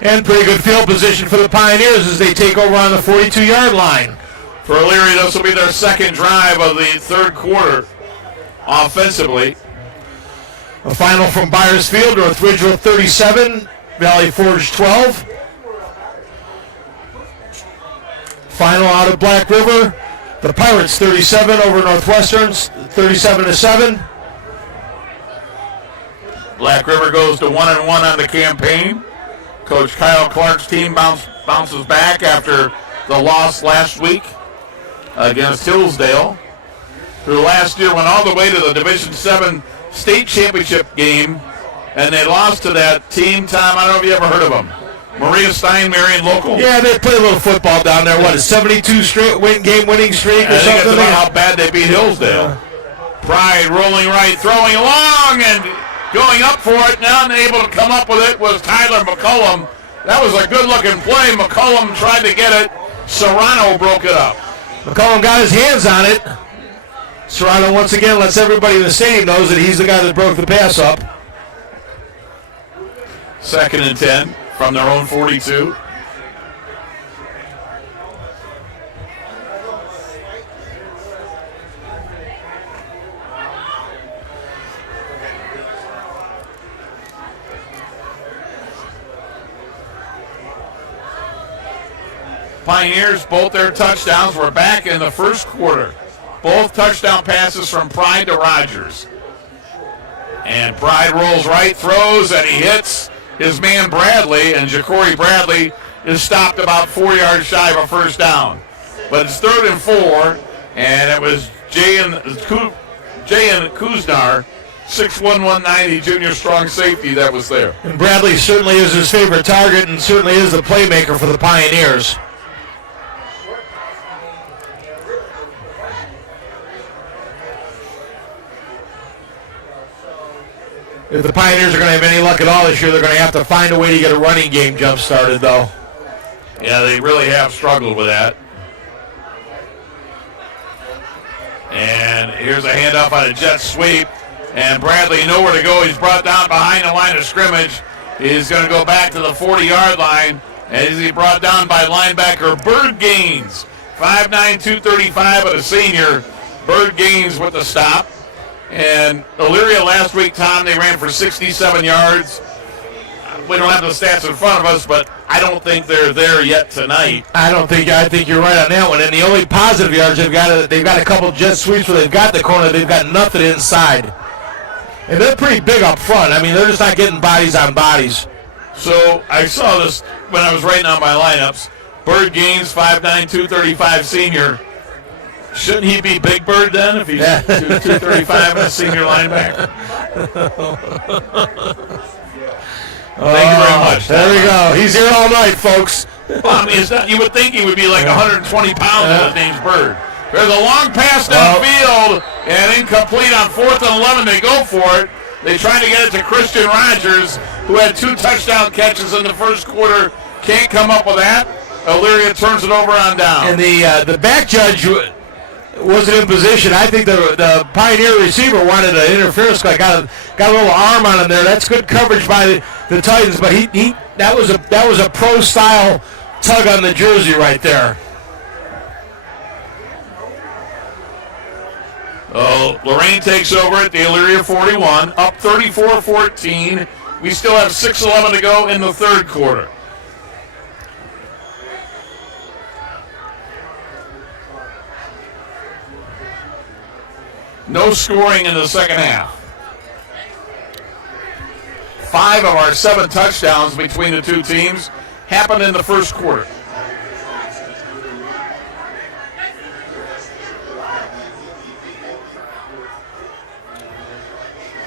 And pretty good field position for the Pioneers as they take over on the 42-yard line. For Elyria, this will be their second drive of the third quarter offensively. A final from Byers Field, North Ridgeville 37, Valley Forge 12. Final out of Black River, the Pirates 37 over Northwestern's 37-7. Black River goes to 1-1 on the campaign. Coach Kyle Clark's team bounces back after the loss last week against Hillsdale. Who last year went all the way to the Division VII state championship game, and they lost to that team, Tom. I don't know if you ever heard of them. Maria Stein, Marion local. Yeah, they play a little football down there. What, a 72 straight game winning streak or I think something? it's about how bad they beat Hillsdale. Pride rolling right, throwing long, and going up for it. Now able to come up with it was Tyler McCullum. That was a good-looking play. McCullum tried to get it. Serrano broke it up. McCullum got his hands on it. Serrano once again lets everybody in the stadium knows that he's the guy that broke the pass up. 2nd and 10 from their own 42. Pioneers, both their touchdowns were back in the first quarter. Both touchdown passes from Pride to Rogers. And Pride rolls right, throws, and he hits his man Bradley, and Ja'Cory Bradley is stopped about 4 yards shy of a first down. But it's 3rd and 4, and it was Jayan Kuznar, 6'1", 190, junior strong safety that was there. And Bradley certainly is his favorite target and certainly is the playmaker for the Pioneers. If the Pioneers are going to have any luck at all this year, they're going to have to find a way to get a running game jump started, though. Yeah, they really have struggled with that. And here's a handoff on a jet sweep. And Bradley nowhere to go. He's brought down behind the line of scrimmage. He's going to go back to the 40-yard line. And he's brought down by linebacker Bird Gaines. 5'9", 235, but a senior. Bird Gaines with the stop. And Elyria last week, Tom, they ran for 67 yards. We don't have the stats in front of us, but I don't think they're there yet tonight. I think you're right on that one. And the only positive yards they've got a couple jet sweeps where they've got the corner, they've got nothing inside. And they're pretty big up front. I mean, they're just not getting bodies on bodies. So I saw this when I was writing on my lineups. Bird Gaines, 5'9", 235 senior. Shouldn't he be Big Bird then if he's 235 and a senior linebacker? Thank you very much. There we go. He's here all night, folks. Well, I mean, you would think he would be like 120 pounds if his name's Bird. There's a long pass downfield and incomplete on 4th and 11. They go for it. They try to get it to Christian Rogers, who had 2 touchdown catches in the first quarter. Can't come up with that. Elyria turns it over on down. And the back judge wasn't in position. I think the Pioneer receiver wanted an interference. Got a little arm on him there. That's good coverage by the Titans, but that was a pro style tug on the jersey right there. Oh, Lorain takes over at the Elyria 41, up 34-14. We still have 6:11 to go in the third quarter. No scoring in the second half. 5 of our 7 touchdowns between the two teams happened in the first quarter.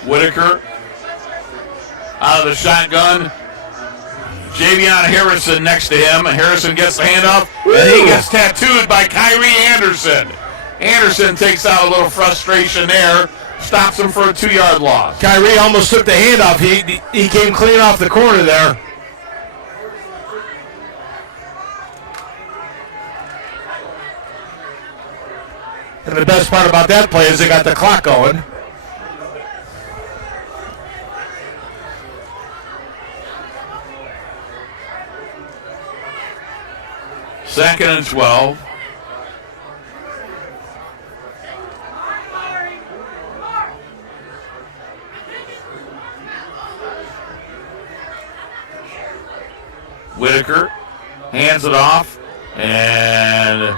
Whitaker out of the shotgun. Javion Harrison next to him. Harrison gets the handoff, and he gets tattooed by Kyrie Anderson. Anderson takes out a little frustration there, stops him for a 2-yard loss. Kyrie almost took the handoff. He came clean off the corner there. And the best part about that play is they got the clock going. Second and 12. Whitaker hands it off and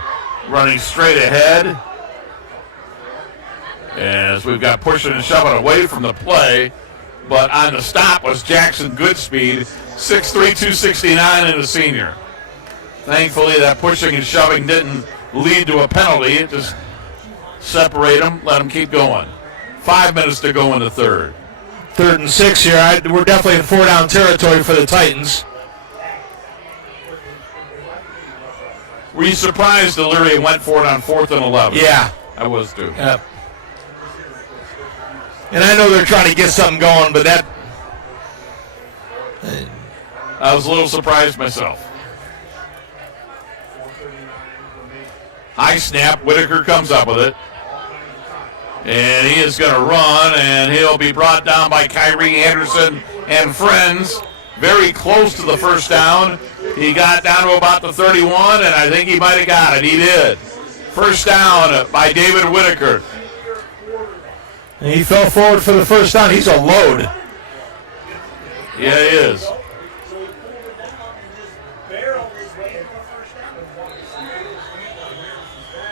running straight ahead as we've got pushing and shoving away from the play, but on the stop was Jackson Goodspeed, 6'3", 269, and a senior. Thankfully that pushing and shoving didn't lead to a penalty. It just separate them, let them keep going. 5 minutes to go in the third. 3rd and 6 here. We're definitely in 4-down territory for the Titans. Were you surprised Elyria went for it on 4th and 11? Yeah. I was too. Yep. And I know they're trying to get something going, but that... I was a little surprised myself. High snap, Whitaker comes up with it. And he is going to run, and he'll be brought down by Kyrie Anderson and friends. Very close to the first down. He got down to about the 31, and I think he might have got it. He did. First down by David Whitaker. And he fell forward for the first down. He's a load. Yeah, he is.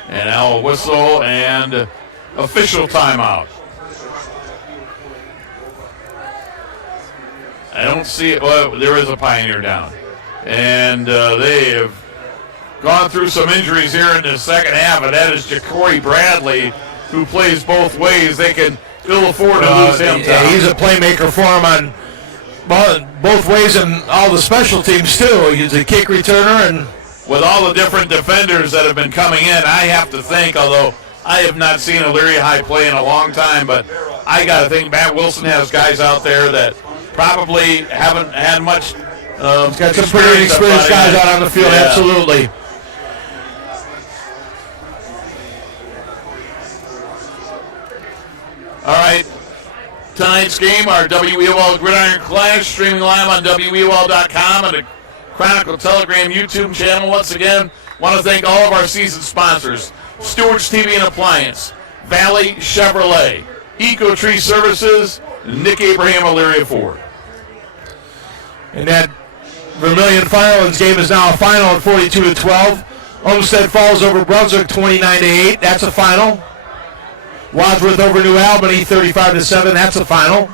And now a whistle and official timeout. I don't see it. Well, there is a Pioneer down. And they have gone through some injuries here in the second half, and that is Ja'Cory Bradley, who plays both ways. They can ill afford to lose him. Yeah, he's a playmaker for him on both ways and all the special teams, too. He's a kick returner. And with all the different defenders that have been coming in, I have to think, although I have not seen Elyria High play in a long time, but I got to think Matt Wilson has guys out there that probably haven't had much. He's got some pretty experienced guys out on the field, yeah. Absolutely. All right. Tonight's game, our WEOL Gridiron Clash, streaming live on WEOL.com and the Chronicle Telegram YouTube channel. Once again, want to thank all of our season sponsors: Stewart's TV and Appliance, Valley Chevrolet, Eco Tree Services, Nick Abraham, Elyria Ford. And that Vermilion Firelands game is now a final at 42-12. Olmsted Falls over Brunswick 29-8. That's a final. Wadsworth over New Albany 35-7. That's a final.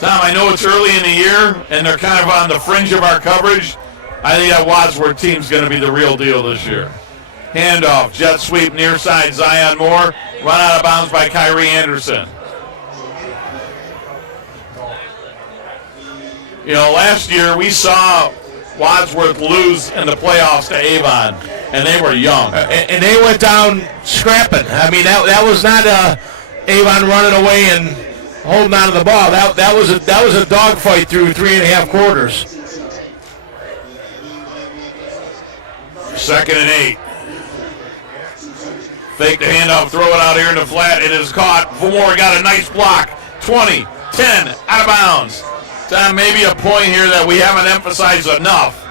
Tom, I know it's early in the year and they're kind of on the fringe of our coverage. I think that Wadsworth team's going to be the real deal this year. Handoff, jet sweep, near side, Zion Moore, run out of bounds by Kyrie Anderson. You know, last year we saw Wadsworth lose in the playoffs to Avon, and they were young. And they went down scrapping. I mean, that was not Avon running away and holding on to the ball. That was a dogfight through 3.5 quarters. 2nd and 8. Fake the handoff, throw it out here in the flat. It is caught. Moore got a nice block. 20, 10, out of bounds. Tom, maybe a point here that we haven't emphasized enough,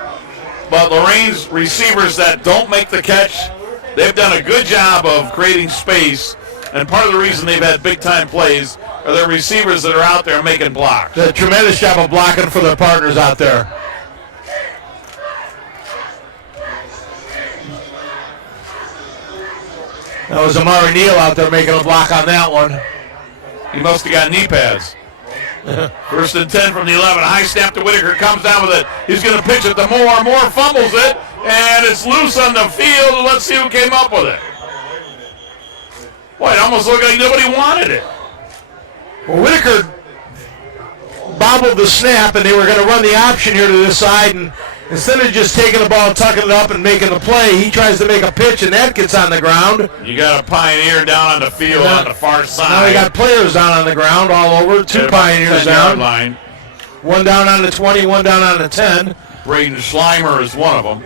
but Lorain's receivers that don't make the catch, they've done a good job of creating space, and part of the reason they've had big-time plays are their receivers that are out there making blocks. A tremendous job of blocking for their partners out there. That was Amari Neal out there making a block on that one. He must have got knee pads. 1st and 10 from the 11. High snap to Whitaker, comes down with it. He's going to pitch it to Moore. Moore fumbles it, and it's loose on the field. Let's see who came up with it. Boy, it almost looked like nobody wanted it. Well, Whitaker bobbled the snap, and they were going to run the option here to this side, and instead of just taking the ball and tucking it up and making the play, he tries to make a pitch, and that gets on the ground. You got a Pioneer down on the field on the far side. Now we got players down on the ground all over. 2 Pioneers down. Line. 1 down on the 20, 1 down on the 10. Braden Schleimer is one of them.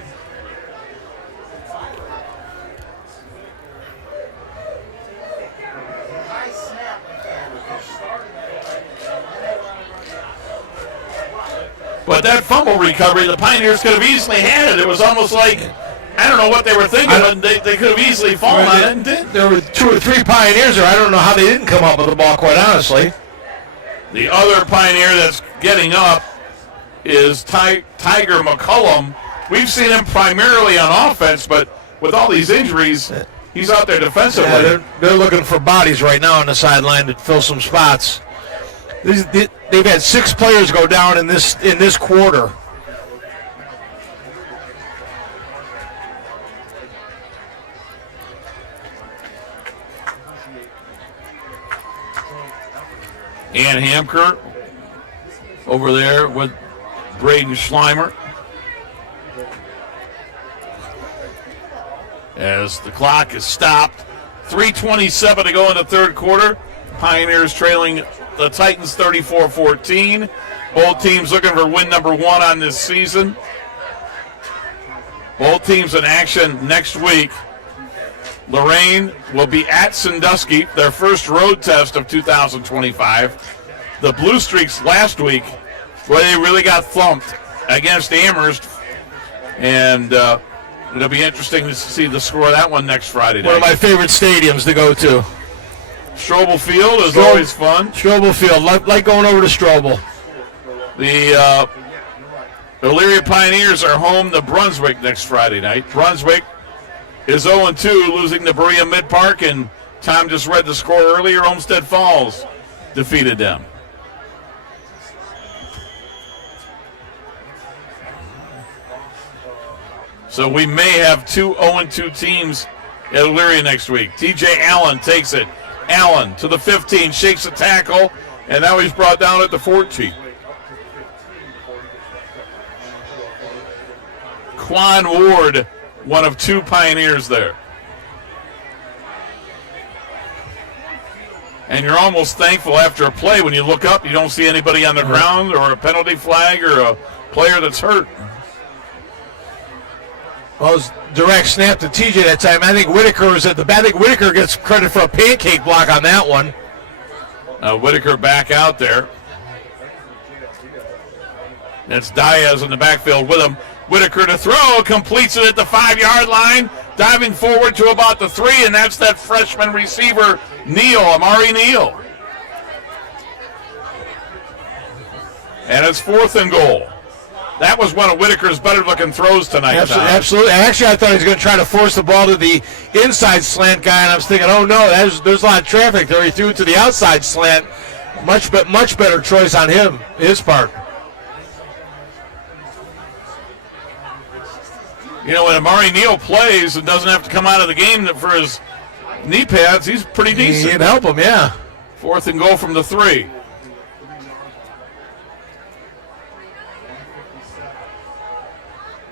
But that fumble recovery, the Pioneers could have easily had it. It was almost like, I don't know what they were thinking, but they could have easily fallen on it and did. There were 2 or 3 Pioneers there. I don't know how they didn't come up with the ball, quite honestly. The other Pioneer that's getting up is Tiger McCullum. We've seen him primarily on offense, but with all these injuries, he's out there defensively. Yeah, they're looking for bodies right now on the sideline to fill some spots. They've had 6 players go down in this quarter. Ann Hamker over there with Braden Schleimer. As the clock is stopped, 3:27 to go in the third quarter. Pioneers trailing the Titans 34-14. Both teams looking for win number 1 on this season. Both teams in action next week. Lorain will be at Sandusky, their first road test of 2025. The Blue Streaks last week, where they really got thumped against Amherst, and it'll be interesting to see the score of that one next Friday night. One of my favorite stadiums to go to. Strobel Field is always fun. Strobel Field, like going over to Strobel. The Elyria Pioneers are home to Brunswick next Friday night. Brunswick is 0-2, losing to Berea Mid-Park, and Tom just read the score earlier. Olmsted Falls defeated them. So we may have 2 0-2 teams at Elyria next week. TJ Allen takes it. Allen to the 15, shakes a tackle, and now he's brought down at the 14. Quan Ward, one of 2 Pioneers there. And you're almost thankful after a play when you look up, you don't see anybody on the ground or a penalty flag or a player that's hurt. Well, it was direct snap to TJ that time. I think Whitaker was at the back. I think Whitaker gets credit for a pancake block on that one. Whitaker back out there. That's Diaz in the backfield with him. Whitaker to throw, completes it at the 5-yard line, diving forward to about the 3, and that's that freshman receiver, Amari Neal. And it's 4th and goal. That was one of Whitaker's better-looking throws tonight. Absolutely. Actually, I thought he was going to try to force the ball to the inside slant guy, and I was thinking, oh, no, there's a lot of traffic there. He threw it to the outside slant. Much better choice on his part. You know, when Amari Neal plays and doesn't have to come out of the game for his knee pads, he's pretty decent. He'd help him, yeah. 4th and goal from the 3.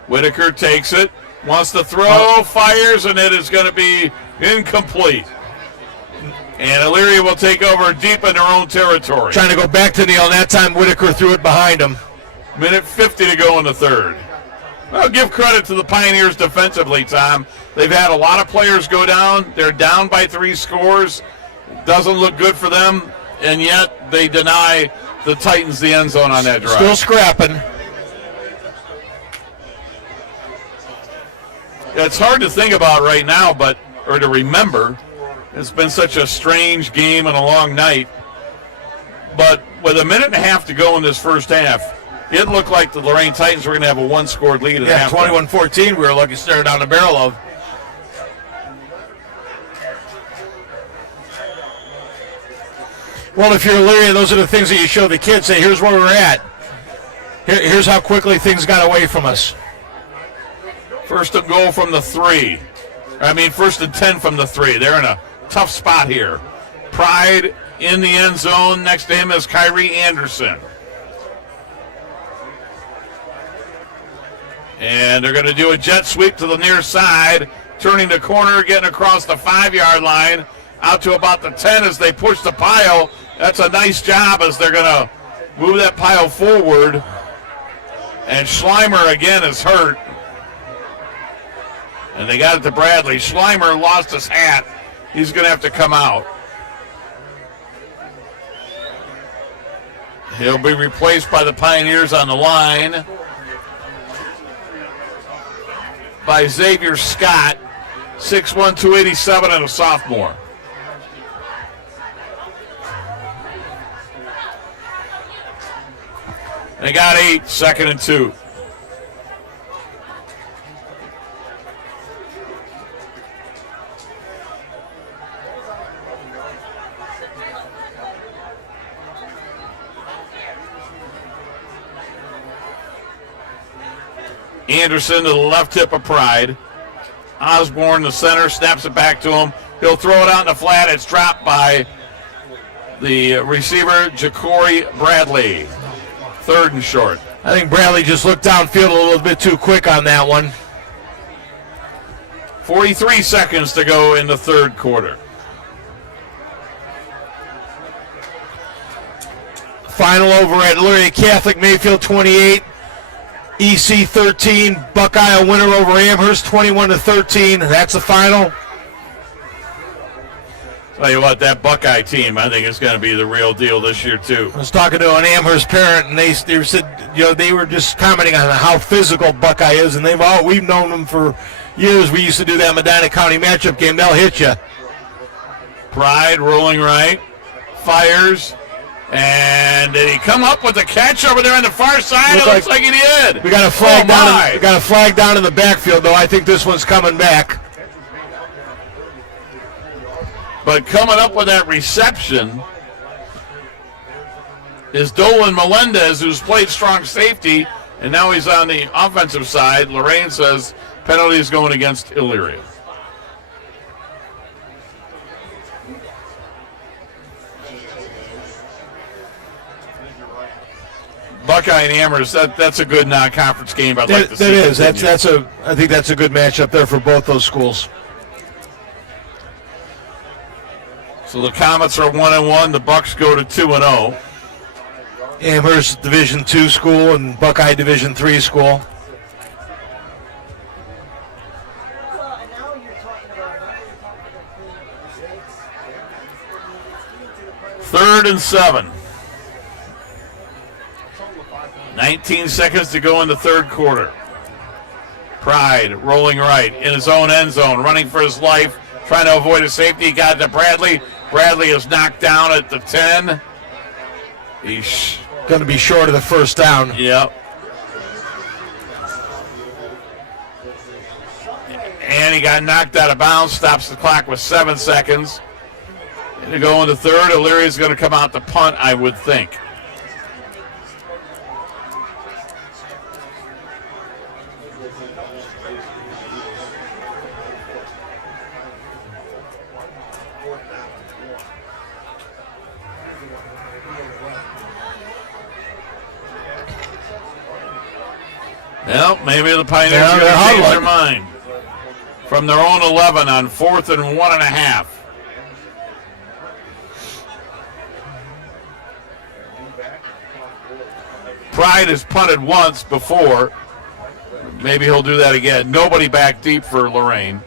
Whitaker takes it, wants to throw, fires, and it is going to be incomplete. And Elyria will take over deep in their own territory. Trying to go back to Neal, and that time Whitaker threw it behind him. Minute 50 to go in the third. Well, give credit to the Pioneers defensively, Tom. They've had a lot of players go down. They're down by 3 scores. Doesn't look good for them, and yet they deny the Titans the end zone on that drive. Still scrapping. It's hard to think about right now, or to remember. It's been such a strange game and a long night. But with a minute and a half to go in this first half, it looked like the Lorain Titans were going to have a 1-scored lead. Yeah, 21-14 we were looking staring down the barrel of. Well, if you're Elyria, those are the things that you show the kids. Say, here's where we're at. Here's how quickly things got away from us. 1st and goal from the 3. 1st and 10 from the 3. They're in a tough spot here. Pride in the end zone. Next to him is Kyrie Anderson. And they're going to do a jet sweep to the near side, turning the corner, getting across the 5-yard line, out to about the 10 as they push the pile. That's a nice job as they're going to move that pile forward. And Schleimer again is hurt. And they got it to Bradley. Schleimer lost his hat. He's going to have to come out. He'll be replaced by the Pioneers on the line by Xavier Scott, 6'1", 287, and a sophomore. They got 8, 2nd and 2. Anderson to the left hip of Pride. Osborne, the center, snaps it back to him. He'll throw it out in the flat. It's dropped by the receiver, Ja'Cory Bradley. 3rd and short. I think Bradley just looked downfield a little bit too quick on that one. 43 seconds to go in the 3rd quarter. Final over at Elyria Catholic, Mayfield 28, EC 13. Buckeye a winner over Amherst 21-13. That's the final. Tell you what, that Buckeye team, I think, is going to be the real deal this year too. I was talking to an Amherst parent, and they said, they were just commenting on how physical Buckeye is, and we've known them for years. We used to do that Medina County matchup game. They'll hit you. Pride rolling right, fires, and did he come up with a catch over there on the far side? It looks like he did. We got a flag down. We got a flag down in the backfield, though. I think this one's coming back. But coming up with that reception is Dolan Melendez, who's played strong safety, and now he's on the offensive side. Lorain says penalty is going against Elyria. Buckeye and Amherst, that's a good non-conference game. I'd like to see. That is. I think that's a good matchup there for both those schools. So the Comets are 1-1. The Bucks go to 2-0. Amherst Division II school and Buckeye Division III school. Third and 7. 19 seconds to go in the 3rd quarter. Pride rolling right in his own end zone, running for his life, trying to avoid a safety. He got it to Bradley. Bradley is knocked down at the 10. He's going to be short of the first down. Yep. And he got knocked out of bounds. Stops the clock with 7 seconds. To go in the 3rd, Elyria is going to come out to punt, I would think. Well, maybe the Pioneers are going to change their mind. From their own 11 on 4th and 1.5. Pride has punted once before. Maybe he'll do that again. Nobody back deep for Lorain.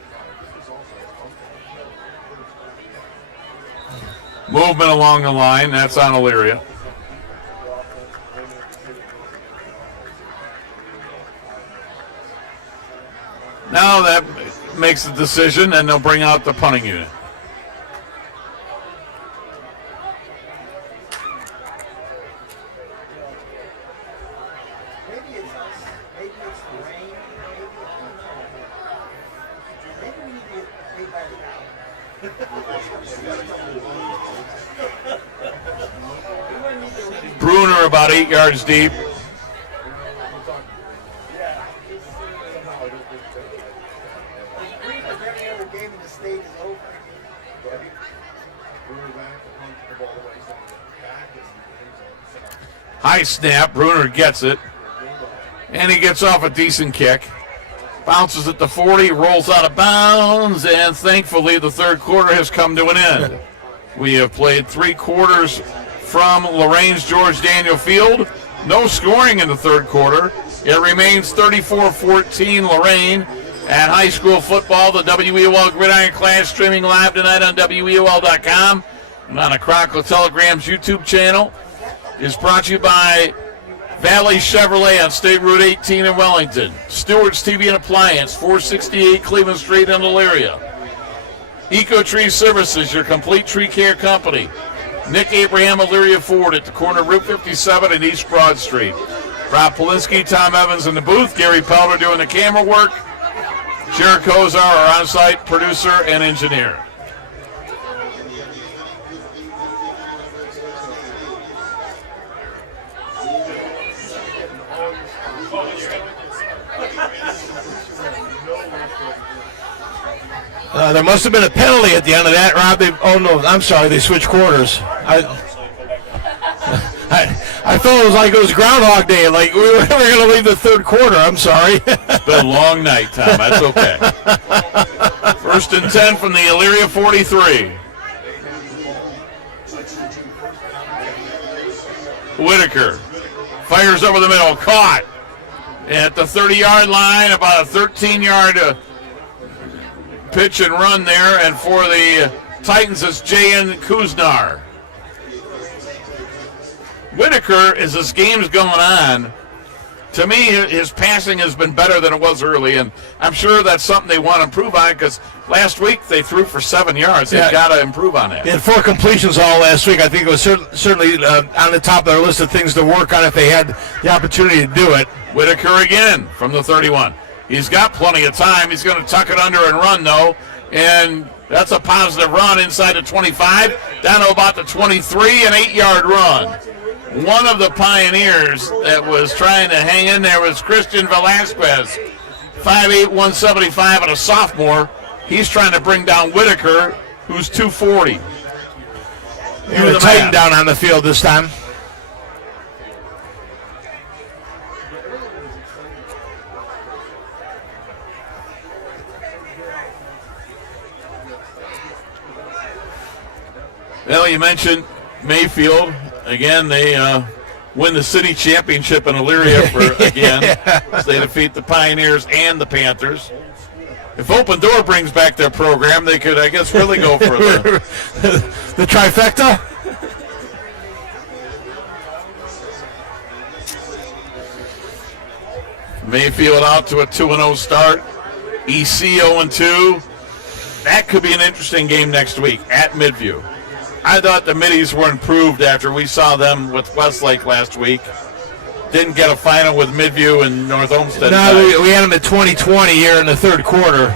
Movement along the line. That's on Elyria. Now that makes the decision, and they'll bring out the punting unit. Bruner about 8 yards deep. High snap, Bruner gets it, and he gets off a decent kick. Bounces at the 40, rolls out of bounds, and thankfully the 3rd quarter has come to an end. We have played 3 quarters from Lorain's George Daniel Field. No scoring in the 3rd quarter. It remains 34-14 Lorain at high school football. The WEOL Gridiron Clash streaming live tonight on WEOL.com and on a Chronicle Telegram's YouTube channel. is brought to you by Valley Chevrolet on State Route 18 in Wellington. Stewart's TV and Appliance, 468 Cleveland Street in Elyria. Eco Tree Services, your complete tree care company. Nick Abraham, Elyria Ford at the corner of Route 57 and East Broad Street. Rob Polinsky, Tom Evans in the booth. Gary Pelder doing the camera work. Jared Kozar, our on-site producer and engineer. There must have been a penalty at the end of that, Rob. I'm sorry, they switched quarters. I thought it was Groundhog Day, like we were going to leave the third quarter. I'm sorry. It's been a long night, Tom. That's okay. 1st and 10 from the Elyria 43. Whitaker fires over the middle, caught at the 30-yard line, about a 13-yard pitch and run there, and for the Titans, it's J.N. Kuznar. Whitaker, as this game's going on, to me, his passing has been better than it was early, and I'm sure that's something they want to improve on because last week they threw for 7 yards. They've got to improve on that. They had 4 completions all last week. I think it was certainly on the top of their list of things to work on if they had the opportunity to do it. Whitaker again from the 31. He's got plenty of time. He's going to tuck it under and run, though, and that's a positive run inside the 25, down to about the 23, an 8-yard run. One of the Pioneers that was trying to hang in there was Christian Velasquez, 5'8", 175, and a sophomore. He's trying to bring down Whitaker, who's 240. They're tightened down on the field this time. Well, you mentioned Mayfield. Again, they win the city championship in Elyria as they defeat the Pioneers and the Panthers. If Open Door brings back their program, they could, I guess, really go for the trifecta. Mayfield out to a 2-0 start. EC 0-2. That could be an interesting game next week at Midview. I thought the Middies were improved after we saw them with Westlake last week. Didn't get a final with Midview and North Olmsted. No, we had them at 20-20 here in the third quarter.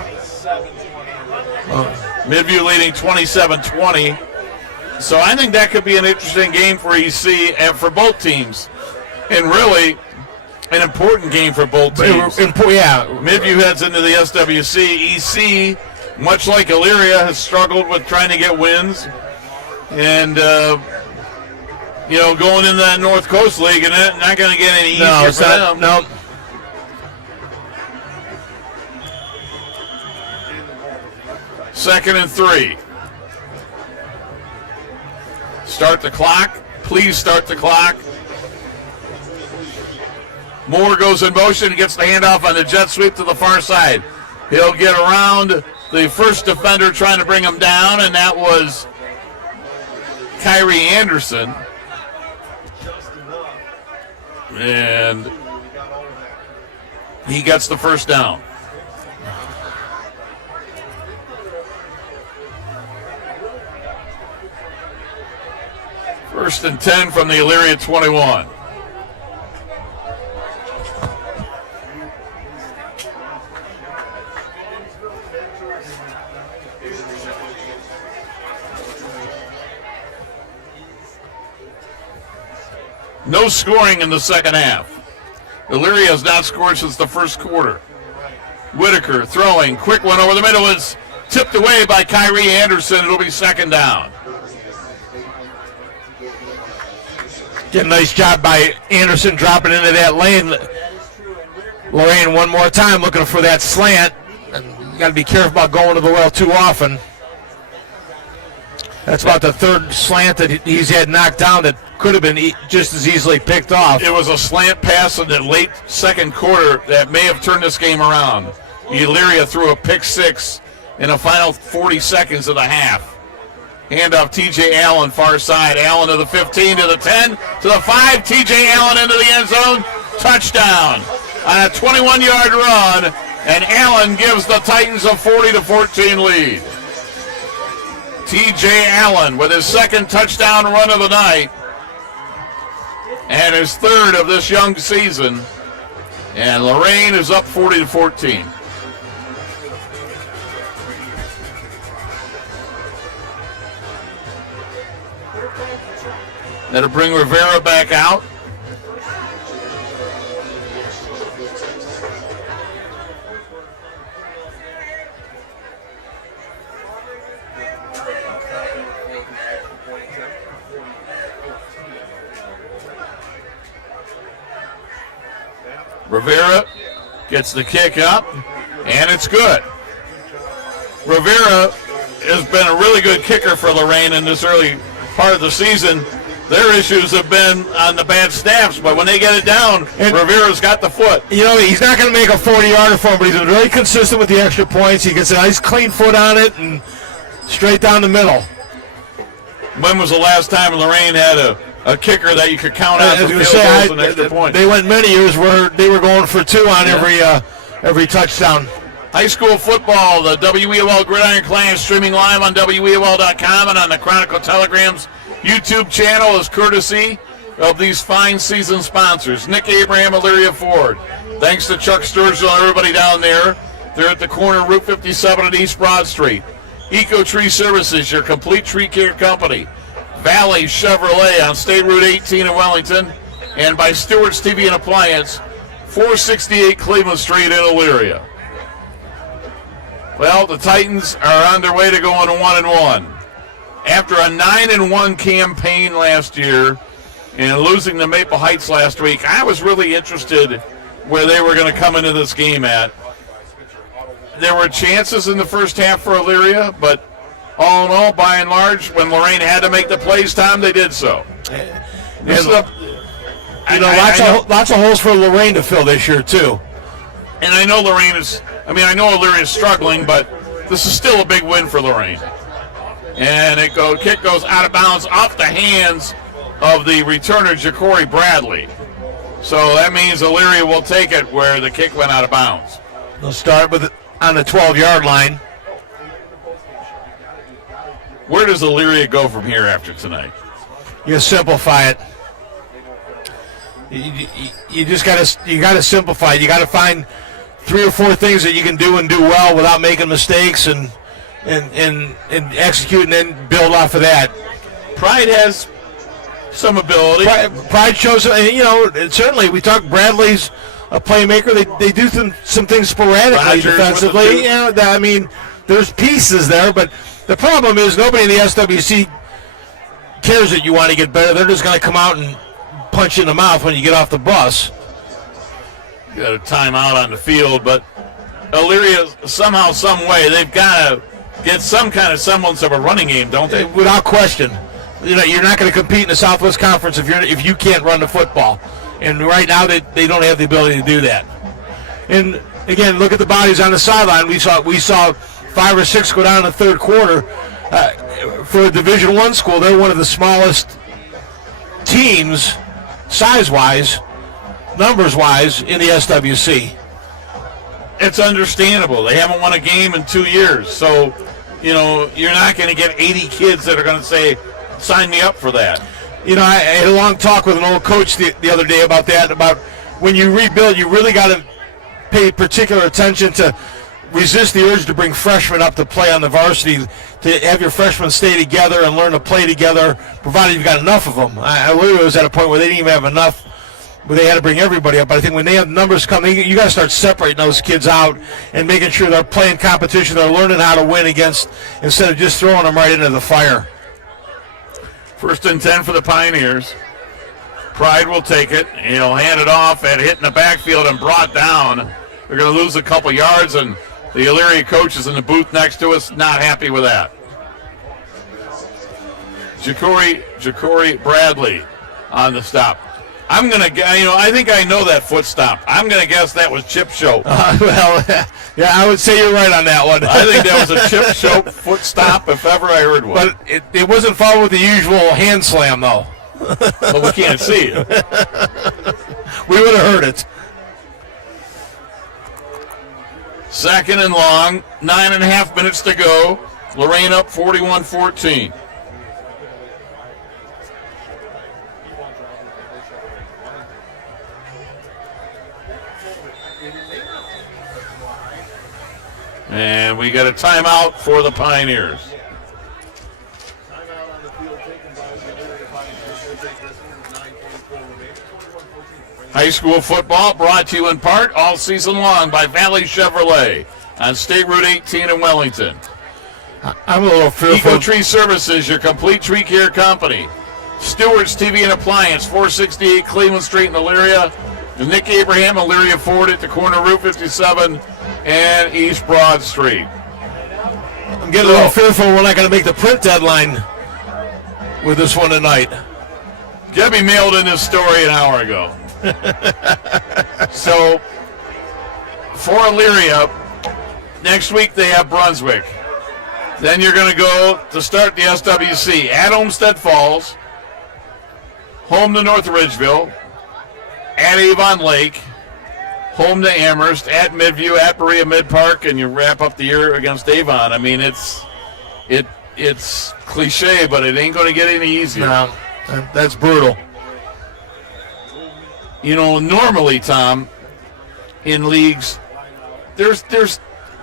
Midview leading 27-20. So I think that could be an interesting game for EC and for both teams. And really, an important game for both teams. Midview heads into the SWC. EC, much like Elyria, has struggled with trying to get wins. And, going into that North Coast League, and not going to get any easier for them. No. Second and 3. Start the clock. Please start the clock. Moore goes in motion and gets the handoff on the jet sweep to the far side. He'll get around the first defender trying to bring him down, and that was Kyrie Anderson. And he gets the first down. First and 10 from the Elyria 21. No scoring in the second half. Elyria has not scored since the first quarter. Whitaker throwing, quick one over the middle is tipped away by Kyrie Anderson. It'll be second down. Get a nice job by Anderson dropping into that lane. Lorain one more time looking for that slant. And you got to be careful about going to the well too often. That's about the third slant that he's had knocked down that could have been just as easily picked off. It was a slant pass in the late second quarter that may have turned this game around. Elyria threw a pick six in the final 40 seconds of the half. Handoff T.J. Allen, far side. Allen to the 15, to the 10, to the 5. T.J. Allen into the end zone. Touchdown on a 21-yard run, and Allen gives the Titans a 40-14 lead. T.J. Allen with his second touchdown run of the night and his third of this young season, and Lorain is up 40-14. That'll bring Rivera back out. Rivera gets the kick up, and it's good. Rivera has been a really good kicker for Lorain in this early part of the season. Their issues have been on the bad snaps, but when they get it down, and Rivera's got the foot. You know, he's not going to make a 40-yarder for him, but he's been very consistent with the extra points. He gets a nice clean foot on it and straight down the middle. When was the last time Lorain had a kicker that you could count on for field goals and extra points? They went many years where they were going for 2 on every touchdown. High school football, the WEOL Gridiron Clash streaming live on WEOL.com and on the Chronicle Telegram's YouTube channel is courtesy of these fine season sponsors. Nick Abraham, Elyria Ford. Thanks to Chuck Sturgill and everybody down there. They're at the corner of Route 57 and East Broad Street. Eco Tree Services, your complete tree care company. Valley Chevrolet on State Route 18 in Wellington. And by Stewart's TV and Appliance, 468 Cleveland Street in Elyria. Well, the Titans are on their way to going 1-1. After a 9-1 campaign last year and losing to Maple Heights last week, I was really interested where they were going to come into this game at. There were chances in the first half for Elyria, but all in all, by and large, when Lorain had to make the plays, Tom, they did so. Lots of holes for Lorain to fill this year, too. And I know I know Elyria is struggling, but this is still a big win for Lorain. And kick goes out of bounds off the hands of the returner, Ja'Cory Bradley. So that means Elyria will take it where the kick went out of bounds. They'll start with it on the 12-yard line. Where does Elyria go from here after tonight? You simplify it. You just got to simplify it. You got to find 3 or 4 things that you can do and do well without making mistakes and execute, and then build off of that. Pride has some ability. Pride shows, and certainly we talk Bradley's a playmaker. They do some things sporadically defensively. There's pieces there, but the problem is nobody in the SWC cares that you want to get better. They're just going to come out and punch you in the mouth when you get off the bus. You got a timeout on the field, but Elyria, somehow, some way, they've got to get some kind of semblance of a running game, don't they? Without question. You're not going to compete in the Southwest Conference if you can't run the football. And right now they don't have the ability to do that. And again, look at the bodies on the sideline. We saw 5 or 6 go down in the third quarter. For a Division I school, they're one of the smallest teams, size-wise, numbers-wise, in the SWC. It's understandable. They haven't won a game in 2 years, so you're not going to get 80 kids that are going to say, sign me up for that. I had a long talk with an old coach the other day about that, about when you rebuild, you really got to pay particular attention to resist the urge to bring freshmen up to play on the varsity, to have your freshmen stay together and learn to play together, provided you've got enough of them. Elyria was at a point where they didn't even have enough, where they had to bring everybody up. But I think when they have numbers coming, you got to start separating those kids out and making sure they're playing competition, they're learning how to win against, instead of just throwing them right into the fire. 1st and 10 for the Pioneers. Pride will take it. He'll hand it off and hit in the backfield and brought down. They're going to lose a couple yards, and the Elyria coach is in the booth next to us, not happy with that. Ja'Cory Bradley on the stop. I'm gonna, I think I know that foot stomp. I'm gonna guess that was Chip Show. Yeah, I would say you're right on that one. I think that was a Chip Show foot stomp if ever I heard one. But it wasn't followed with the usual hand slam, though. But we can't see it. We would have heard it. Second and long, 9.5 minutes to go. Lorain up 41-14. And we got a timeout for the Pioneers. High school football brought to you in part all season long by Valley Chevrolet on State Route 18 in Wellington. I'm a little fearful. Eco Tree Services, your complete tree care company. Stewart's TV and Appliance, 468 Cleveland Street in Elyria. And Nick Abraham, Elyria Ford at the corner of Route 57 and East Broad Street. I'm getting a little fearful we're not going to make the print deadline with this one tonight. Debbie mailed in this story an hour ago. So, for Elyria, next week they have Brunswick. Then you're going to go to start the SWC at Olmsted Falls, home to North Ridgeville, at Avon Lake, home to Amherst, at Midview, at Berea Mid Park, and you wrap up the year against Avon. I mean, it's cliche, but it ain't going to get any easier. No, that's brutal. Normally, Tom, in leagues, there's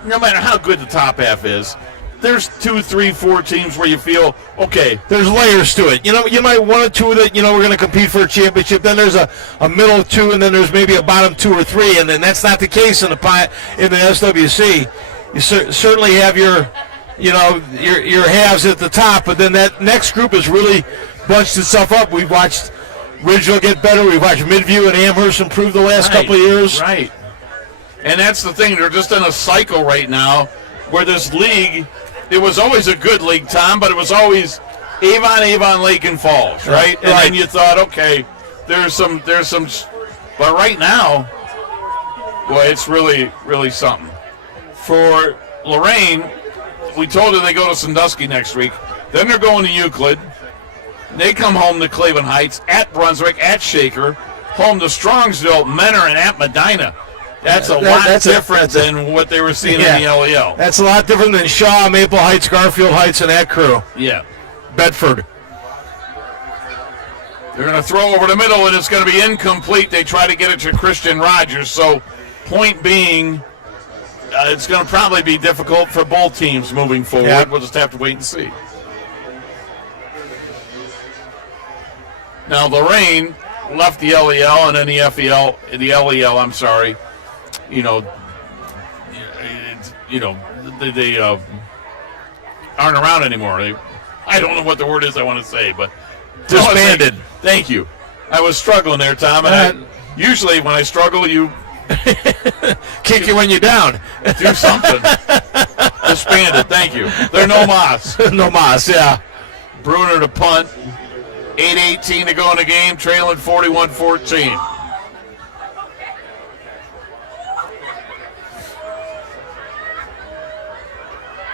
no matter how good the top half is, there's 2, 3, 4 teams where you feel, okay. There's layers to it. You might one or two that, we're going to compete for a championship. Then there's a middle 2, and then there's maybe a bottom 2 or 3, and then that's not the case in the SWC. You certainly have your halves at the top, but then that next group has really bunched itself up. We've watched Ridgeville get better. We've watched Midview and Amherst improve the last couple of years. Right. And that's the thing. They're just in a cycle right now where this league, it was always a good league, Tom, but it was always Avon, Lake, and Falls, right? And then you thought, okay, there's some, but right now, boy, it's really, really something. For Lorain, we told her they go to Sandusky next week. Then they're going to Euclid. They come home to Cleveland Heights, at Brunswick, at Shaker, home to Strongsville, Menor, and at Medina. That's a lot different than what they were seeing in the LEL. That's a lot different than Shaw, Maple Heights, Garfield Heights, and that crew. Yeah. Bedford. They're going to throw over the middle, and it's going to be incomplete. They try to get it to Christian Rogers. So, point being, it's going to probably be difficult for both teams moving forward. Yep. We'll just have to wait and see. Now, Lorain left the LEL and then the LEL, I'm sorry. They aren't around anymore. I don't know what the word is I want to say, but disbanded. Thank you. I was struggling there, Tom, and usually when I struggle, you kick you when you're down. Do something. Disbanded. Thank you. They're no mas. No mas, yeah. Bruner to punt. 8:18 to go in the game, trailing 41-14.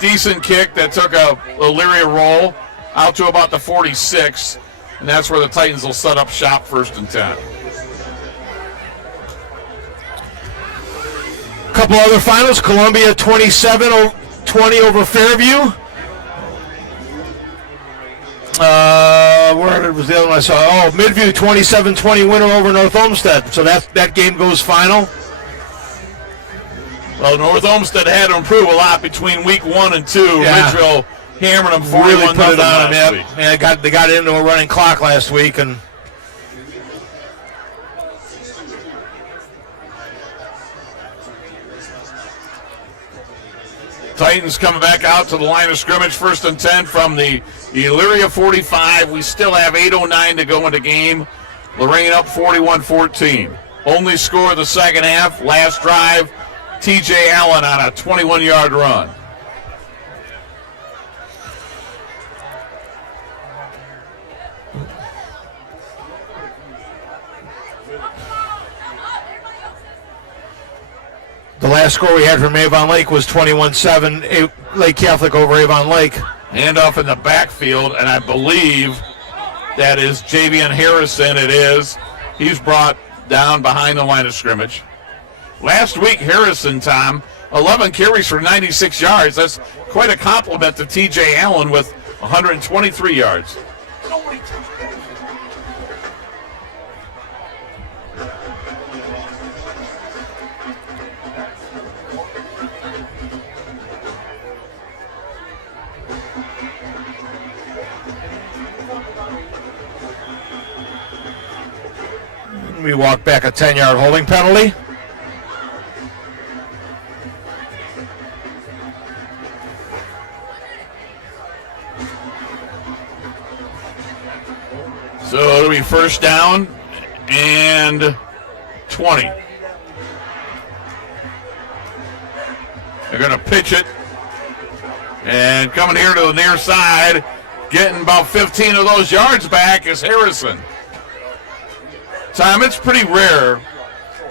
Decent kick that took a Elyria roll out to about the 46, and that's where the Titans will set up shop 1st and 10. A couple other finals. Columbia 27-20 over Fairview. Where was the other one I saw? Oh, Midview 27-20 winner over North Olmsted. So that game goes final. Well, North Olmsted had to improve a lot between week 1 and 2. Yeah. Ridgeville hammered them 41-0 really put it on them. week. Yeah, they got into a running clock last week, and Titans coming back out to the line of scrimmage, 1st and 10 from the Elyria 45. We still have 8:09 to go in the game. Lorain up 41-14. Only score of the second half. Last drive, T.J. Allen on a 21-yard run. last score we had from Avon Lake was 21-7, Lake Catholic over Avon Lake. Handoff in the backfield, and I believe that is Javion Harrison. It is. He's brought down behind the line of scrimmage. Last week, Harrison, Tom, 11 carries for 96 yards. That's quite a compliment to T.J. Allen with 123 yards. We walk back a 10-yard holding penalty. So it'll be first down and 20. They're going to pitch it. And coming here to the near side, getting about 15 of those yards back is Harrison. Tom, it's pretty rare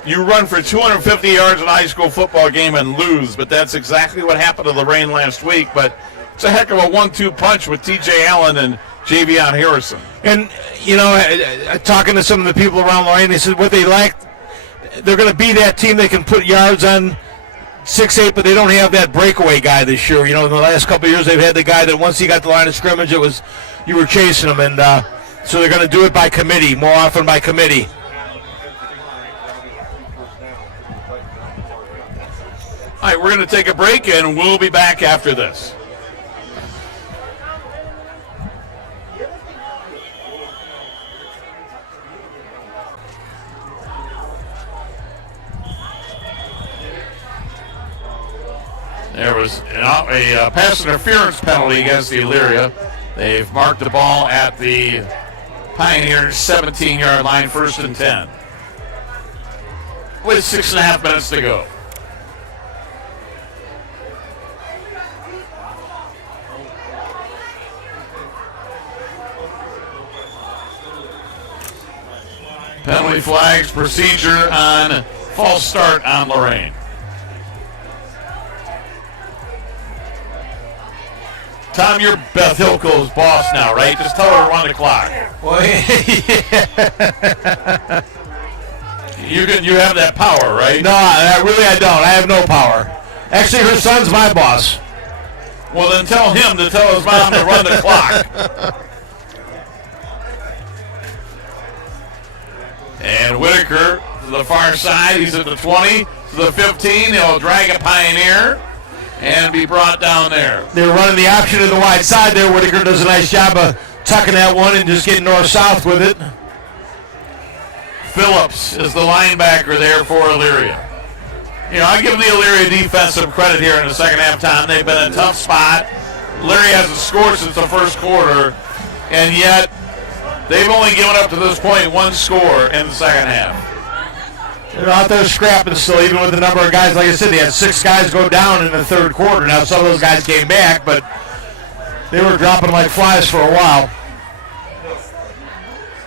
you run for 250 yards in a high school football game and lose, but that's exactly what happened to Lorain last week. But it's a heck of a 1-2 punch with T.J. Allen and Javion Harrison. And, you know, talking to some of the people around Lorain, they said what they like, they're going to be that team that can put yards on 6-8, but they don't have that breakaway guy this year. You know, in the last couple of years, they've had the guy that once he got the line of scrimmage, it was you were chasing him, and so they're going to do it by committee, more often by committee. All right, we're going to take a break, and we'll be back after this. There was a pass interference penalty against the Elyria. They've marked the ball at the Pioneers' 17-yard line, first and 10. With 6.5 minutes to go. Penalty flags, procedure on false start on Lorain. Tom, you're Beth Hilco's boss now, right? Just tell her to run the clock. Well, You have that power, right? No, I don't. I have no power. Actually, her son's my boss. Well, then tell him to tell his mom to run the clock. And Whitaker to the far side. He's at the 20, to the 15. He'll drag a Pioneer and be brought down there. They're running the option to the wide side there. Whitaker does a nice job of tucking that one and just getting north-south with it. Phillips is the linebacker there for Elyria. You know, I give the Elyria defense some credit here in the second half time. They've been in a tough spot. Elyria hasn't scored since the first quarter, and yet they've only given up to this point one score in the second half. They're out there scrapping still, even with the number of guys. Like I said, they had 6 guys go down in the third quarter. Now, some of those guys came back, but they were dropping like flies for a while.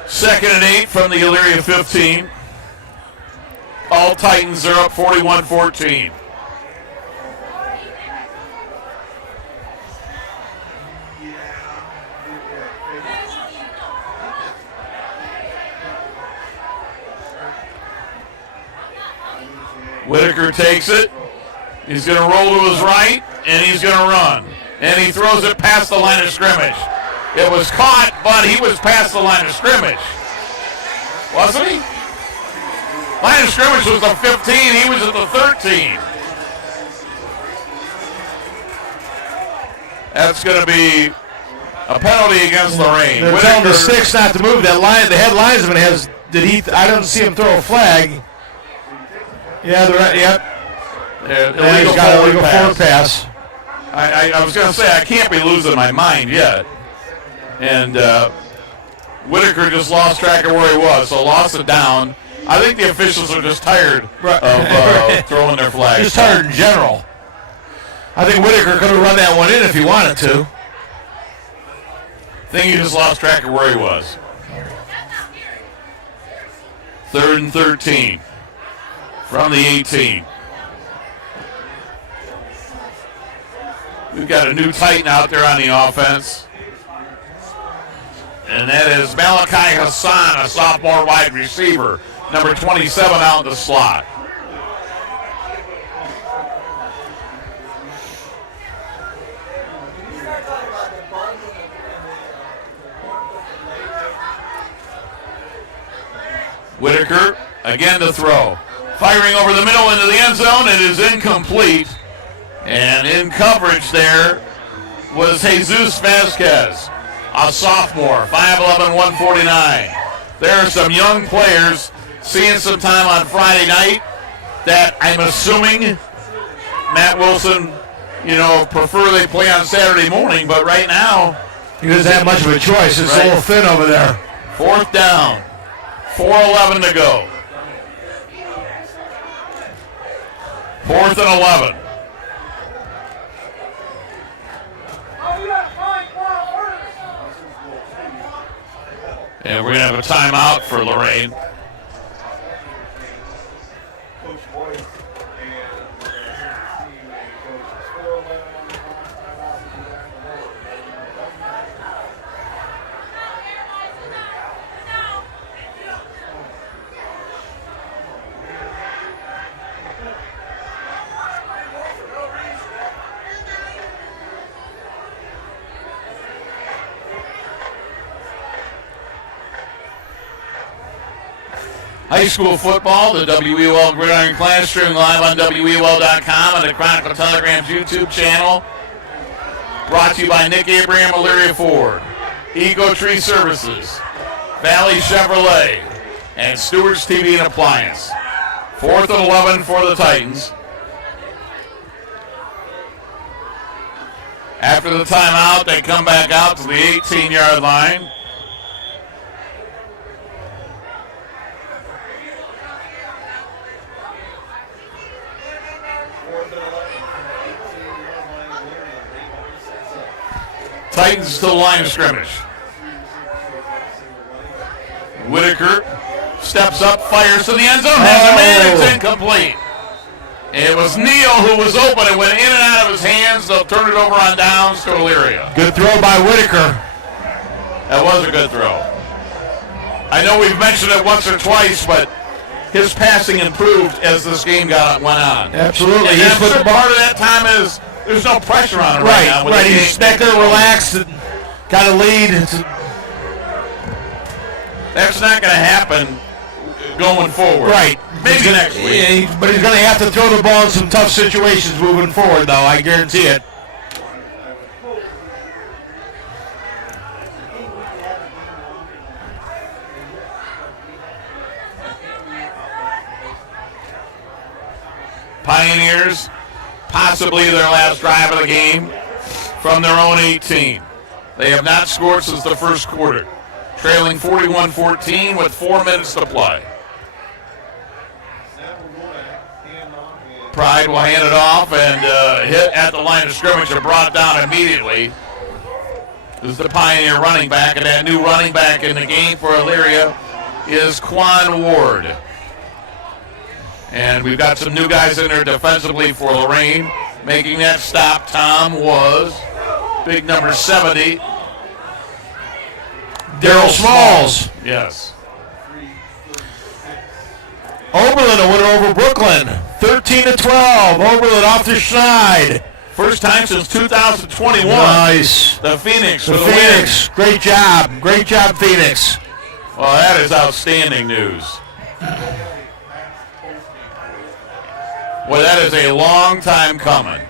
2nd and 8 from the Elyria 15. All Titans are up 41-14. Whitaker takes it. He's going to roll to his right, and he's going to run. And he throws it past the line of scrimmage. It was caught, but he was past the line of scrimmage. Wasn't he? Line of scrimmage was the 15. He was at the 13. That's going to be a penalty against Lorain. They're telling the 6 not to move. That line, the head linesman has. I don't see him throw a flag. Yeah, they're right. Yep. He's got an illegal forward pass. I was going to say, I can't be losing my mind yet. And Whitaker just lost track of where he was, so lost it down. I think the officials are just tired of throwing their flags. Just tired in general. I think Whitaker could have run that one in if he wanted to. I think he just lost track of where he was. 3rd and 13 from the 18. We've got a new Titan out there on the offense. And that is Malachi Hassan, a sophomore wide receiver. Number 27 out in the slot. Whitaker, again to throw. Firing over the middle into the end zone. It is incomplete. And in coverage there was Jesus Vasquez, a sophomore, 5'11", 149. There are some young players seeing some time on Friday night that I'm assuming Matt Wilson, prefer they play on Saturday morning, but right now he doesn't have much of a choice. It's a little thin over there. 4th down. 4:11 to go. 4th and 11. And we're going to have a timeout for Lorain. High school football, the WEOL Gridiron class streaming live on WEOL.com and the Chronicle Telegram's YouTube channel. Brought to you by Nick Abraham, Elyria Ford, Eco Tree Services, Valley Chevrolet, and Stewart's TV and Appliance. 4th and 11 for the Titans. After the timeout, they come back out to the 18-yard line. Titans to the line of scrimmage. Whitaker steps up, fires to the end zone, has a man, it's incomplete. It was Neal who was open. It went in and out of his hands. They'll turn it over on downs to Elyria. Good throw by Whitaker. That was a good throw. I know we've mentioned it once or twice, but his passing improved as this game went on. Absolutely. And I'm sure part of that time is there's no pressure on him right now. Right, he's back there relaxed and got a lead. That's not going to happen going forward. Right. Maybe next week. But he's going to have to throw the ball in some tough situations moving forward, though. I guarantee it. Pioneers, possibly their last drive of the game from their own 18. They have not scored since the first quarter, trailing 41-14 with 4 minutes to play. Pride will hand it off and hit at the line of scrimmage and brought down immediately. This is the Pioneer running back, and that new running back in the game for Elyria is Quan Ward. And we've got some new guys in there defensively for Lorain. Making that stop, Tom, was big number 70. Daryl Smalls. Yes. Oberlin a winner over Brooklyn. 13-12. Oberlin off the side. First time since 2021. Nice. The Phoenix The for the Phoenix. win. Great job. Great job, Phoenix. Well, that is outstanding news. Well, that is a long time coming.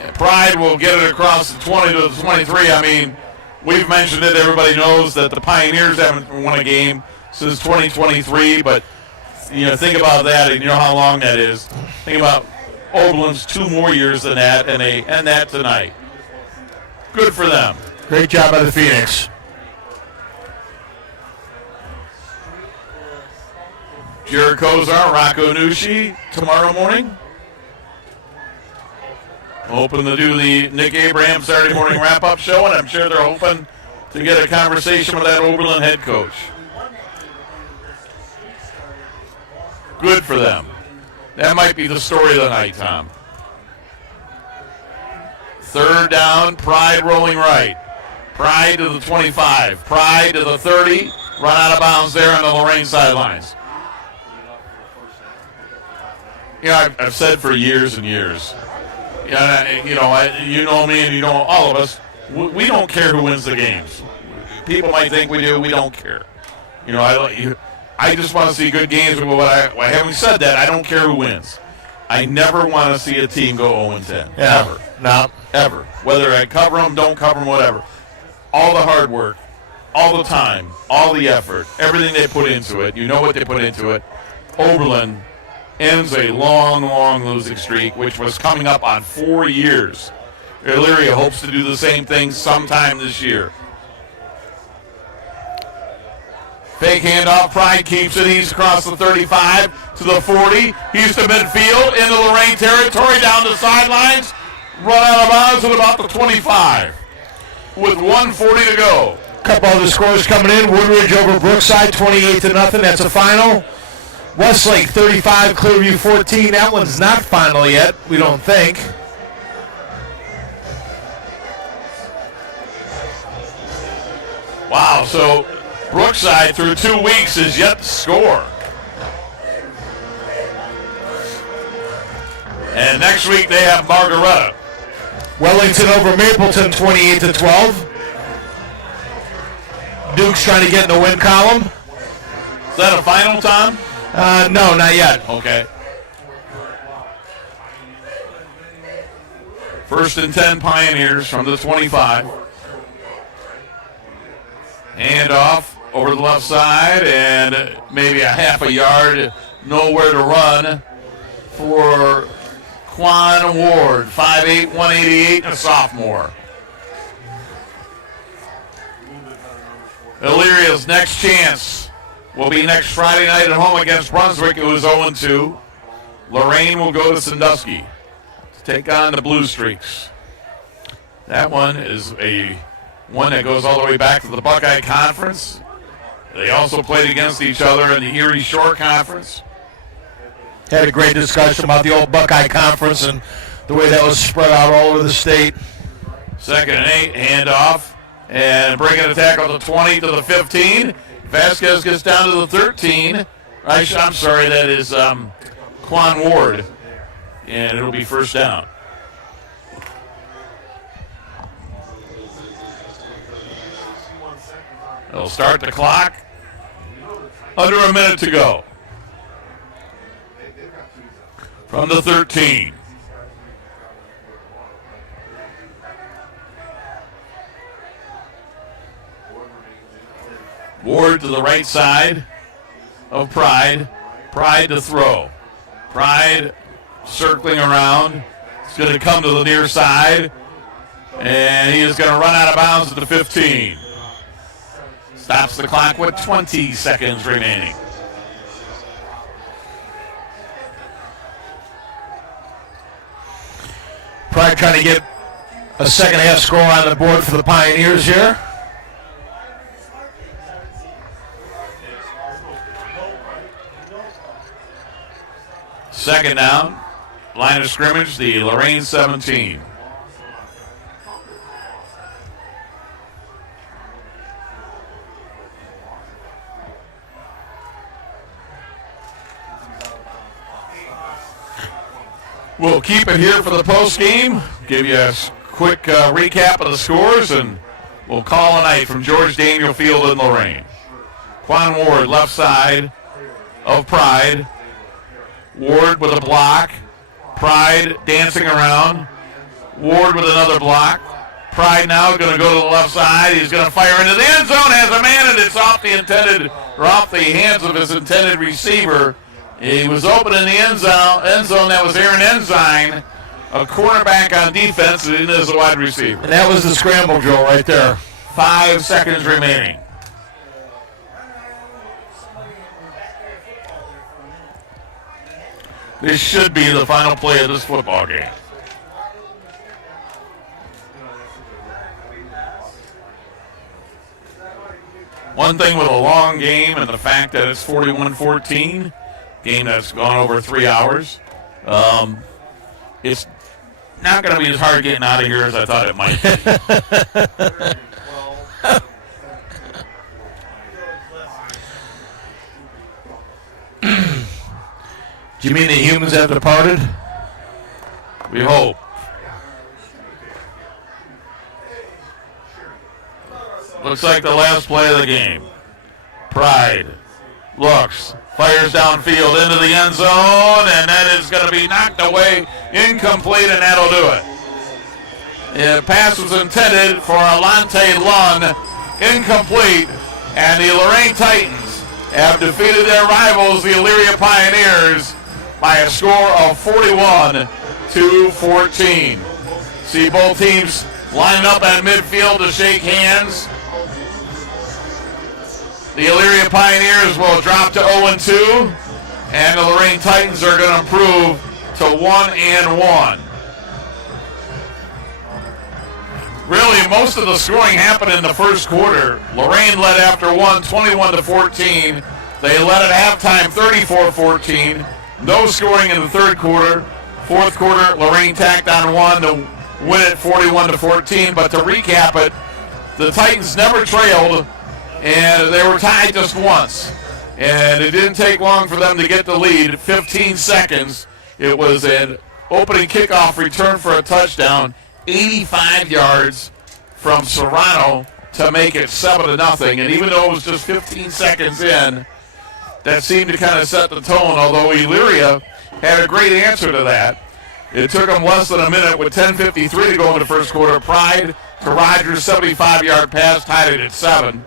And Pride will get it across the 20 to the 23. I mean, we've mentioned it. Everybody knows that the Pioneers haven't won a game since 2023. But, think about that, and you know how long that is. Think about Oberlin's 2 more years than that, and they end that tonight. Good for them. Great job by the Phoenix. Jared Kozar, Rocco Nushi tomorrow morning. Hoping to do the Nick Abraham Saturday morning wrap-up show, and I'm sure they're hoping to get a conversation with that Oberlin head coach. Good for them. That might be the story of the night, Tom. Third down, Pride rolling right. Pride to the 25. Pride to the 30. Run out of bounds there on the Lorain sidelines. You know, I've said for years and years, you know me and you know all of us, we don't care who wins the games. People might think we do. We don't care. You know, I just want to see good games. Having said that, I don't care who wins. I never want to see a team go 0-10. Yeah. Ever. No. Ever. Whether I cover them, don't cover them, whatever. All the hard work, all the time, all the effort, everything they put into it. You know what they put into it. Oberlin ends a long, long losing streak, which was coming up on 4 years. Elyria hopes to do the same thing sometime this year. Fake handoff, Pride keeps it. He's across the 35 to the 40. He's to midfield, into Lorain territory, down the sidelines. Run out of bounds at about the 25 with 1:40 to go. Couple other scores coming in. Woodridge over Brookside, 28-0. That's a final. Westlake 35, Clearview 14. That one's not final yet, we don't think. Wow, so Brookside through 2 weeks is yet to score. And next week they have Margaretta. Wellington over Mapleton, 28-12. Duke's trying to get in the win column. Is that a final, Tom? No, not yet. Okay. 1st and 10 Pioneers from the 25. Handoff over the left side and maybe a half a yard, nowhere to run for Quan Ward, 5'8", 188, a sophomore. Illyria's next chance will be next Friday night at home against Brunswick, who is 0-2. Lorain will go to Sandusky to take on the Blue Streaks. That one is one that goes all the way back to the Buckeye Conference. They also played against each other in the Erie Shore Conference. Had a great discussion about the old Buckeye Conference and the way that was spread out all over the state. 2nd and 8, handoff. And breaking a tackle to 20 to the 15. Vasquez gets down to the 13. I'm sorry, that is Quan Ward. And it'll be 1st down. They'll start the clock. Under a minute to go. From the 13. Ward to the right side of Pride. Pride to throw. Pride circling around. He's going to come to the near side. And he is going to run out of bounds at the 15. Stops the clock with 20 seconds remaining. Pride trying to get a second half score on the board for the Pioneers here. Second down, line of scrimmage, the Lorain 17. We'll keep it here for the post game. Give you a quick recap of the scores, and we'll call a night from George Daniel Field in Lorain. Quan Ward, left side of Pride. Ward with a block. Pride dancing around. Ward with another block. Pride now going to go to the left side. He's going to fire into the end zone. Has a man, and it's off the hands of his intended receiver. He was open in the end zone. That was Aaron Ensign, a cornerback on defense, and as a wide receiver. And that was the scramble drill right there. 5 seconds remaining. This should be the final play of this football game. One thing with a long game and the fact that it's 41-14, game that's gone over 3 hours, it's not going to be as hard getting out of here as I thought it might be. Do you mean the humans have departed? We hope. Looks like the last play of the game. Pride looks, fires downfield into the end zone, and that is going to be knocked away, incomplete, and that'll do it. The pass was intended for Alante Lund, incomplete, and the Lorain Titans have defeated their rivals, the Elyria Pioneers, by a score of 41-14. See both teams line up at midfield to shake hands. The Elyria Pioneers will drop to 0-2, and the Lorain Titans are going to improve to 1-1. Really, most of the scoring happened in the first quarter. Lorain led after one, 21-14. They led at halftime, 34-14. No scoring in the third quarter. Fourth quarter, Lorain tacked on one to win it 41-14. But to recap it, the Titans never trailed, and they were tied just once. And it didn't take long for them to get the lead, 15 seconds. It was an opening kickoff return for a touchdown, 85 yards from Serrano to make it 7-0. And even though it was just 15 seconds in, that seemed to kind of set the tone, although Elyria had a great answer to that. It took them less than a minute with 10:53 to go in the first quarter. Pride to Rogers, 75-yard pass, tied it at 7.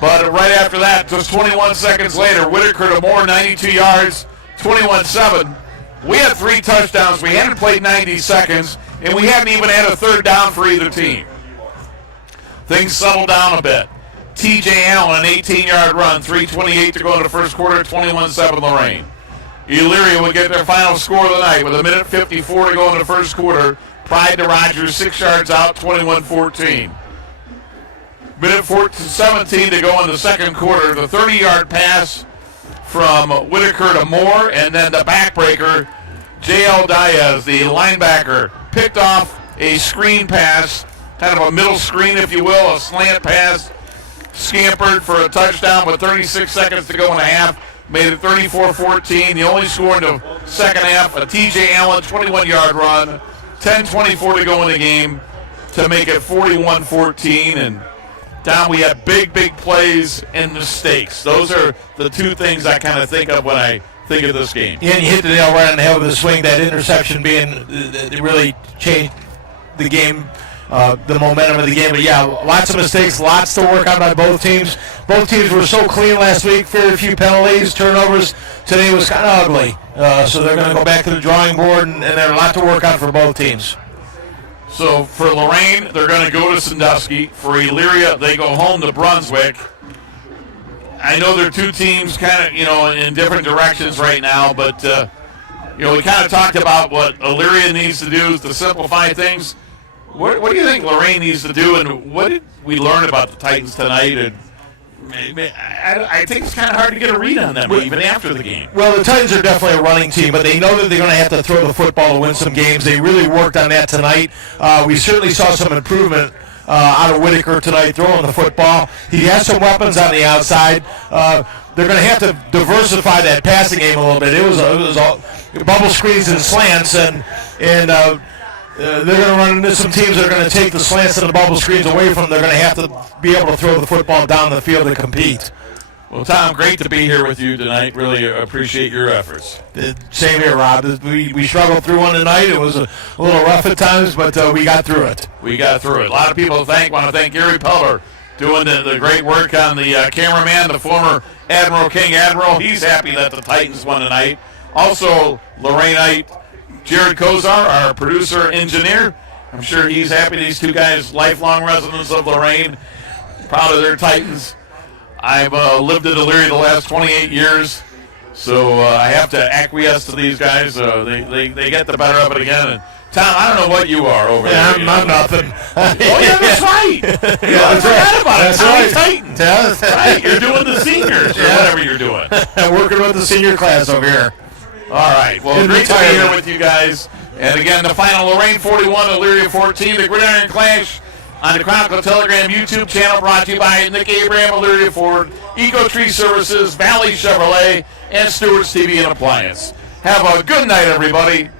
But right after that, just 21 seconds later, Whitaker to Moore, 92 yards, 21-7. We had 3 touchdowns. We hadn't played 90 seconds, and we hadn't even had a third down for either team. Things settled down a bit. T.J. Allen, an 18-yard run, 3:28 to go in the first quarter, 21-7 Lorain. Elyria would get their final score of the night with 1:54 to go in the first quarter. Pride to Rogers, 6 yards out, 21-14. 17 to go in the second quarter. The 30-yard pass from Whitaker to Moore, and then the backbreaker, J.L. Diaz, the linebacker, picked off a screen pass, kind of a middle screen, if you will, a slant pass, scampered for a touchdown with 36 seconds to go in a half, made it 34-14. The only score in the second half, a T.J. Allen 21-yard run, 10:24 to go in the game to make it 41-14. And Don, we had big plays and mistakes. Those are the two things I kind of think of when I think of this game. Yeah, and you hit the nail right on the head with the swing, that interception being it really changed the game, the momentum of the game. But yeah, lots of mistakes, lots to work on by both teams. Both teams were so clean last week, very few penalties, turnovers. Today was kind of ugly. So they're going to go back to the drawing board, and there's a lot to work on for both teams. So for Lorain, they're going to go to Sandusky. For Elyria, they go home to Brunswick. I know they're two teams kind of, in different directions right now, but, we kind of talked about what Elyria needs to do to simplify things. What do you think Lorain needs to do, and what did we learn about the Titans tonight? And I think it's kind of hard to get a read on them even after the game. Well, the Titans are definitely a running team, but they know that they're going to have to throw the football to win some games. They really worked on that tonight. We certainly saw some improvement out of Whitaker tonight throwing the football. He has some weapons on the outside. They're going to have to diversify that passing game a little bit. It was all bubble screens and slants, and they're going to run into some teams that are going to take the slants and the bubble screens away from them. They're going to have to be able to throw the football down the field to compete. Well, Tom, great to be here with you tonight. Really appreciate your efforts. Same here, Rob. We struggled through one tonight. It was a little rough at times, but we got through it. We got through it. A lot of people want to thank Gary Peller doing the great work on the cameraman, the former Admiral King Admiral. He's happy that the Titans won tonight. Also, Lorainite Jared Kozar, our producer engineer. I'm sure he's happy. These two guys, lifelong residents of Lorain, proud of their Titans. I've lived in Elyria the last 28 years, so I have to acquiesce to these guys. They get the better of it again. And Tom, I don't know what you are over there. I'm nothing. Oh, yeah, that's right. I forgot about it. That's right. Titans. Yeah, that's right. You're doing the seniors or whatever you're doing. I'm working with the senior class over here. All right. Well, In great to be retirement. here with you guys. And again, the final: Lorain 41, Elyria 14. The Gridiron Clash on the Chronicle Telegram YouTube channel, brought to you by Nick Abraham, Elyria Ford, Eco Tree Services, Valley Chevrolet, and Stewart's TV and Appliance. Have a good night, everybody.